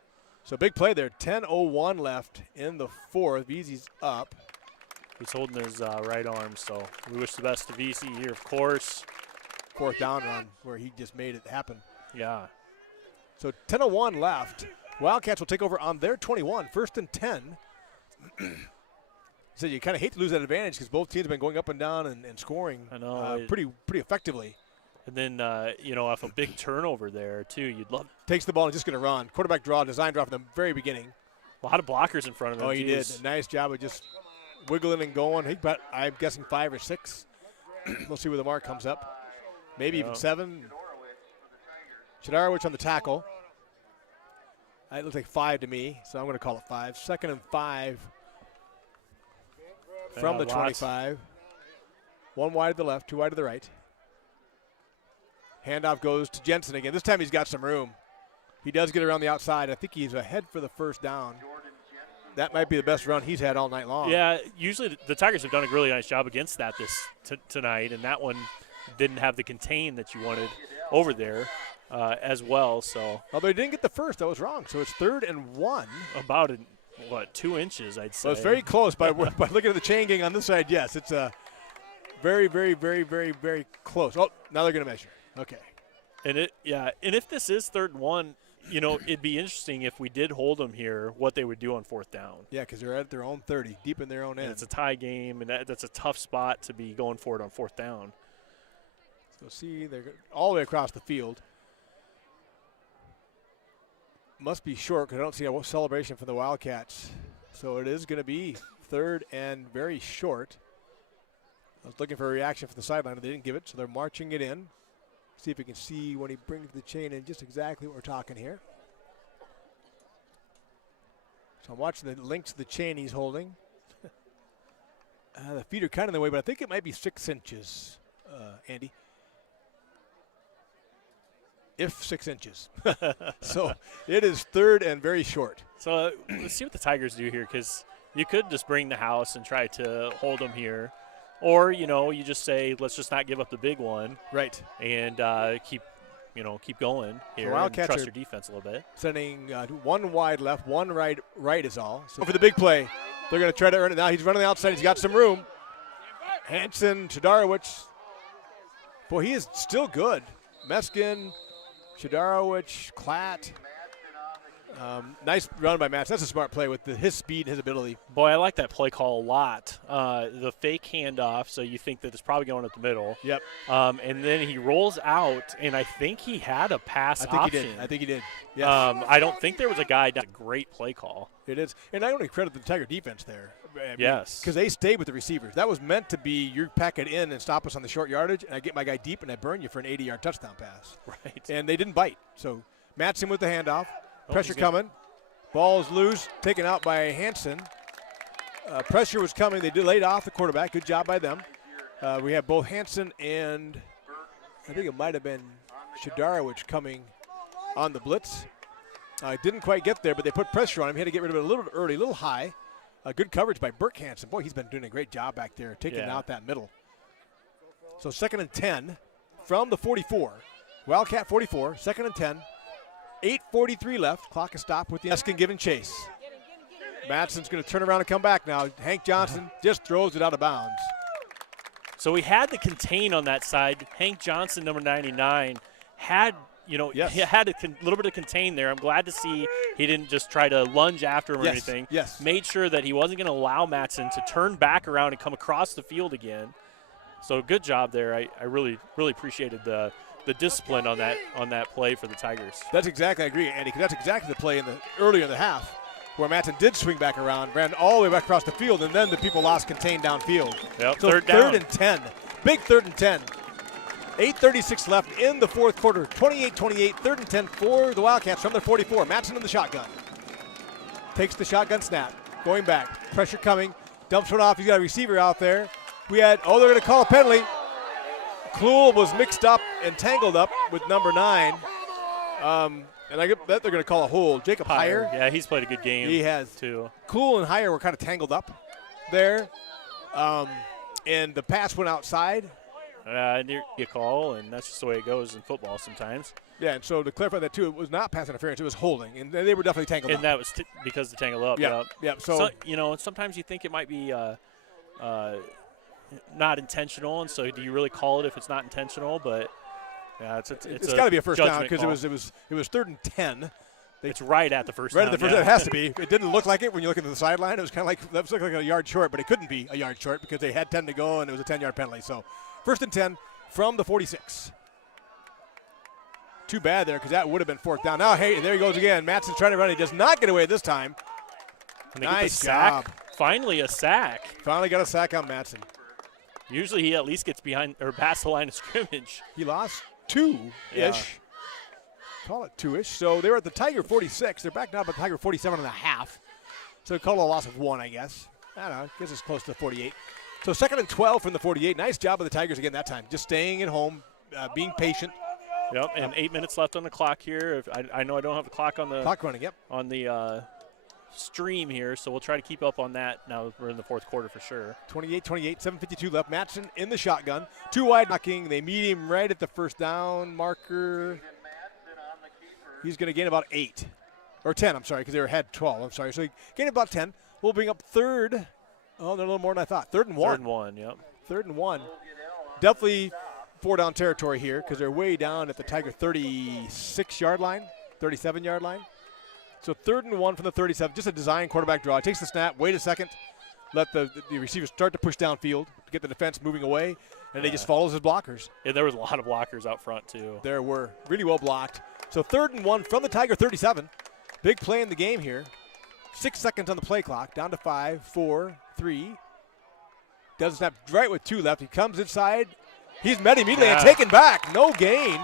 So big play there. 10:01 left in the 4th. VZ's up. He's holding his right arm, so we wish the best to VC here, of course. 4th down run where he just made it happen. Yeah. So 10:01 left. Wildcats will take over on their 21, 1st and 10. So you kind of hate to lose that advantage because both teams have been going up and down and scoring pretty effectively. And then, off a big turnover there, too, you'd love. Takes the ball and just going to run. Quarterback draw, design draw from the very beginning. A lot of blockers in front of him. Oh, he did. A nice job of just wiggling and going. I'm guessing 5 or 6. We'll see where the mark comes up. Maybe even 7. Chidarowicz on the tackle. It looks like 5 to me, so I'm going to call it 5. 2nd and 5 from the 25. 1 wide to the left, 2 wide to the right. Handoff goes to Jensen again. This time he's got some room. He does get around the outside. I think he's ahead for the first down. That might be the best run he's had all night long. Yeah, usually the Tigers have done a really nice job against that tonight, and that one didn't have the contain that you wanted over there as well. So, although he didn't get the first, that was wrong. So it's 3rd and 1. About 2 inches, I'd say. So it's very close by looking at the chain gang on this side. Yes, it's very, very, very, very, very close. Oh, now they're going to measure. Okay. And if this is 3rd and 1, it'd be interesting if we did hold them here, what they would do on 4th down. Yeah, because they're at their own 30, deep in their own end. And it's a tie game, and that's a tough spot to be going for it on 4th down. So see, they're all the way across the field. Must be short because I don't see a celebration for the Wildcats. So it is going to be 3rd and very short. I was looking for a reaction from the sideline, but they didn't give it, so they're marching it in. See if we can see when he brings the chain in just exactly what we're talking here. So I'm watching the links to the chain he's holding. The feet are kind of in the way, but I think it might be 6 inches, Andy. If 6 inches. So it is third and very short. So let's see what the Tigers do here, because you could just bring the house and try to hold them here. Or, you just say, let's just not give up the big one. Right. And keep going here and Wildcats trust your defense a little bit. Sending one wide left, one right is all. So for the big play, they're going to try to earn it. Now he's running the outside. He's got some room. Hansen, Shadarowicz. Boy, he is still good. Meskin, Shadarowicz, Klatt. Nice run by Matz. That's a smart play with his speed and his ability. Boy, I like that play call a lot. The fake handoff, so you think that it's probably going up the middle. Yep. And then he rolls out, and I think he had a pass option. I think he did. Yes. I don't think there was a guy. That's a great play call. It is. And I only credit the Tiger defense there. Yes. Because they stayed with the receivers. That was meant to be you pack it in and stop us on the short yardage, and I get my guy deep and I burn you for an 80-yard touchdown pass. Right. And they didn't bite. So Matson with the handoff. Pressure coming. Ball is loose, taken out by Hansen. Pressure was coming. They laid off the quarterback. Good job by them. We have both Hansen and I think it might have been Shadarowicz coming on the blitz. Didn't quite get there, but they put pressure on him. He had to get rid of it a little bit early, a little high. Good coverage by Burke Hansen. Boy, he's been doing a great job back there, taking out that middle. So 2nd and 10 from the 44. Wildcat 44, 2nd and 10. 8:43 left. Clock is stopped with the Eskin giving chase. Matson's going to turn around and come back now. Hank Johnson just throws it out of bounds. So we had the contain on that side. Hank Johnson, number 99, had he had a little bit of contain there. I'm glad to see he didn't just try to lunge after him or anything. Yes. Made sure that he wasn't going to allow Matson to turn back around and come across the field again. So good job there. I really, really appreciated the discipline on that play for the Tigers. That's exactly, I agree, Andy, because that's exactly the play earlier in the half where Matson did swing back around, ran all the way back across the field, and then the people lost contained downfield. Yep, so third down. 3rd and 10. Big 3rd and 10. 8:36 left in the fourth quarter. 28-28, 3rd and 10 for the Wildcats from their 44. Matson in the shotgun. Takes the shotgun snap. Going back. Pressure coming. Dumps one off. He's got a receiver out there. They're going to call a penalty. Kluhl was mixed up and tangled up with number 9. And I bet they're going to call a hold. Jacob Heyer. Yeah, he's played a good game. He has too. Kluhl and Heyer were kind of tangled up there. And the pass went outside. You call, and that's just the way it goes in football sometimes. Yeah, and so to clarify that too, it was not pass interference, it was holding, and they were definitely tangled up. And that was because the tangled up. Yeah. So sometimes you think it might be not intentional, and so do you really call it if it's not intentional? But yeah, it's got to be a first down because call. it was 3rd and 10. It's right at the first down. Right at the first down. It has to be. It didn't look like it when you look at the sideline. It was kind of like that looked like a yard short, but it couldn't be a yard short because they had 10 to go and it was a 10-yard penalty. So 1st and 10 from the 46. Too bad there because that would have been 4th down. Now, hey, there he goes again. Matson's trying to run. He does not get away this time. Nice job. Finally a sack. Finally got a sack on Matson. Usually he at least gets behind or past the line of scrimmage. He lost 2-ish. Yeah. Call it 2-ish. So they were at the Tiger 46. They're back now at the Tiger 47.5. So call it a loss of 1, I guess. I don't know. I guess it's close to 48. So 2nd and 12 from the 48. Nice job of the Tigers again that time. Just staying at home, being patient. Yep, and 8 minutes left on the clock here. I know I don't have the clock on the clock running. Yep. On the stream here, so we'll try to keep up on that. Now we're in the fourth quarter for sure. 28-28, 7:52 left. Matson in the shotgun, 2 wide knocking. They meet him right at the first down marker. He's going to gain about 8 or 10. I'm sorry, because they had 12. I'm sorry, so he gained about 10. We'll bring up 3rd. Oh, they're a little more than I thought. 3rd and 1. 3rd and 1. Yep. 3rd and 1. Definitely 4-down territory here because they're way down at the Tiger 36-yard line, 37-yard line. So 3rd and 1 from the 37, just a design quarterback draw. Takes the snap, wait a second, let the receivers start to push downfield to get the defense moving away, and he just follows his blockers. Yeah, there was a lot of blockers out front too. There were, really well blocked. So 3rd and 1 from the Tiger 37. Big play in the game here. 6 seconds on the play clock, down to 5, 4, 3. Does a snap right with 2 left. He comes inside. He's met immediately and taken back. No gain.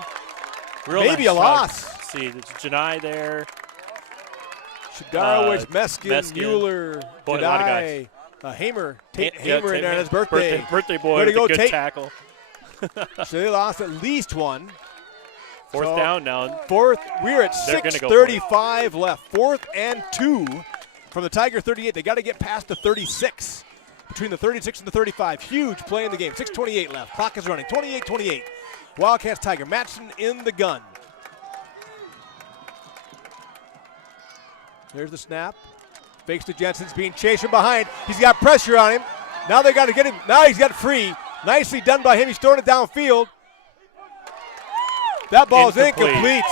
Real Maybe nice a loss. See, there's Janai there. Darwich, Meskin, Meskin. Mueller, Boy, a lot of Jedi, Hamer. Tate Yeah, Hamer in there on his birthday. Birthday boy Way to with go, a good Tate. tackle. So they lost at least one. Fourth So, down now. Fourth, we're at They're gonna go for it. 6:35 left. 4th and 2 from the Tiger 38. They got to get past the 36. Between the 36 and the 35. Huge play in the game. 6:28 left. Clock is running. 28-28. Wildcats Tiger. Matson in the gun. There's the snap. Fakes to Jensen's being chased from behind. He's got pressure on him. Now they got to get him. Now he's got free. Nicely done by him. He's throwing it downfield. That ball is incomplete.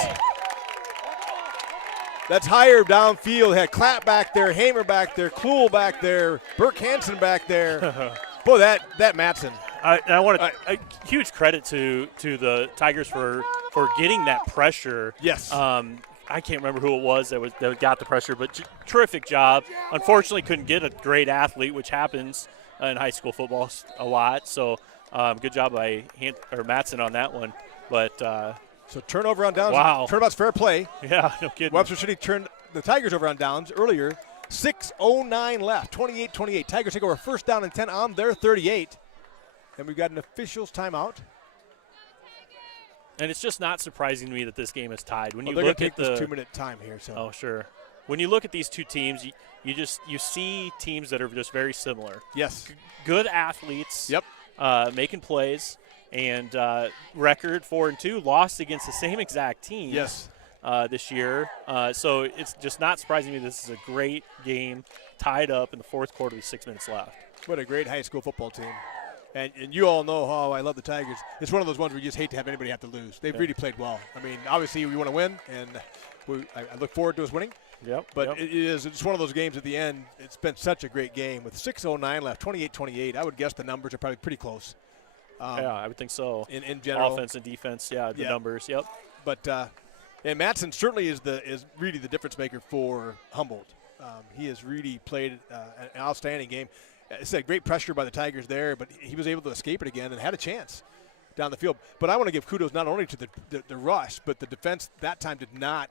That's higher downfield. Had Clapp back there, Hamer back there, Kluhl back there, Burke Hansen back there. Boy, that Matson. I want a huge credit to the Tigers for getting that pressure. Yes. I can't remember who it was that got the pressure, but terrific job. Unfortunately, couldn't get a great athlete, which happens in high school football a lot. So good job by Matson on that one. But so turnover on downs. Wow. Turnabout's fair play. Yeah, no kidding. Webster City turned the Tigers over on downs earlier. 6:09 left. 28-28. Tigers take over first down and 10 on their 38. And we've got an officials timeout. And it's just not surprising to me that this game is tied. When you they're look gonna at take the this 2-minute time here. So. Oh, sure. When you look at these two teams, you see teams that are just very similar. Yes. Good athletes. Yep. Making plays, and record 4-2, lost against the same exact team. Yes. This year. So it's just not surprising to me this is a great game, tied up in the fourth quarter with 6 minutes left. What a great high school football team. And you all know how I love the Tigers. It's one of those ones where you just hate to have anybody have to lose. They've really played well. I mean, obviously we want to win, and I look forward to us winning. Yep. But it's one of those games at the end. It's been such a great game. With 6:09 left, 28-28, I would guess the numbers are probably pretty close. Yeah, I would think so. In general. Offense and defense, the numbers, yep. But and Matson certainly is really the difference maker for Humboldt. He has really played an outstanding game. It's a great pressure by the Tigers there, but he was able to escape it again and had a chance down the field. But I want to give kudos not only to the rush, but the defense that time did not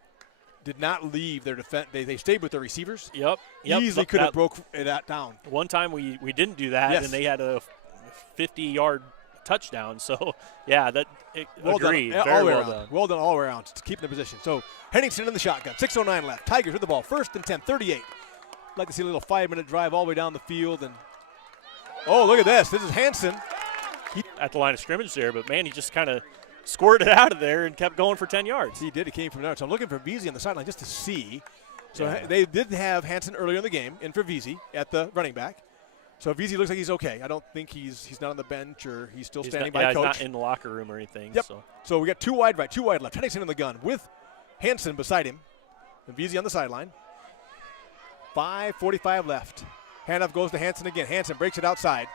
leave their defense. They stayed with their receivers. Yep. Easily could have broke that down. One time we didn't do that, and they had a 50-yard touchdown. So, yeah, agreed. Very well done. Well done all around to keep in the position. So, Henningsen in the shotgun. 6:09 left. Tigers with the ball. 1st and 10, 38. I'd like to see a little 5-minute drive all the way down the field. And oh, look at this. This is Hansen. At the line of scrimmage there, but, man, he just kind of squirted out of there and kept going for 10 yards. He did. He came from there. So I'm looking for Veazey on the sideline just to see. So they did have Hansen earlier in the game in for Veazey at the running back. So Veazey looks like he's okay. I don't think he's not on the bench or he's still standing by coach. He's not in the locker room or anything. Yep. So we got 2 wide right, 2 wide left. Henningsen in the gun with Hansen beside him. And Veazey on the sideline. 5:45 left. Handoff goes to Hansen again. Hansen breaks it outside.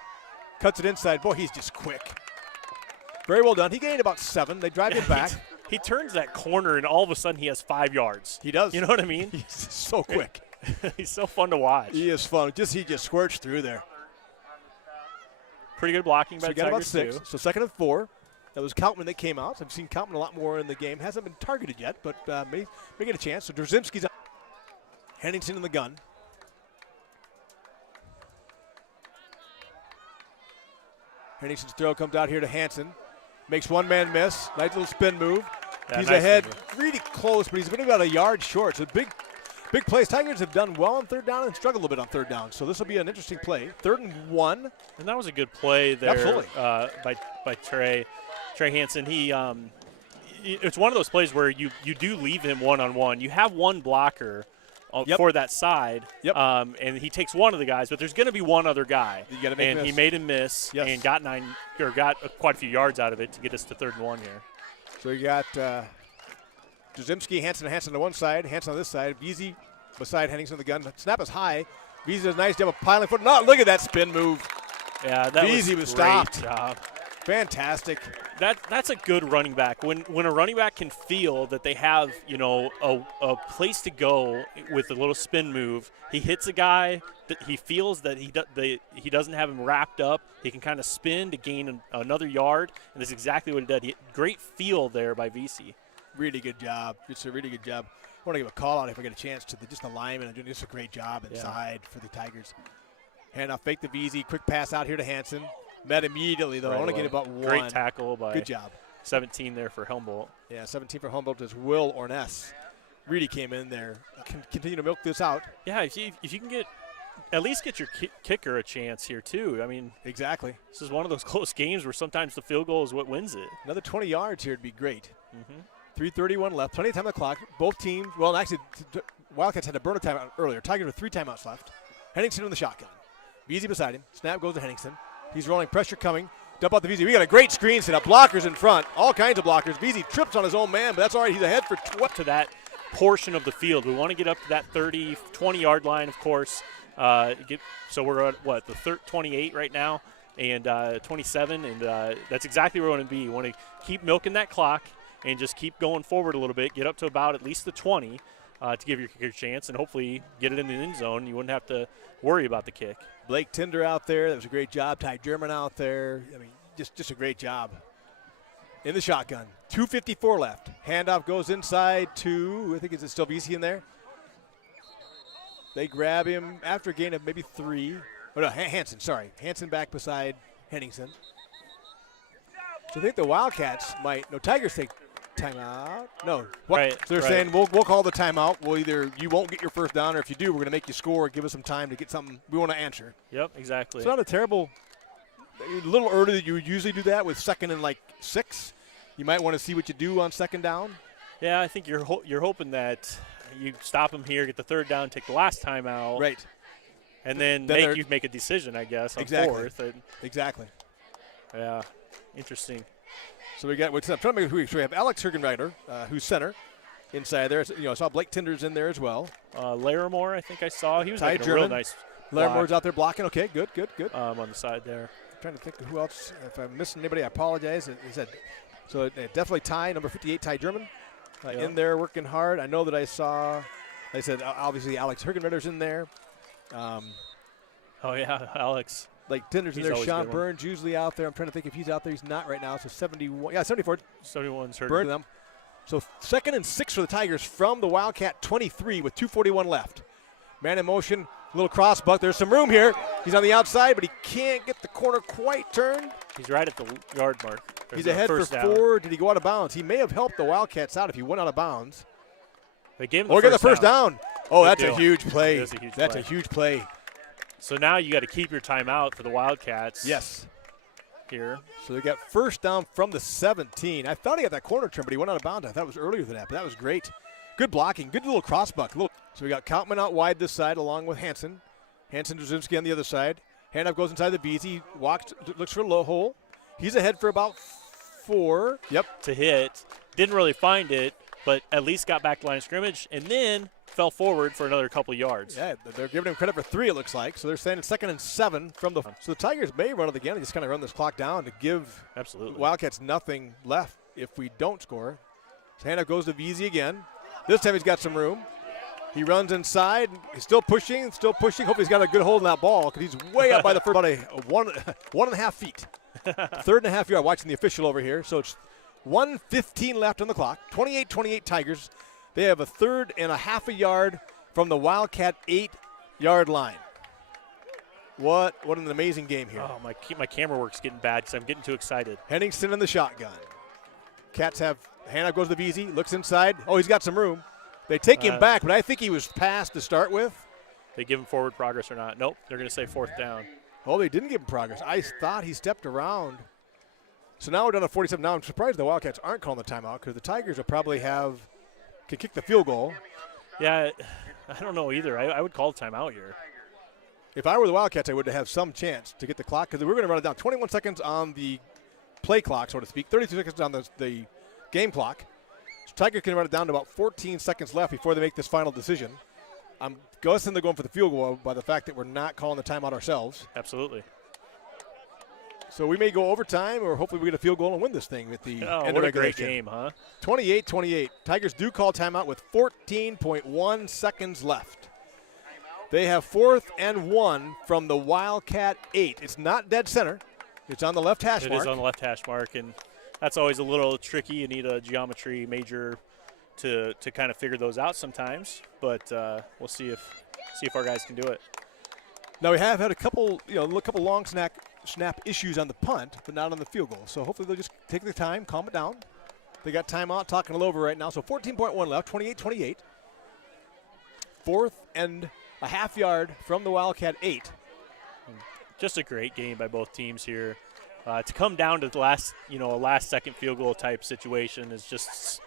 Cuts it inside. Boy, he's just quick. Very well done. He gained about 7. They drive it back. He turns that corner, and all of a sudden he has 5 yards. He does. You know what I mean? He's so quick. He's so fun to watch. He is fun. He just squirts through there. Pretty good blocking by the Tigers, about 6. too. So 2nd and 4. That was Kautman that came out. I've seen Kautman a lot more in the game. Hasn't been targeted yet, but may get a chance. So Drzymski's out. Henningsen in the gun. Henningsen's throw comes out here to Hansen. Makes one man miss. Nice little spin move. He's nice ahead, move. really close, but he's been about a yard short. So big plays. Tigers have done well on 3rd down and struggled a little bit on 3rd down. So this will be an interesting play. 3rd and 1. And that was a good play there. Absolutely. By Trey Hansen. It's one of those plays where you do leave him one-on-one. You have one blocker for that side, and he takes one of the guys, but there's going to be one other guy. You gotta make and he made him miss and got quite a few yards out of it to get us to 3rd and 1 here. So you got Drzymski, Hansen on one side, Hansen on this side, Veazey beside Henningsen on the gun. Snap is high. Veazey does a nice job of piling foot. No, look at that spin move. Yeah, that Veazey was stopped. Job. Fantastic. That's a good running back. When a running back can feel that they have a place to go with a little spin move, he hits a guy that he feels that he doesn't have him wrapped up. He can kind of spin to gain another yard, and that's exactly what he did. Great feel there by VC. Really good job. It's a really good job. want to give a call out if I get a chance to just the linemen and doing just a great job inside for the Tigers. Handoff, fake the VZ, quick pass out here to Hansen. Met immediately though. I want to get about one. Great tackle by good job. 17 there for Humboldt. Yeah, 17 for Humboldt is Will Orness. Really came in there. Continue to milk this out. Yeah, if you can at least get your kicker a chance here too. I mean, exactly. This is one of those close games where sometimes the field goal is what wins it. Another 20 yards here would be great. Mm-hmm. 3:31 left. Plenty of time on the clock. Both teams. Well, actually, Wildcats had to burn a timeout earlier. Tigers with 3 timeouts left. Henningsen in the shotgun. VZ beside him. Snap goes to Henningsen. He's rolling. Pressure coming. Dump out the VZ. We got a great screen set up. Blockers in front. All kinds of blockers. VZ trips on his own man, but that's all right. He's ahead for 12. To that portion of the field. We want to get up to that 30, 20-yard line, of course. So we're at, the 28 right now and 27, and that's exactly where we want to be. You want to keep milking that clock and just keep going forward a little bit, get up to about at least the 20 to give your kicker a chance, and hopefully get it in the end zone. You wouldn't have to worry about the kick. Blake Tinder out there. That was a great job. Ty German out there. I mean, just a great job. In the shotgun. 2:54 left. Handoff goes inside to, I think, is it still VC in there? They grab him after a gain of maybe 3. Oh, no, Hansen, sorry. Hansen back beside Henningsen. So I think the Wildcats might, no, Tigers take timeout. No. What? Right, so they're saying, we'll call the timeout. We'll either, you won't get your first down, or if you do, we're going to make you score, give us some time to get something we want to answer. Yep, exactly. It's not a terrible, a little early that you would usually do that with 2nd and 6. You might want to see what you do on 2nd down. Yeah, I think you're hoping that you stop them here, get the 3rd down, take the last timeout. Right. And then you make a decision, I guess, on exactly. 4th. Exactly. Yeah, interesting. So we got, I'm trying to make who we have Alex Hergenreiter, who's center, inside there. So, I saw Blake Tinder's in there as well. Larimore, I think I saw. He was Ty making German. a real nice Larimore's out there blocking. Okay, good. On the side there. I'm trying to think of who else. If I'm missing anybody, I apologize. He said, so definitely Ty, number 58, Ty German, in there working hard. I know that I saw, like I said, obviously Alex Hergenreiter's in there. Oh, yeah, Alex. Like Tinder's in there. Sean Burns usually out there. I'm trying to think if he's out there. He's not right now. So 71. Yeah, 74. 71's hurt. Burn them. So 2nd and 6 for the Tigers from the Wildcat 23 with 2:41 left. Man in motion. Little cross buck. There's some room here. He's on the outside, but he can't get the corner quite turned. He's right at the yard mark. He's ahead for 4. Did he go out of bounds? He may have helped the Wildcats out if he went out of bounds. They gave him get the first down. Oh, that's a huge play. That's a huge play. So now you got to keep your timeout for the Wildcats. Yes. Here. So they got first down from the 17. I thought he had that corner turn, but he went out of bounds. I thought it was earlier than that, but that was great. Good blocking. Good little cross buck. So we got Kautman out wide this side along with Hansen. Hansen Drzymski on the other side. Handoff goes inside the VZ. Walks, looks for a low hole. He's ahead for about 4. Yep. To hit. Didn't really find it, but at least got back to line of scrimmage, and then fell forward for another couple yards. Yeah, they're giving him credit for 3, it looks like. So they're saying it's 2nd and 7 from the. So the Tigers may run it again and just kind of run this clock down to give Wildcats nothing left if we don't score. So handoff goes to VZ again. This time he's got some room. He runs inside. He's still pushing. Hopefully he's got a good hold on that ball because he's way up by the first, about a 1.5 feet. 3.5 yard. Watching the official over here. So it's 1:15 left on the clock. 28-28 Tigers. They have a 3.5 yard from the Wildcat 8-yard line. What an amazing game here. Oh, my camera work's getting bad because I'm getting too excited. Henningsen in the shotgun. Cats have, handoff goes to VZ, looks inside. Oh, he's got some room. They take him back, but I think he was passed to start with. They give him forward progress or not? Nope, they're going to say 4th down. Oh, they didn't give him progress. I thought he stepped around. So now we're down to 47. Now I'm surprised the Wildcats aren't calling the timeout because the Tigers will probably can kick the field goal. Yeah, I don't know either. I would call the timeout here. If I were the Wildcats, I would have some chance to get the clock because we're going to run it down. 21 seconds on the play clock, so to speak. 32 seconds on the game clock. So Tigers can run it down to about 14 seconds left before they make this final decision. I'm guessing they're going for the field goal by the fact that we're not calling the timeout ourselves. Absolutely. So we may go overtime, or hopefully we get a field goal and win this thing at the end of what a regulation. great game, huh? 28-28. Tigers do call timeout with 14.1 seconds left. They have 4th and 1 from the Wildcat 8. It's not dead center. It's on the left hash mark. It is on the left hash mark, and that's always a little tricky. You need a geometry major to kind of figure those out sometimes. But we'll see if our guys can do it. Now we have had a couple long snap issues on the punt, but not on the field goal. So hopefully they'll just take the time, calm it down. They got timeout, talking it over right now. So 14.1 left, 28-28. 4th and a half yard from the Wildcat 8. Just a great game by both teams here. To come down to the last second field goal type situation is just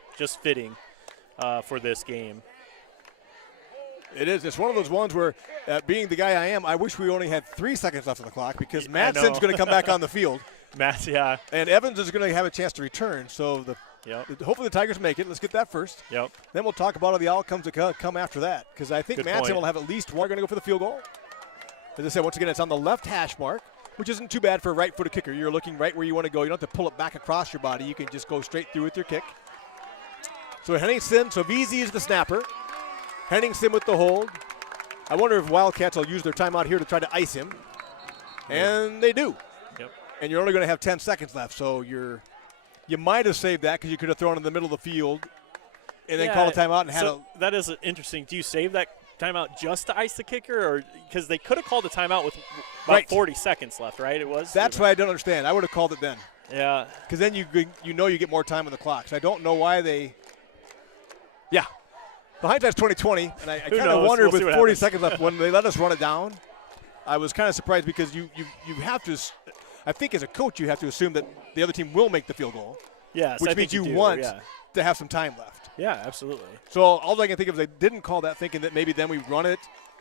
fitting for this game. It is. It's one of those ones where, being the guy I am, I wish we only had 3 seconds left on the clock because Madsen's going to come back on the field. Yeah. And Evans is going to have a chance to return. So hopefully the Tigers make it. Let's get that first. Yep. Then we'll talk about all the outcomes that come after that because I think Madsen will have at least one going to go for the field goal. As I said, once again, it's on the left hash mark, which isn't too bad for a right-footed kicker. You're looking right where you want to go. You don't have to pull it back across your body. You can just go straight through with your kick. So Henningsen, so VZ is the snapper. Henningsen with the hold. I wonder if Wildcats will use their timeout here to try to ice him. And they do. Yep. And you're only going to have 10 seconds left, so you might have saved that because you could have thrown it in the middle of the field and then call a timeout and had that is interesting. Do you save that timeout just to ice the kicker, or because they could have called the timeout with about 40 seconds left, right? It was. That's why I don't understand. I would have called it then. Yeah. Because then you get more time on the clock. So I don't know why they. Yeah. The hindsight's 20/20, and I kind of wondered with 40 seconds left when they let us run it down. I was kind of surprised because you have to. I think as a coach you have to assume that the other team will make the field goal. Yes, which means you want to have some time left. Yeah, absolutely. So all I can think of is they didn't call that, thinking that maybe then we run it,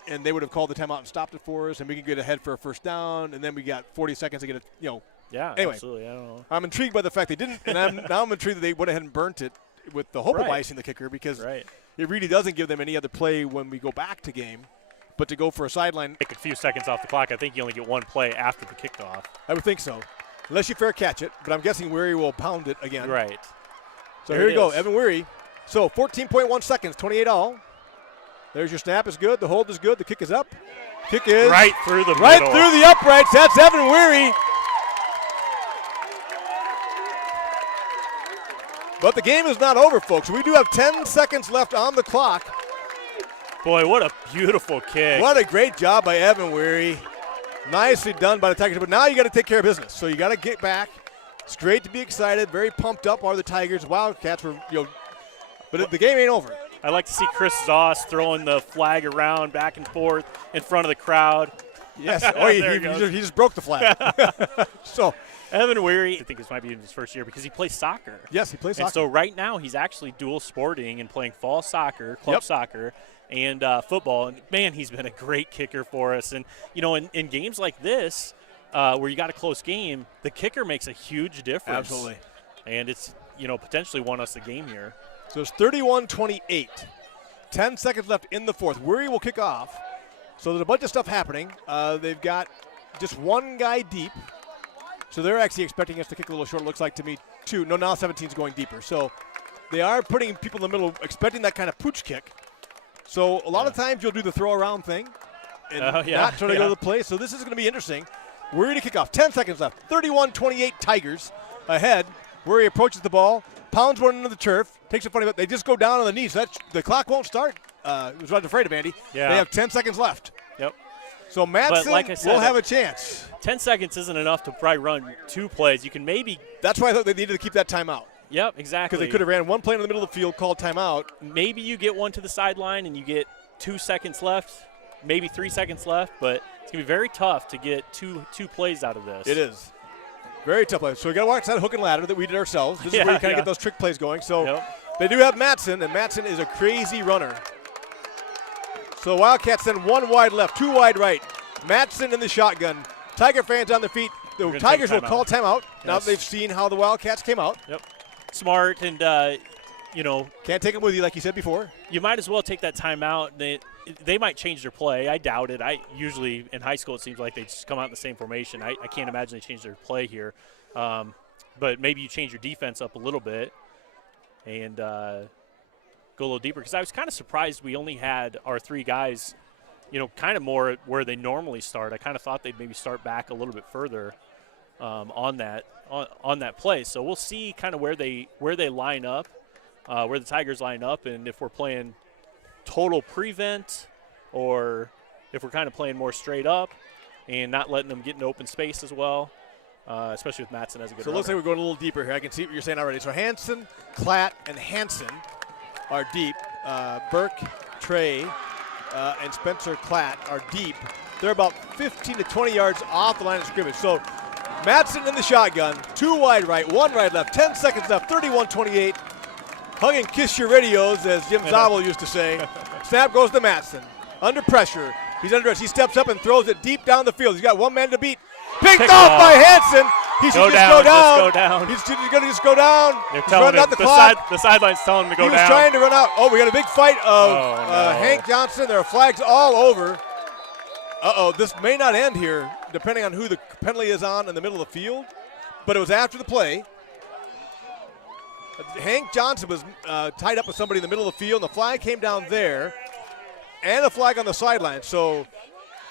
and they would have called the timeout and stopped it for us, and we could get ahead for a first down, and then we got 40 seconds to get it. Yeah. Anyway, absolutely. I don't know. I'm intrigued by the fact they didn't, and I'm intrigued that they went ahead and burnt it with the hope of icing the kicker because it really doesn't give them any other play when we go back to game, but to go for a sideline. Take a few seconds off the clock. I think you only get one play after the kickoff. I would think so, unless you fair catch it. But I'm guessing Weary will pound it again. Right. So here we go, Evan Weary. So 14.1 seconds, 28 all. There's your snap is good. The hold is good. The kick is up. Kick is right through the right middle. Through the uprights. That's Evan Weary. But the game is not over, folks. We do have 10 seconds left on the clock. Boy, what a beautiful kick. What a great job by Evan Weary. Nicely done by the Tigers. But now you got to take care of business. So you got to get back. It's great to be excited. Very pumped up are the Tigers. Wildcats were, but the game ain't over. I like to see Chris Zoss throwing the flag around back and forth in front of the crowd. Yes. Oh, he just broke the flag. So Evan Weary, I think this might be in his first year because he plays soccer. Yes, he plays soccer. And so right now he's actually dual sporting and playing fall soccer, club soccer, and football. And, man, he's been a great kicker for us. And, in games like this where you got a close game, the kicker makes a huge difference. Absolutely. And it's, potentially won us the game here. So it's 31-28. 10 seconds left in the fourth. Weary will kick off. So there's a bunch of stuff happening. They've got just one guy deep. So they're actually expecting us to kick a little short, it looks like to me, too. No, now 17's going deeper. So they are putting people in the middle, expecting that kind of pooch kick. So a lot of times you'll do the throw around thing and not try to go to the play. So this is going to be interesting. Weary to kick off. 10 seconds left. 31-28 Tigers ahead. Weary approaches the ball, pounds one into the turf, takes a funny bit. They just go down on the knees. The clock won't start. It was what I was afraid of, Andy. Yeah. They have 10 seconds left. Yep. So Madsen will have a chance. 10 seconds isn't enough to probably run two plays. You can maybe. That's why I thought they needed to keep that timeout. Yep, exactly. Because they could have ran one play in the middle of the field, called timeout. Maybe you get one to the sideline and you get 2 seconds left, maybe 3 seconds left, but it's going to be very tough to get two plays out of this. It is. Very tough play. So we got to watch that hook and ladder that we did ourselves. This is where you kind of get those trick plays going. So they do have Madsen, and Madsen is a crazy runner. So Wildcats send one wide left, two wide right. Madsen in the shotgun. Tiger fans on their feet. The Tigers will call timeout now that they've seen how the Wildcats came out. Yep. Smart and, can't take them with you like you said before. You might as well take that timeout. They might change their play. I doubt it. Usually in high school it seems like they just come out in the same formation. I can't imagine they change their play here. But maybe you change your defense up a little bit and go a little deeper. Because I was kind of surprised we only had our three guys, kind of more where they normally start. I kind of thought they'd maybe start back a little bit further on that play. So we'll see kind of where they line up. where the Tigers line up, and if we're playing total prevent or if we're kind of playing more straight up and not letting them get in open space as well, especially with Matson as a good So it looks like runner. we're going a little deeper here. I can see what you're saying already. So Hanson, Klatt, and Hanson are deep. Burke, Trey, and Spencer Klatt are deep. They're about 15 to 20 yards off the line of scrimmage. So Matson in the shotgun, 2 wide right, 1 right left, 10 seconds left, 31-28. Hug and kiss your radios, as Jim Zabel used to say. Snap goes to Matson. Under pressure. He's under. He steps up and throws it deep down the field. He's got 1 man to beat. Picked off by Hanson. He should just go down. Just go down. He's going to just go down. They're He's telling running him, out the clock. the sideline's telling him to go He was down. trying to run out. Oh, we got a big fight of no. Hank Johnson. There are flags all over. This may not end here, depending on who the penalty is on in the middle of the field. But it was after the play. Hank Johnson was tied up with somebody in the middle of the field, and the flag came down there, and a flag on the sideline. So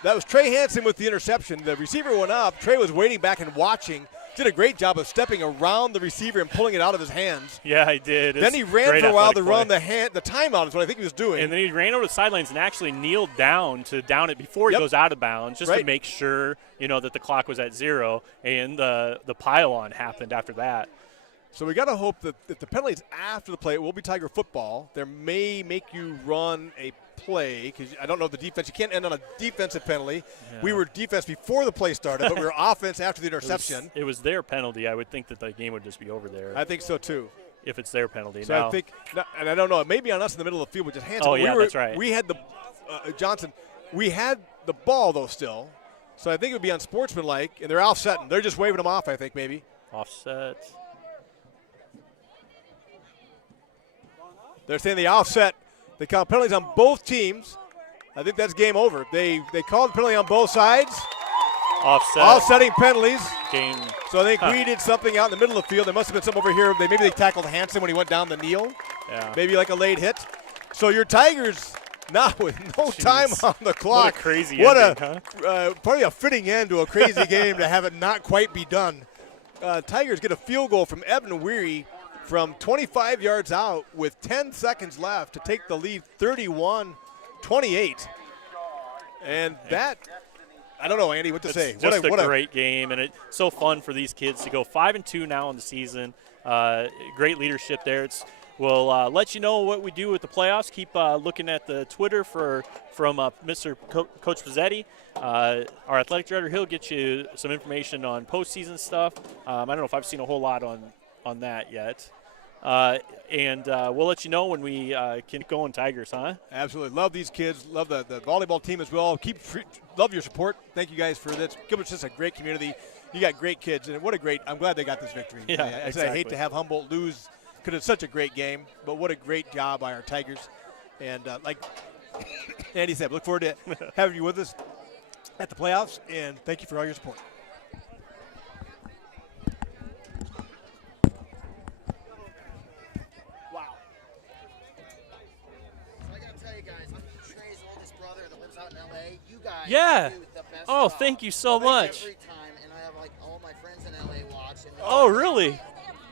that was Trey Hanson with the interception. The receiver went up. Trey was waiting back and watching. Did a great job of stepping around the receiver and pulling it out of his hands. Yeah, he did. Then he ran for a while to run the timeout is what I think he was doing. And then he ran over the sidelines and actually kneeled down to down it before he goes out of bounds, just to make sure, that the clock was at 0, and the pile-on happened after that. So we got to hope that if the penalties after the play, it will be Tiger football. There may make you run a play because I don't know the defense. You can't end on a defensive penalty. Yeah. We were defense before the play started, but we were offense after the interception. It was their penalty. I would think that the game would just be over there. I think so too. If it's their penalty. So I think, and I don't know, it may be on us in the middle of the field with just Hanson. Oh, yeah, that's right. We had the Johnson. We had the ball though still, so I think it would be unsportsmanlike, and they're offsetting. They're just waving them off. I think maybe offset. They're saying the offset. They call penalties on both teams. I think that's game over. They called penalty on both sides. Offsetting penalties. Game. So I think we did something out in the middle of the field. There must have been some over here. Maybe they tackled Hanson when he went down the kneel. Yeah. Maybe like a late hit. So your Tigers now with no time on the clock. What a crazy ending, probably a fitting end to a crazy game to have it not quite be done. Tigers get a field goal from Evan Weary from 25 yards out with 10 seconds left to take the lead 31-28. And that, I don't know, Andy, what to say. Just a great game, and it's so fun for these kids to go 5-2 now in the season. Great leadership there. We'll let you know what we do with the playoffs. Keep looking at the Twitter from Mr. Coach Pizzetti. Our athletic director, he'll get you some information on postseason stuff. I don't know if I've seen a whole lot on that yet. And we'll let you know when we can go on Tigers, huh? Absolutely. Love these kids. Love the volleyball team as well. Love your support. Thank you guys for this. Gilbert's just a great community. You got great kids, and I'm glad they got this victory. Yeah, I hate to have Humboldt lose because it's such a great game, but what a great job by our Tigers. And like Andy said, look forward to having you with us at the playoffs, and thank you for all your support. Yeah. Oh, thank you so much. Every time, and I have like all my friends in LA watch. And oh, really?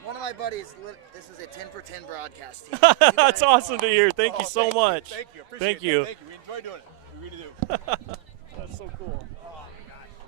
One of my buddies, this is a 10 for 10 broadcast team. That's awesome to hear. Thank you so much. Thank you. Thank you. Thank you. We enjoy doing it. We really do. That's so cool.